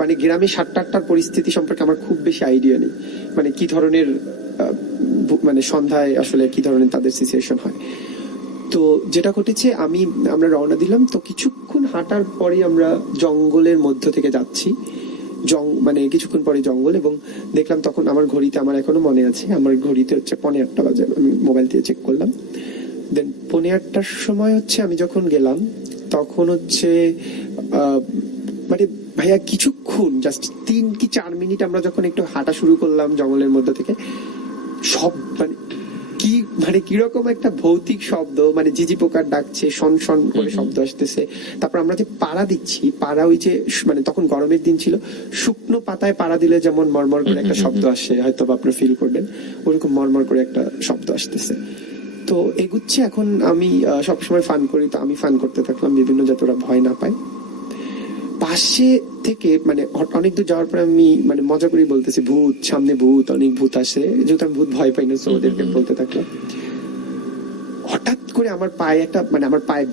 মানে গ্রামে 7টা-8টার পরিস্থিতি সম্পর্কে আমার খুব বেশি আইডিয়া নেই, মানে কি ধরনের মানে সন্ধ্যায় আসলে কি ধরনের তাদের সিচুয়েশন হয়। তো যেটা ঘটেছে আমরা রওনা দিলাম। তো কিছুক্ষণ হাঁটার পরে আমরা জঙ্গলের মধ্য থেকে যাচ্ছি, মানে কিছুক্ষণ পরে জঙ্গল, এবং দেখলাম তখন আমার ঘড়িতে, আমার এখনো মনে আছে, আমার ঘড়িতে হচ্ছে 8:45 বাজে, আমি মোবাইল দিয়ে চেক করলাম। দেন 8:45টার সময় হচ্ছে আমি যখন গেলাম তখন হচ্ছে মানে ভাইয়া কিছুক্ষণ জাস্ট 3 কি 4 মিনিট আমরা যখন একটু হাঁটা শুরু করলাম জঙ্গলের মধ্যে থেকে, সব মানে কি মানে কিরকম একটা ভৌতিক শব্দ, মানে ঝিঝি পোকার ডাকছে, শন শন করে শব্দ আসতেছে। তারপর আমরা যে পাড়া দিচ্ছি, পাড়া ওই যে মানে তখন গরমের দিন ছিল, শুকনো পাতায় পাড়া দিলে যেমন মরমর করে একটা শব্দ আসে, হয়তো আপনারা ফিল করবেন, ওরকম মরমর করে একটা শব্দ আসতেছে। তো এগুচ্ছে, এখন আমি সবসময় ফান করি, তো আমি ফান করতে থাকলাম বিভিন্ন, যাতে ওরা ভয় না পায়। পাশে থেকে মানে অনেক দূর যাওয়ার পরে আমি মানে মজা করে বলতেছি, ভূত, সামনে ভূত, অনেক ভূত আসে, যেহেতু আমি ভূত ভয় পাই না, তো ওদেরকে বলতে থাকলাম। হঠাৎ করে আমার পায়ে একটা মানে আমার পায়ে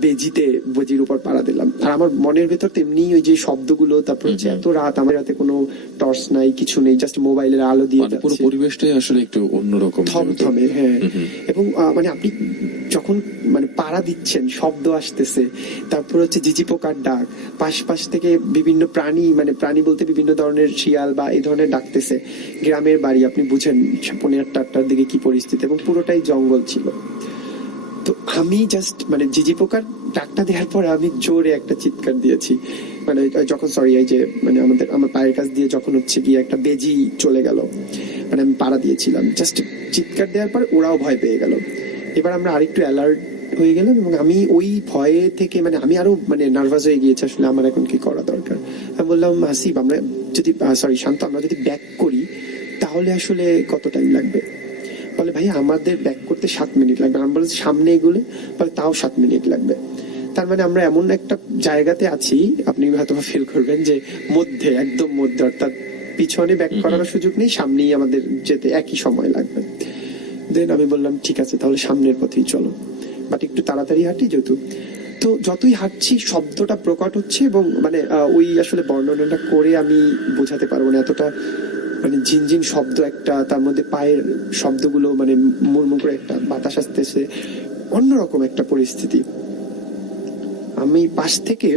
বেজির উপর পাড়া দিলাম, আর আমার মনের ভেতর তেমনি ওই যে শব্দগুলো, তারপর হচ্ছে এত রাত, আমার রাতে কোনো টর্চ নাই, কিছু নেই, জাস্ট মোবাইলের আলো দিয়ে পুরো পরিবেশটাই আসলে একটু অন্যরকম, থমথমে। হ্যাঁ, এবং মানে আপনি যখন মানে পাড়া দিচ্ছেন, শব্দ আসতেছে, তারপর হচ্ছে ঝিঝি পোকার ডাক, পাশ থেকে বিভিন্ন প্রাণী, মানে প্রাণী বলতে বিভিন্ন ধরনের শিয়াল বা এই ধরনের ডাকতেছে। গ্রামের বাড়ি, আপনি বুঝেন 8:30-8টার দিকে কি পরিস্থিতি, এবং পুরোটাই জঙ্গল ছিল। তো আমি জাস্ট মানে ঝিঝি পোকার ডাকটা দেওয়ার পর আমি জোরে একটা চিৎকার দিয়েছি, মানে যখন এই যে মানে আমার পায়ের কাছ দিয়ে যখন হচ্ছে গিয়ে একটা বেজি চলে গেল, মানে আমি পাড়া দিয়েছিলাম, জাস্ট চিৎকার দেওয়ার পর ওরাও ভয় পেয়ে গেল। এবার আমরা আরেকটু অ্যালার্ট হয়ে গেলাম, এবং আমি ওই ভয়ে থেকে মানে আমি আরো মানে নার্ভাস হয়ে গিয়েছি, আসলে আমার এখন কি করা দরকার। আমি বললাম, আসিফ, আমরা যদি শান্ত, আমরা যদি ব্যাক করি তাহলে আসলে কত টাইম লাগবে? বলে, ভাই আমাদের ব্যাক করতে 7 মিনিট লাগবে। আমরা বলছি সামনে এগুলো, বলে তাও 7 মিনিট লাগবে। তার মানে আমরা এমন একটা জায়গাতে আছি, আপনি হয়তো ফিল করবেন যে মধ্যে, একদম মধ্যে, অর্থাৎ পিছনে ব্যাক করার সুযোগ নেই, সামনেই আমাদের যেতে একই সময় লাগবে। দেন আমি বললাম, ঠিক আছে, তাহলে সামনের পথেই চলো, বাট একটু তাড়াতাড়ি হাঁটি যেহেতু। তো যতই হাঁটছি শব্দটা প্রকট হচ্ছে, এবং মানে ওই আসলে বর্ণনাটা করে আমি বোঝাতে পারবো না, এতটা মানে ঝিনঝিন শব্দ একটা, তার মধ্যে পায়ের শব্দগুলো, মানে মুড়মুড় করে একটা বাতাস আসতেছে, অন্যরকম একটা পরিস্থিতি। আমি পাশ থেকে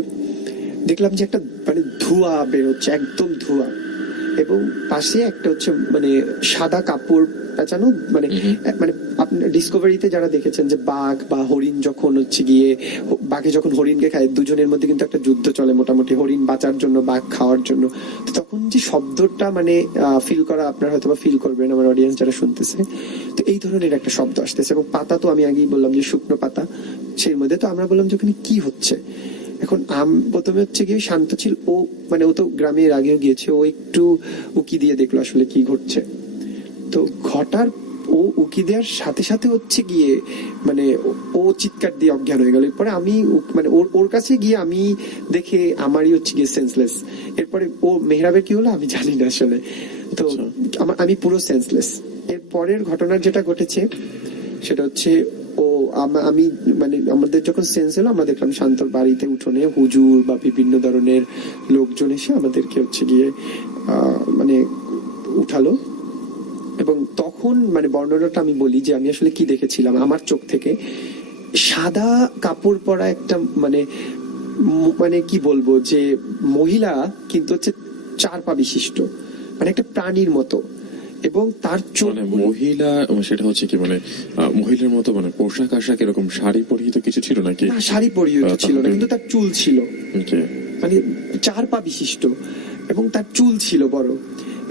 দেখলাম যে একটা মানে ধোঁয়া বেরোচ্ছে, একদম ধোঁয়া, এবং পাশে একটা হচ্ছে মানে সাদা কাপড় পেঁচানো, মানে মানে আপনি ডিসকভারিতে যারা দেখেছেন যে বাঘ বা হরিণ যখন হচ্ছে গিয়ে, বাঘে যখন হরিণকে খায়, দুজনের মধ্যে কিন্তু একটা যুদ্ধ চলে মোটামুটি, হরিণ বাঁচার জন্য, বাঘ খাওয়ার জন্য। তো তখন যে শব্দটা মানে ফিল করা, আপনারা হয়তো বা ফিল করবেন, আমার অডিয়েন্স যারা শুনতেছে, তো এই ধরনের একটা শব্দ আসতেছে, এবং পাতা তো আমি আগেই বললাম যে শুকনো পাতা, সেই মধ্যে। তো আমরা বললাম যে ওখানে কি হচ্ছে। এখন প্রথমে হচ্ছে গিয়ে শান্ত ছিল, ও মানে ও তো গ্রামের আগেও গিয়েছে, ও একটু উকি দিয়ে দেখলো আসলে কি ঘটছে। তো ঘটার ও উকি দেওয়ার সাথে সাথে হচ্ছে গিয়ে মানে ও চিৎকার দিয়ে অজ্ঞান হয়ে গেল। এরপরে আমি মানে ওর কাছে গিয়ে আমি দেখে আমারই হচ্ছে গিয়ে সেন্সলেস। এরপরে ও মেহরাবের কি হলো আমি জানি না আসলে। তো আমি পুরো সেন্সলেস। এর পরের ঘটনার যেটা ঘটেছে সেটা হচ্ছে আমি মানে আমাদের যখন সেন্স হলো, আমরা দেখলাম শান্তর বাড়িতে উঠোনে হুজুর বা বিভিন্ন ধরনের লোকজন এসে আমাদেরকে হচ্ছে গিয়ে মানে উঠালো। এবং তখন মানে বর্ণনাটা আমি বলি যে আমি আসলে কি দেখেছিলাম। আমার চোখ থেকে সাদা কাপড় পরা একটা মানে মানে কি বলবো যে মহিলা, কিন্তু হচ্ছে 4 পা বিশিষ্ট, মানে একটা প্রাণীর মতো, এবং তার চোখ মহিলা, সেটা হচ্ছে কি মানে মহিলার মতো মানে পোশাক আশাক এরকম শাড়ি পরিহিত কিছু ছিল নাকি? না, শাড়ি পরিহিত ছিল না, কিন্তু তার চুল ছিল, মানে 4 পা বিশিষ্ট, এবং তার চুল ছিল বড়,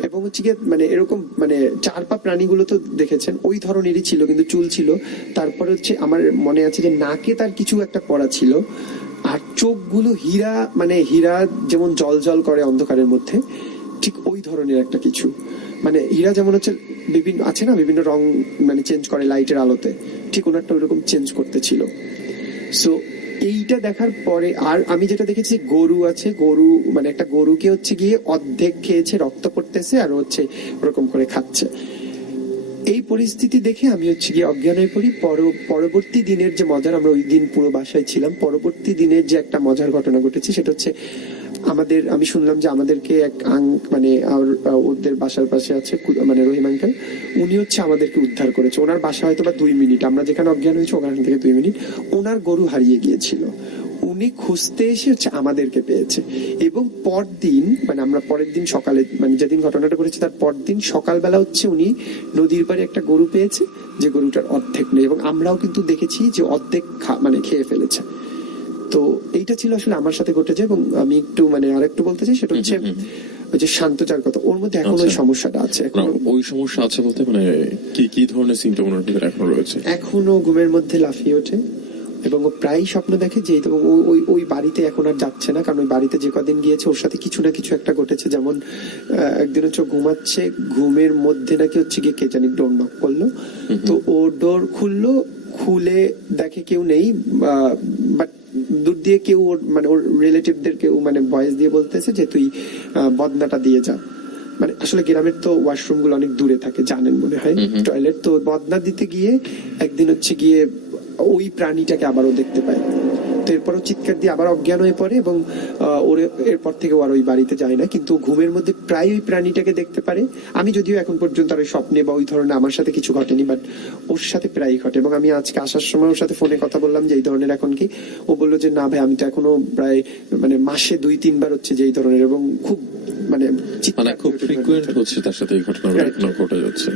এবং হচ্ছে গিয়ে মানে এরকম মানে 4 পা প্রাণীগুলো তো দেখেছেন ওই ধরনেরই ছিল, কিন্তু চুল ছিল। তারপরে হচ্ছে আমার মনে আছে যে নাকে তার কিছু একটা পড়া ছিল, আর চোখগুলো হীরা, মানে হীরা যেমন জল জল করে অন্ধকারের মধ্যে, ঠিক ওই ধরনের একটা কিছু, মানে হীরা যেমন হচ্ছে বিভিন্ন আছে না, বিভিন্ন রং মানে চেঞ্জ করে লাইটের আলোতে, ঠিক ওনারটা ওইরকম চেঞ্জ করতে ছিল। সো এইটা দেখার পরে আর আমি যেটা দেখেছি, গরু আছে, গরু মানে একটা গরুকে হচ্ছে গিয়ে অর্ধেক খেয়েছে, রক্ত পড়তেছে, আর হচ্ছে ওরকম করে খাচ্ছে। এই পরিস্থিতি দেখে আমি হচ্ছে গিয়ে অজ্ঞান হয়ে পড়ি। পরবর্তী দিনের যে মজার, আমরা ওই দিন পুরো বাসায় ছিলাম, পরবর্তী দিনের যে একটা মজার ঘটনা ঘটেছে সেটা হচ্ছে আমি শুনলাম যে আমাদেরকে এক মানে ওদের বাসার পাশে আছে মানে রহিম আঙ্কেল, উনি হচ্ছে আমাদেরকে উদ্ধার করেছে। ওনার বাসা হয়তো বা 2 মিনিট, আমরা যেখানে অজ্ঞান হয়েছে ওখান থেকে 2 মিনিট, ওনার গরু হারিয়ে গিয়েছিল। উনি খুঁজতে এসে হচ্ছে আমাদেরকে পেয়েছে, এবং পরদিন মানে আমরা পরের দিন সকালে মানে যেদিন ঘটনাটা ঘটেছে তার পরদিন সকালবেলা হচ্ছে উনি নদীর পাড়ে একটা গরু পেয়েছে, যে গরুটার অর্ধেক নেই, এবং আমরাও কিন্তু দেখেছি যে অর্ধেক মানে খেয়ে ফেলেছে। তো এইটা ছিল আসলে আমার সাথে ঘটেছে। এবং আমি একটু মানে আরেকটু বলতে চাই, সেটা হচ্ছে ওই যে শান্তচার কথা, ওর মধ্যে এখন ওই সমস্যাটা আছে। না, ওই সমস্যা আছে বলতে মানে কি কি ধরনের সিমটম ওনার ভিতরে এখনো রয়েছে? এখনো ঘুমের মধ্যে লাফিয়ে ওঠে এবং ও প্রায়ই স্বপ্ন দেখে যে ওই বাড়িতে এখন আর যাচ্ছে না, কারণ ওই বাড়িতে যে কদিন গিয়েছে ওর সাথে কিছু না কিছু একটা ঘটেছে। যেমন একদিন হচ্ছে ও ঘুমাচ্ছে, ঘুমের মধ্যে নাকি হচ্ছে গিয়ে কে জানি ডোর নক করলো, তো ও ডোর খুললো, খুলে দেখে কেউ নেই, বাট দূর দিয়ে কেউ ওর মানে ওর রিলেটিভদের কেউ মানে ভয়েস দিয়ে বলতেছে যে তুই বদনাটা দিয়ে যা। মানে আসলে গ্রামের তো ওয়াশরুম গুলো অনেক দূরে থাকে, জানেন মনে হয় টয়লেট, তো বদনা দিতে গিয়ে একদিন হচ্ছে গিয়ে ওই প্রাণীটাকে আবারও দেখতে পায়। তো এরপরও চিৎকার দিয়ে আবার অজ্ঞান হয়ে পড়ে এবং ওর এরপর থেকে আর ওই বাড়িতে যায় না, কিন্তু ঘুমের মধ্যে প্রায় ওই প্রাণীটাকে দেখতে পারে। আমি যদিও এখন পর্যন্ত আর ওই স্বপ্নে বা ওই ধরনের আমার সাথে কিছু ঘটেনি, বাট ওর সাথে প্রায়ই ঘটে। এবং আমি আজকে আসার সময় ওর সাথে ফোনে কথা বললাম যে এই ধরনের এখন কি, ও বললো যে না ভাই আমি তো এখনো প্রায় মানে মাসে 2-3 বার হচ্ছে যে এই ধরনের, এবং খুব মানে মানে খুব ফ্রিকুয়েন্ট হচ্ছে তার সাথে এই ঘটনাগুলো এখনো ঘটে যাচ্ছে।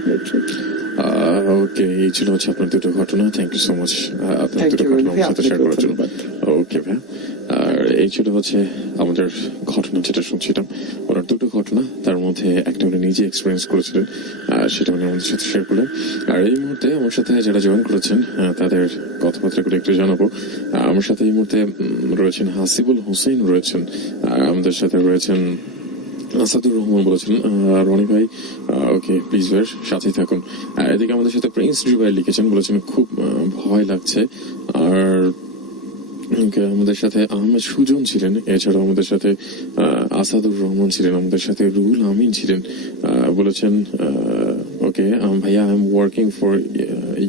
ওকে, এই ছিল হচ্ছে আপনার দুটো ঘটনা। থ্যাংক ইউ সো মাচ আপনার দুটো ঘটনা আমার সাথে শেয়ার করার জন্য। ওকে ভাই, আর এই ছিল হচ্ছে আমাদের ঘটনা যেটা শুনছিলাম, ওনার দুটো ঘটনা, তার মধ্যে একটা উনি নিজে এক্সপিরিয়েন্স করেছিলেন, সেটা উনি আমাদের সাথে শেয়ার করলেন। আর এই মুহূর্তে আমার সাথে যারা জয়েন করেছেন তাদের কথাবার্তাগুলো একটু জানাবো। আমার সাথে এই মুহূর্তে রয়েছেন হাসিবুল হোসেন, রয়েছেন আমাদের সাথে রয়েছেন আসাদুর রহমান, বলেছেন রনি ভাই ওকে প্লিজ ভাই সাথে থাকুন। এদিকে আমাদের সাথে প্রিন্স জুবাই লিখেছেন, বলেছেন খুব ভয় লাগছে। আর আমাদের সাথে আহমেদ সুজন ছিলেন, এছাড়াও আমাদের সাথে আসাদুর রহমান ছিলেন, আমাদের সাথে রুহুল আমিন ছিলেন, বলেছেন ওকে ভাইয়া I am working for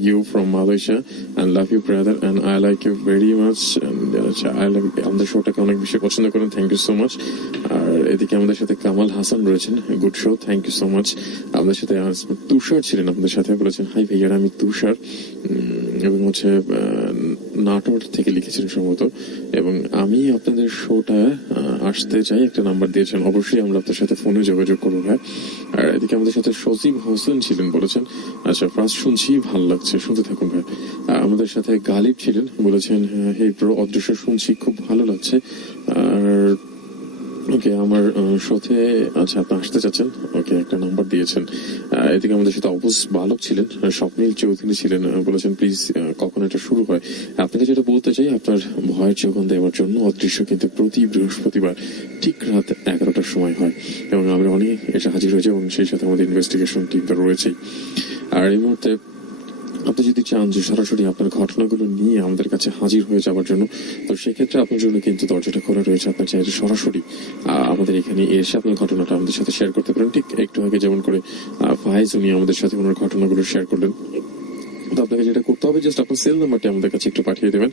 you from Malaysia and love you brother and I like you very much and I like আমাদের শোটাকে অনেক বেশি পছন্দ করেন, থ্যাংক ইউ সো মাচ। আর এদিকে আমাদের সাথে কামাল হাসান রয়েছেন, good show, thank you so much. আমাদের সাথে তুষার ছিলেন আমাদের সাথে, বলেছেন হাই ভাইয়ার আমি তুষার, এবং হচ্ছে নাটোর থেকে লিখেছেন সম্ভবত, এবং আমি আপনাদের শোটা আসতে চাই, একটা নাম্বার দিয়েছেন, অবশ্যই আমরা আপনার সাথে ফোনে যোগাযোগ করবো ভাই। আর এদিকে আমাদের সাথে সজীব হোসেন ছিলেন, বলেছেন আচ্ছা ফার্স্ট শুনছি ভালো লাগছে, শুনতে থাকুন ভাই। আমাদের সাথে গালিব ছিলেন, বলেছেন হে ব্রো অদৃশ্য শুনছি খুব ভালো লাগছে। আর ওকে আমার সাথে আচ্ছা আপনি আসতে চাচ্ছেন, ওকে একটা নাম্বার দিয়েছেন। এদিকে আমাদের সাথে অবুজ বালক ছিলেন, স্বপ্নীল চৌধুরী ছিলেন, বলেছেন প্লিজ কখন এটা শুরু হয়। আপনাকে যেটা বলতে চাই, আপনার ভয়ের যোগান দেওয়ার জন্য অদৃশ্য কিন্তু প্রতি বৃহস্পতিবার ঠিক রাত 11টার সময় হয়, এবং আমরা অনেক এটা হাজির হয়েছে, এবং সেই সাথে আমাদের ইনভেস্টিগেশন টিম তো রয়েছেই। আর এই মুহূর্তে আপনি যদি চান যে সরাসরি আপনার ঘটনাগুলো নিয়ে আমাদের কাছে হাজির হয়ে যাওয়ার জন্য, তো সেক্ষেত্রে আপনার জন্য কিন্তু দরজাটা খোলা রয়েছে। আপনার চাইলে সরাসরি আমাদের এখানে এসে আপনার ঘটনাটা আমাদের সাথে শেয়ার করতে পারেন। ঠিক একটু আগে যেমন করে ফাইজ উনি আমাদের সাথে ওনার ঘটনাগুলো শেয়ার করলেন, তো আপনাকে যেটা করতে হবে জাস্ট আপনার সেল নাম্বারটি আমাদের কাছে একটু পাঠিয়ে দেবেন।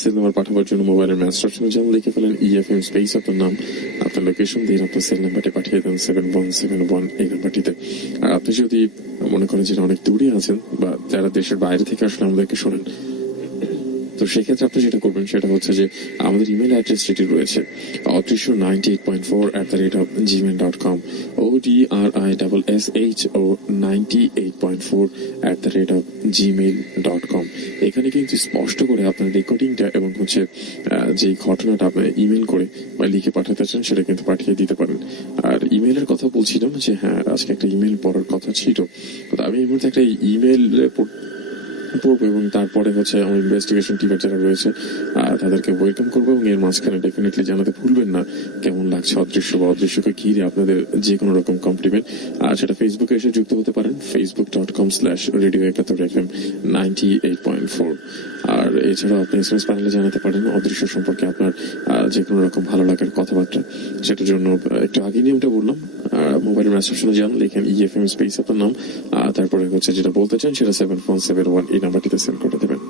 সেল নাম্বার পাঠাবার জন্য মোবাইলের ম্যাচ অপশনে যেমন লিখে ফেলেন EFM স্পেস আপনার নাম, আপনার লোকেশন দিয়ে আপনার সেল নাম্বারটি পাঠিয়ে দেন 7171 এই নাম্বারটিতে। আর আপনি যদি মনে করেন যে অনেক দূরে আছেন বা যারা দেশের বাইরে থেকে আসলে আমাদেরকে শোনেন, তো সেক্ষেত্রে আপনি যেটা করবেন সেটা হচ্ছে যে আমাদের ইমেল অ্যাড্রেস যেটি রয়েছে odrisho98.4@gmail.com odrisho98.4@gmail.com। এখানে কিন্তু স্পষ্ট করে আপনার রেকর্ডিংটা এবং হচ্ছে যে ঘটনাটা আপনি ইমেল করে বা লিখে পাঠাতে চান সেটা কিন্তু পাঠিয়ে দিতে পারেন। আর ইমেলের কথা বলছিলাম যে হ্যাঁ আজকে একটা ইমেল পড়ার কথা ছিল, তো আমি এই মুহূর্তে একটা ইমেল পড়বো এবং তারপরে হচ্ছে আমার ইনভেস্টিগেশন টিমের যারা রয়েছে তাদেরকে ওয়েলকাম করবো, এবং এর মাঝখানে ডেফিনেটলি জানাতে ভুলবেন না কেমন লাগছে অদৃশ্য বা অদৃশ্যকে ঘিরে আপনাদের যে কোনো রকম কমপ্লিমেন্ট। আর সেটা ফেসবুকে এসে যুক্ত হতে পারেন, facebook.com/radio71FM 98.4। আর এছাড়াও আপনি SMS প্যানেলে জানাতে পারেন অদৃশ্য সম্পর্কে আপনার যে কোনো রকম ভালো লাগার কথাবার্তা। সেটার জন্য একটু আগে নিয়মটা বললাম, মোবাইলের রেসেপশনে যান, লেখেন EFM স্পেস আপনার নাম, তারপরে হচ্ছে যেটা বলতে চান সেটা 7171 এই নাম্বারটিতে সেন্ড করে দেবেন।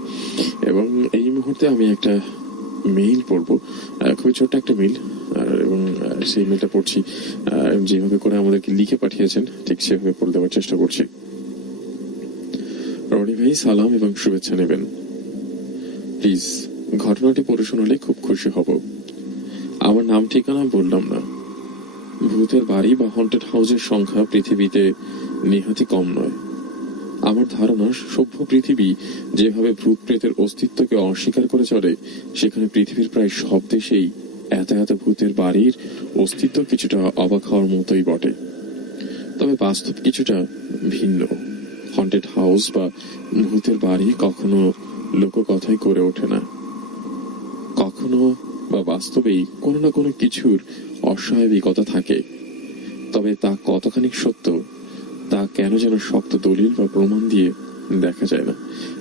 এবং এই মুহূর্তে আমি একটা মেইল পড়বো, খুবই ছোট্ট একটা মেইল, এবং সেই মেইলটা পড়ছি যেভাবে করে আমাদেরকে লিখে পাঠিয়েছেন ঠিক সেভাবে পড়ে দেওয়ার চেষ্টা করছি। রনি ভাই সালাম এবং শুভেচ্ছা নেবেন, প্লিজ ঘটনাটি পড়ে শোনালে খুব খুশি হব। আমার নাম ঠিকানা বললাম না। ভূতের বাড়ি বা হন্টেড হাউসের সংখ্যা পৃথিবীতে নেহাতি কম নয়। আমার ধারণা সভ্য পৃথিবী যেভাবে ভূত প্রেতের অস্তিত্বকে অস্বীকার করে চলে, সেখানে পৃথিবীর প্রায় সব দেশেই এত এত ভূতের বাড়ির অস্তিত্ব কিছুটা অবাক হওয়ার মতোই বটে। তবে বাস্তব কিছুটা ভিন্ন। হন্টেড হাউস বা ভূতের বাড়ি কখনো লোককথায় করে ওঠে না, কখনো বা বাস্তবেই কোনো না কোনো কিছুর অস্বাভাবিকতা থাকে। তবে তা কতখানি সত্য তা কেন যেন শক্ত দলিল বা প্রমাণ দিয়ে দেখা যায় না।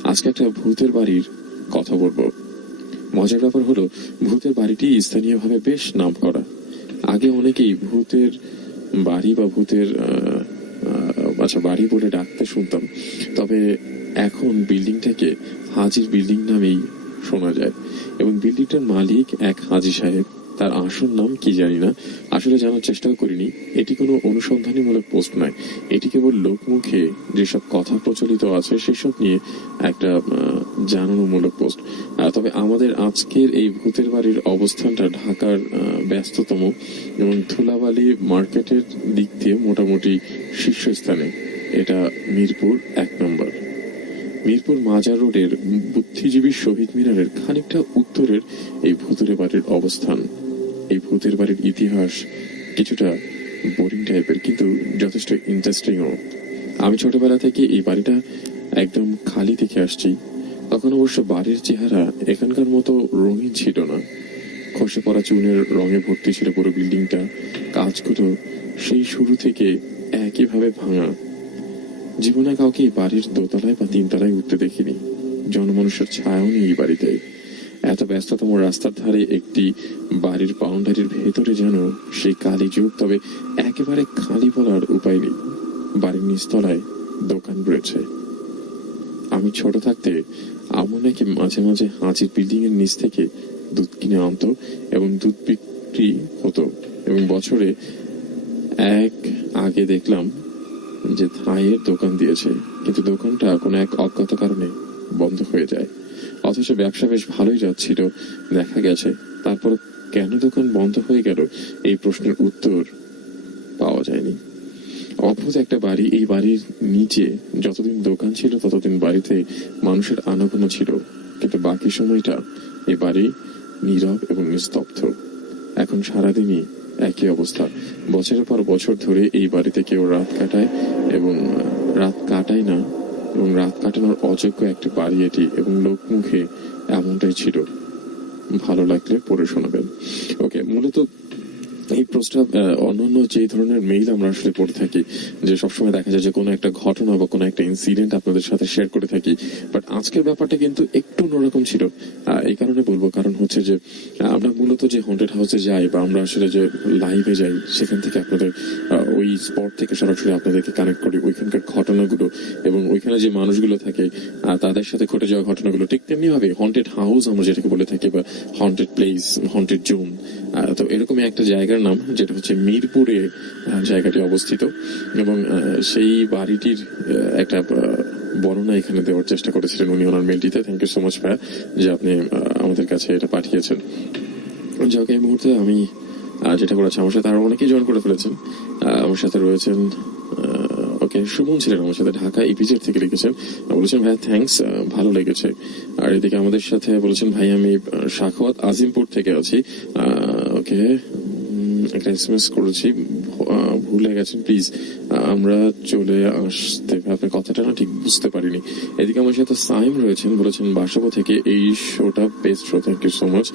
আজকে একটা ভূতের বাড়ির কথা বলবো। মজার ব্যাপার হলো, ভূতের বাড়িটি স্থানীয়ভাবে বেশ নাম করা। আগে অনেকেই ভূতের বাড়ি বা ভূতের বাড়ি বলে ডাকতে শুনতাম। তবে এখন বিল্ডিংটাকে হাজির বিল্ডিং নামেই শোনা যায়, এবং বিল্ডিংটার মালিক এক হাজি সাহেব। তার আসল নাম কি জানি না, আসলে জানার চেষ্টাও করিনি। এটি কোনো অনুসন্ধানীমূলক পোস্ট নয়, এটি কেবল লোকমুখে যেসব কথা প্রচলিত আছে সেসব নিয়ে একটা জানানোমূলক পোস্ট। তবে আমাদের আজকের এই ভূতের বাড়ির অবস্থানটা ঢাকার ব্যস্ততম এবং ধুলাবালি মার্কেটের দিক দিয়ে মোটামুটি শীর্ষস্থানে। এটা মিরপুর 1 নম্বর। মিরপুর মাজার রোডের বুদ্ধিজীবী শহীদ মিনারের খানিকটা উত্তরের এই ভূতের বাড়ির অবস্থান। এই ভূতের বাড়ির ইতিহাস কিছুটা বোরিং টাইপের, কিন্তু যথেষ্ট ইন্টারেস্টিংও। আমি ছোটবেলা থেকে এই বাড়িটা একদম খালি দেখে আসছি। তখন অবশ্য বাড়ির চেহারা এখানকার মতো রঙিন ছিল না। খসে পড়া চুনের রঙে ভর্তি ছিল পুরো বিল্ডিংটা। কাজগুলো সেই শুরু থেকে একইভাবে ভাঙা। জীবনে কাউকে এই বাড়ির দোতলায় বা 3 তলায় উঠতে দেখিনি। জনমানুষের ছায়াও নেই এই বাড়িতে। এত ব্যস্ততম রাস্তার ধারে একটি বাড়ির বাউন্ডারির ভেতরে যেন সেই কালী যুগ। তবে একেবারে খালি বলার উপায় নেই, বাড়ির নিচতলায় দোকান রয়েছে। আমি ছোট থাকতে আম্মু নাকি মাঝে মাঝে হাজির বিল্ডিং এর নিচ থেকে দুধ কিনে আনতো এবং দুধ বিক্রি হতো। এবং বছরে আগে দেখলাম যে থাইয়ের দোকান দিয়েছে, কিন্তু দোকানটা কোনো এক অজ্ঞাত কারণে বন্ধ হয়ে যায়। অথচ ব্যবসা বেশ ভালোই যাচ্ছিল দেখা গেছে। তারপর কেন দোকান বন্ধ হয়ে গেল, এই প্রশ্নের উত্তর পাওয়া যায়নি। অদ্ভুত একটা বাড়ি। এই বাড়ির নিচে যতদিন দোকান ছিল ততদিন বাড়িতে মানুষের আনাগোনা ছিল, কিন্তু বাকি সময়টা এই বাড়ি নীরব এবং নিস্তব্ধ। এখন সারাদিনই একই অবস্থা। বছরের পর বছর ধরে এই বাড়িতে কেউ রাত কাটায় এবং রাত কাটায় না, এবং রাত কাটানোর অযোগ্য একটি বাড়ি এটি, এবং লোকমুখে এমনটাই ছিল। ভালো লাগলে পড়ে শোনাবেন। ওকে, মূলত এই প্রস্তাব অন্যান্য যে ধরনের মেইল আমরা আসলে পড়ে থাকি, যে সবসময় দেখা যায় যে কোনো একটা ঘটনা বা কোনো একটা ইনসিডেন্ট আপনাদের সাথে শেয়ার করে থাকি, বাট আজকের ব্যাপারটা কিন্তু একটু অন্যরকম ছিল। এই কারণে বলবো, কারণ হচ্ছে যে আমরা মূলত যে হন্টেড হাউসে যাই বা আমরা আসলে যে লাইভে যাই, সেখান থেকে আপনাদের ওই স্পট থেকে সরাসরি আপনাদেরকে কানেক্ট করি ওইখানকার ঘটনাগুলো, এবং ওইখানে যে মানুষগুলো থাকে তাদের সাথে ঘটে যাওয়া ঘটনাগুলো। ঠিক তেমনি ভাবে হন্টেড হাউস আমরা যেটাকে বলে থাকি, বা হন্টেড প্লেস, হন্টেড জোন, তো এরকমই একটা জায়গার নাম, যেটা হচ্ছে মিরপুরে জায়গাটি অবস্থিত। এবং সেই বাড়িটির একটা বর্ণনা এখানে দেওয়ার চেষ্টা করেছিলেন উনি ওনার মেলটিতে। থ্যাংক ইউ সো মাচ ভাইয়া যে আপনি আমাদের কাছে এটা পাঠিয়েছেন। যাকে এই মুহূর্তে আমি যেটা করেছি, আমার সাথে আরো অনেকেই জয়েন করে ফেলেছেন। আমার সাথে রয়েছেন ওকে সুমন ছিলেন আমার সাথে, ঢাকা ইপিজেড থেকে লিখেছেন, বলেছেন ভাইয়া থ্যাঙ্কস, ভালো লেগেছে। আর এদিকে আমাদের সাথে বলেছেন ভাই আমি সাখাওয়াত আজিমপুর থেকে আছি। ওকে, একটা এসএমএস করেছি, ভুলে গেছেন প্লিজ, আমরা চলে আসতে, আপনার কথাটা না ঠিক বুঝতে পারিনি। এদিকে আমার সাথে সাইম রয়েছেন, বলেছেন বাসাবো থেকে এই শোটা best show, thank you so much.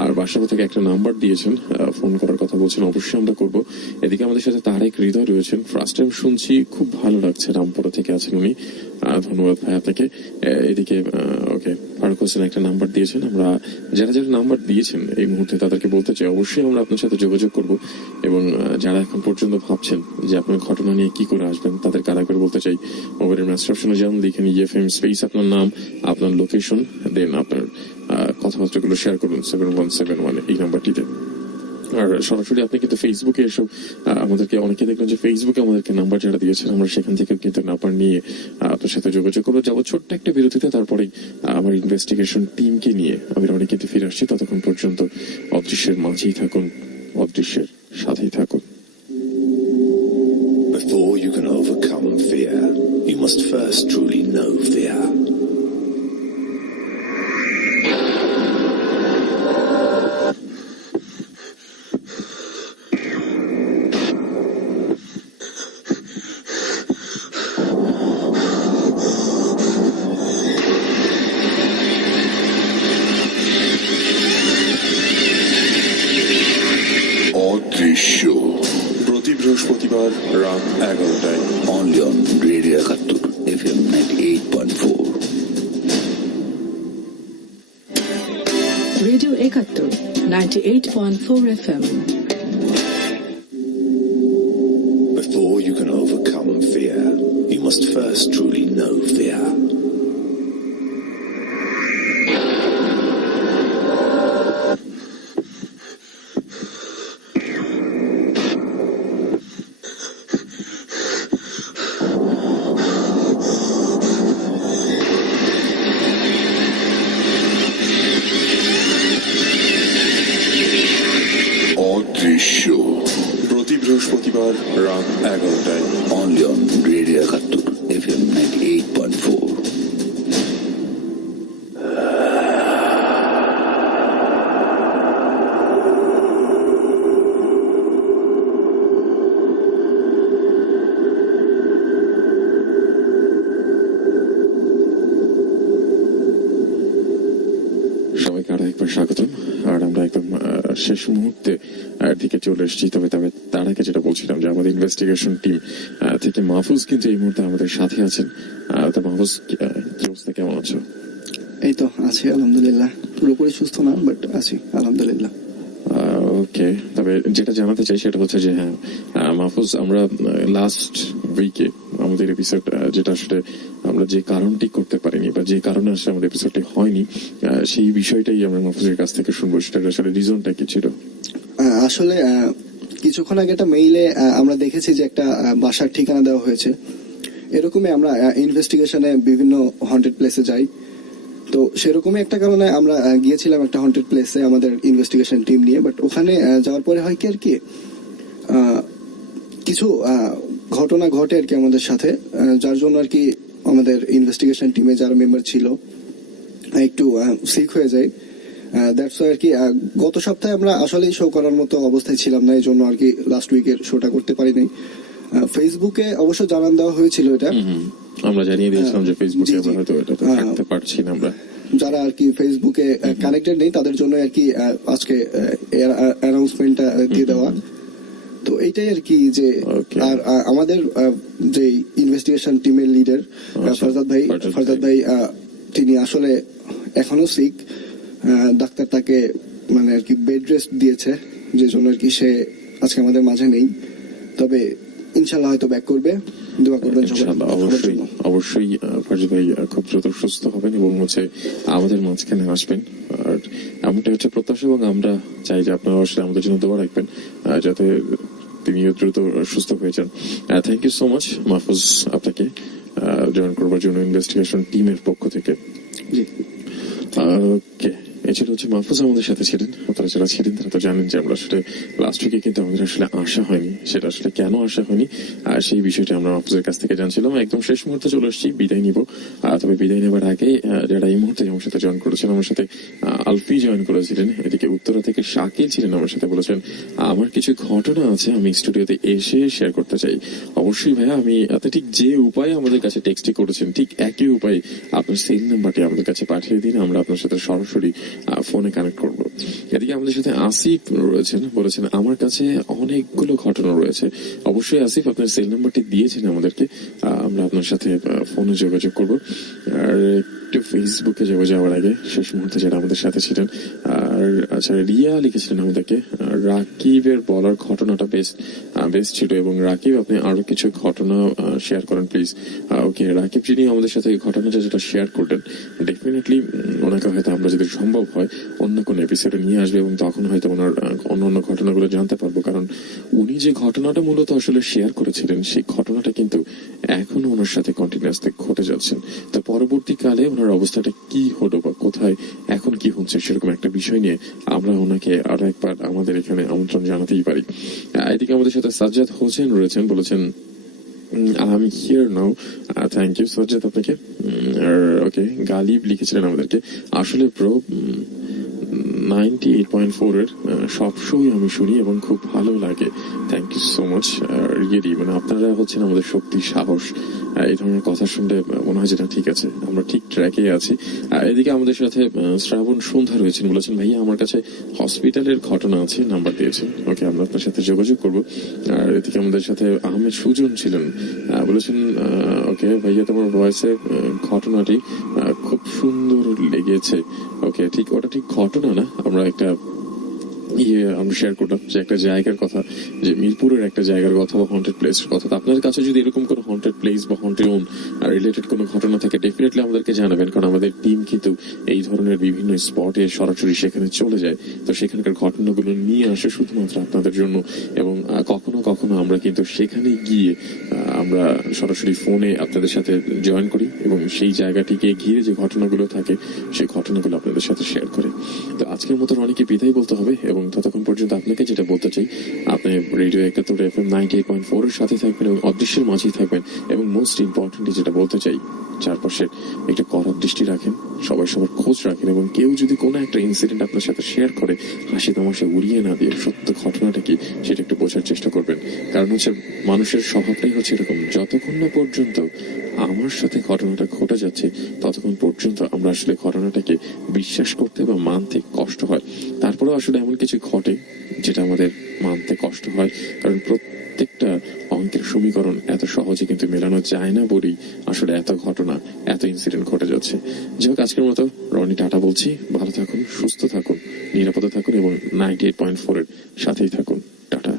আর বাসাবো থেকে একটা নাম্বার দিয়েছেন, ফোন করার কথা বলছেন, অবশ্যই আমরা করবো। এদিকে আমাদের সাথে তারেক হৃদয় রয়েছেন, ফার্স্ট টাইম শুনছি, খুব ভালো লাগছে, রামপুরা থেকে আছেন উনি, ধন্যবাদ ভাই আপনাকে। এদিকে ওকে ফারুক হোসেন একটা নাম্বার দিয়েছেন। আমরা যারা যারা নাম্বার দিয়েছেন এই মুহূর্তে তাদেরকে বলতে চাই, অবশ্যই আমরা আপনার সাথে যোগাযোগ করব। এবং যারা এখন পর্যন্ত ভাবছেন যে আপনার ঘটনা নিয়ে কি করে আসবেন, তাদের কারা করে বলতে চাই, মোবাইলের মেসেজ যেমন লিখে নিয়ে এফএম স্পেস আপনার নাম, আপনার লোকেশন, দেন আপনার কথাবার্তাগুলো শেয়ার করুন 7171 এই নাম্বারটিতে। আর সরাসরি আপনি কিন্তু ফেসবুকে এসব আমাদেরকে অনেকে দেখলেন যে ফেসবুকে আমাদেরকে নাম্বার যারা দিয়েছেন আমরা সেখান থেকে কিন্তু নাম্বার নিয়ে আপনার সাথে যোগাযোগ করবো। যাবো ছোট্ট একটা বিরতিতে, তারপরে আমার ইনভেস্টিগেশন টিমকে নিয়ে আমি অনেক কিন্তু ফিরে আসছি। ততক্ষণ পর্যন্ত অদৃশ্যের মাঝেই থাকুন, অদৃশ্যের সাথেই থাকুন। Before you can overcome fear, you must first truly know fear. অদৃশ্য প্রতি বৃহস্পতিবার রাত 11টায় Only on Radio Ekattur FM 98.4. Radio Ekattur 98.4 FM. Before you can overcome fear, you must first truly know fear. অদৃশ্য প্রতি বৃহস্পতিবার রাত 11টায় Only on Radio Ekattur FM 98.4. সবাইকে আরো একবার স্বাগতম। আর আমরা একদম শেষ মুহূর্তে দিকে চলে এসেছি। তবে তার আগে যেটা বলছিলাম যে আমাদের ইনভেস্টিগেশন টিম থেকে মাহফুজ কিন্তু এই মুহূর্তে আমাদের সাথে আছেন। তো মাহফুজ, কি অবস্থা, কেমন আছো? এই তো আছি আলহামদুলিল্লাহ, পুরোপুরি সুস্থ না বাট আছি আলহামদুলিল্লাহ। ওকে, তবে যেটা জানাতে চাই সেটা হচ্ছে যে হ্যাঁ মাহফুজ, আমরা লাস্ট উইকে আমাদের এপিসোড যেটা আসলে আমরা যে কারণটি করতে পারিনি বা যে কারণে আসলে আমাদের এপিসোডটি হয়নি সেই বিষয়টাই আমরা মাহফুজের কাছ থেকে শুনবো। সেটা আসলে রিজনটা কি ছিল? আসলে কিছুক্ষণ আগে একটা মেইলে আমরা দেখেছি যে একটা বাসার ঠিকানা দেওয়া হয়েছে। এরকমই আমরা ইনভেস্টিগেশনে বিভিন্ন হন্টেড প্লেসে যাই। তো সেরকমই একটা কারণে আমরা গিয়েছিলাম একটা হন্টেড প্লেসে আমাদের ইনভেস্টিগেশন টিম নিয়ে। বাট ওখানে যাওয়ার পরে হয় কি আর কি কিছু ঘটনা ঘটে আর কি আমাদের সাথে, যার জন্য আর কি আমাদের ইনভেস্টিগেশন টিমে যারা মেম্বার ছিল একটু সিক হয়ে যায়। দ্যাটস আর কি গত সপ্তাহে আমরা আসলেই শো করার মতো অবস্থায় ছিলাম না, এই জন্য আর কি লাস্ট উইকের শোটা করতে পারি নাই। ফেসবুকে অবশ্য জানান দেওয়া হয়েছিল এটা, আমরা জানিয়ে দিয়েছিলাম যে ফেসবুকে আমরা হয়তো এটাতে থাকতে পারছি না। আমরা যারা আর কি ফেসবুকে কানেক্টেড নেই তাদের জন্য আর কি আজকে অ্যানাউন্সমেন্টটা দিয়ে দেওয়া। তো এইটাই আর কি যে আর আমাদের যে ইনভেস্টিগেশন টিমের লিডার ফারজাদ ভাই তিনি আসলে এখনো সিক। ডাক্তার তাকে মানে আর কি বেড রেস্ট দিয়েছে, যে জন্য আর কি সে আজকে আমাদের মাঝে নেই। তবে ইনশাল্লাহ হয়তো ব্যাক করবে, দোয়া করবেন ইনশাআল্লাহ। অবশ্যই ফারজাদ ভাই খুব দ্রুত সুস্থ হবেন এবং হচ্ছে আমাদের মাঝখানে আসবেন। আর এমনটা হচ্ছে প্রত্যাশা, এবং আমরা চাই যে আপনারা আসলে আমাদের জন্য দোয়া রাখবেন যাতে তিনি দ্রুত সুস্থ হয়ে যান। Thank you so much Mahfuz, আপনাকে জয়েন করবার জন্য ইনভেস্টিগেশন টিমের পক্ষ থেকে। ওকে, এছাড়া হচ্ছে মাহফুজ আমাদের সাথে ছিলেন। আপনারা যারা ছিলেন তারা তো জানেন যে আমরা আসলে লাস্ট উইকে কিন্তু আমাদের আসলে আসা হয়নি। সেটা আসলে কেন আসা হয়নি সেই বিষয়টা আমরা মাহফুজের কাছ থেকে জানছিলাম। একদম শেষ মুহূর্তে চলে আসছি, বিদায় নিব। তবে বিদায় নেবার আগে যারা এই মুহূর্তে আমার সাথে জয়েন করেছেন, আমার সাথে আলফি জয়েন করেছিলেন, এদিকে উত্তরা থেকে শাকিল ছিলেন আমার সাথে, বলেছেন আমার কিছু ঘটনা আছে আমি স্টুডিওতে এসে শেয়ার করতে চাই। অবশ্যই ভাইয়া, আমি ঠিক যে উপায়ে আমাদের কাছে টেক্সটে করেছেন ঠিক একই উপায়ে আপনার সেল নাম্বারটি আমাদের কাছে পাঠিয়ে দিন, আমরা আপনার সাথে সরাসরি ফোনে কানেক্ট করবো। এদিকে আমাদের সাথে আসিফ রয়েছেন, বলেছেন আমার কাছে অনেকগুলো ঘটনা রয়েছে। অবশ্যই আসিফ, আপনার সেল নাম্বারটি দিয়েছেন আমাদেরকে, আমরা আপনার সাথে ফোনে যোগাযোগ করবো। আর একটু ফেসবুকে যাওয়ার আগে শেষ মুহূর্তে যারা আমাদের সাথে ছিলেন, আর আচ্ছা রিয়া লিখেছিলেন আমাদেরকে রাকিবের বলার ঘটনাটা বেস্ট ছিল, এবং রাকিব আপনি আরো কিছু ঘটনা শেয়ার করেন প্লিজ। ওকে, রাকিব যিনি আমাদের সাথে এই ঘটনাটা যেটা শেয়ার করলেন, ডেফিনেটলি ওনাকে হয়তো আমরা যদি সম্ভব হয় অন্য কোনো এপিসোডে নিয়ে আসবে এবং তখন হয়তো ওনার অন্য ঘটনাগুলো জানতে পারবো, কারণ উনি যে ঘটনাটা মূলত আসলে শেয়ার করেছিলেন সেই ঘটনাটা কিন্তু এখনো ওনার সাথে কন্টিনিউয়াসলি ঘটে যাচ্ছেন। তো পরবর্তীকালে ওনার অবস্থাটা কি হলো বা কোথায় এখন কি হচ্ছে সেরকম একটা বিষয় নিয়ে আমরা ওনাকে আরো একবার আমাদের এখানে আমন্ত্রণ জানাতেই পারি। এদিকে আমাদের সাথে সাজ্জাদ হোসেন রয়েছেন, বলেছেন আমি here now. Thank you Sajjad আপনাকে। ওকে, গালিব লিখেছিলেন আমাদেরকে, আসলে ব্রো 98.4 এর সব শোই আমি শুনি এবং খুব ভালো লাগে। Thank you so much. Really মানে আপনারা হচ্ছেন আমাদের শক্তি, সাহস। এই ধরনের কথা শুনলে মনে হয় যেটা ঠিক আছে, আমরা ঠিক ট্র্যাকে আছি। এদিকে আমাদের সাথে শ্রাবণ সন্ধ্যা রয়েছেন, বলেছেন ভাইয়া আমার কাছে হসপিটালের ঘটনা আছে, নাম্বার দিয়েছেন। ওকে, আমরা আপনার সাথে যোগাযোগ করব। আর এদিকে আমাদের সাথে আহমেদ সুজন ছিলেন, বলেছেন ওকে ভাইয়া তোমার ভয়েসে ঘটনাটি খুব সুন্দর লেগেছে। ওকে, ঠিক ওটা ঠিক ঘটনা না, আমরা একটা আমরা শেয়ার করলাম যে একটা জায়গার কথা, যে মিরপুরের একটা জায়গার কথা বা হন্টেড প্লেসের কথা। তো আপনার কাছে যদি এরকম কোনো হন্টেড প্লেস বা হন্টেড ওন রিলেটেড কোনো ঘটনা থাকে ডেফিনেটলি আমাদেরকে জানাবেন, কারণ আমাদের টিম কিন্তু এই ধরনের বিভিন্ন স্পটে সরাসরি সেখানে চলে যায়। তো সেখানকার ঘটনাগুলো নিয়ে আসে শুধুমাত্র আপনাদের জন্য, এবং কখনো কখনো আমরা কিন্তু সেখানে গিয়ে আমরা সরাসরি ফোনে আপনাদের সাথে জয়েন করি এবং সেই জায়গাটিকে ঘিরে যে ঘটনাগুলো থাকে সেই ঘটনাগুলো আপনাদের সাথে শেয়ার করি। তো আজকের মতো অনেকে বিদায় বলতে হবে, এবং ততক্ষণ পর্যন্ত আপনাকে যেটা বলতে চাই, আপনি রেডিও 71 FM 98.4 এর সাথে থাকবেন এবং অদৃশ্যের মাঝেই থাকবেন, এবং মোস্ট ইম্পর্টেন্টলি যেটা বলতে চাই, চারপাশে একটা কড়া দৃষ্টি রাখেন, সবাই সবার খোঁজ রাখেন, এবং কেউ যদি কোনো একটা ইনসিডেন্ট আপনার সাথে শেয়ার করে হাসি তামাশা উড়িয়ে না দিয়ে সত্য ঘটনাটা কি সেটা একটু বোঝার চেষ্টা করবেন। কারণ হচ্ছে মানুষের স্বভাবটাই হচ্ছে এরকম, যতক্ষণ না পর্যন্ত আমার সাথে ঘটনাটা ঘটে যাচ্ছে ততক্ষণ পর্যন্ত আমরা আসলে ঘটনাটাকে বিশ্বাস করতে বা মানতে কষ্ট হয়। তারপরেও আসলে এমন কিছু ঘটে যেটা আমাদের মানতে কষ্ট হয়, কারণ প্রত্যেকটা অঙ্কের সমীকরণ এত সহজে কিন্তু মেলানো যায় না বলেই আসলে এত ঘটনা, এত ইনসিডেন্ট ঘটে যাচ্ছে। যাই হোক, আজকের মতো রনি টাটা বলছি, ভালো থাকুন, সুস্থ থাকুন, নিরাপদে থাকুন এবং 98.4 এর সাথেই থাকুন। Tata.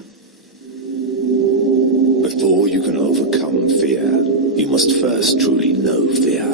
Before you can overcome fear, you must first truly know fear.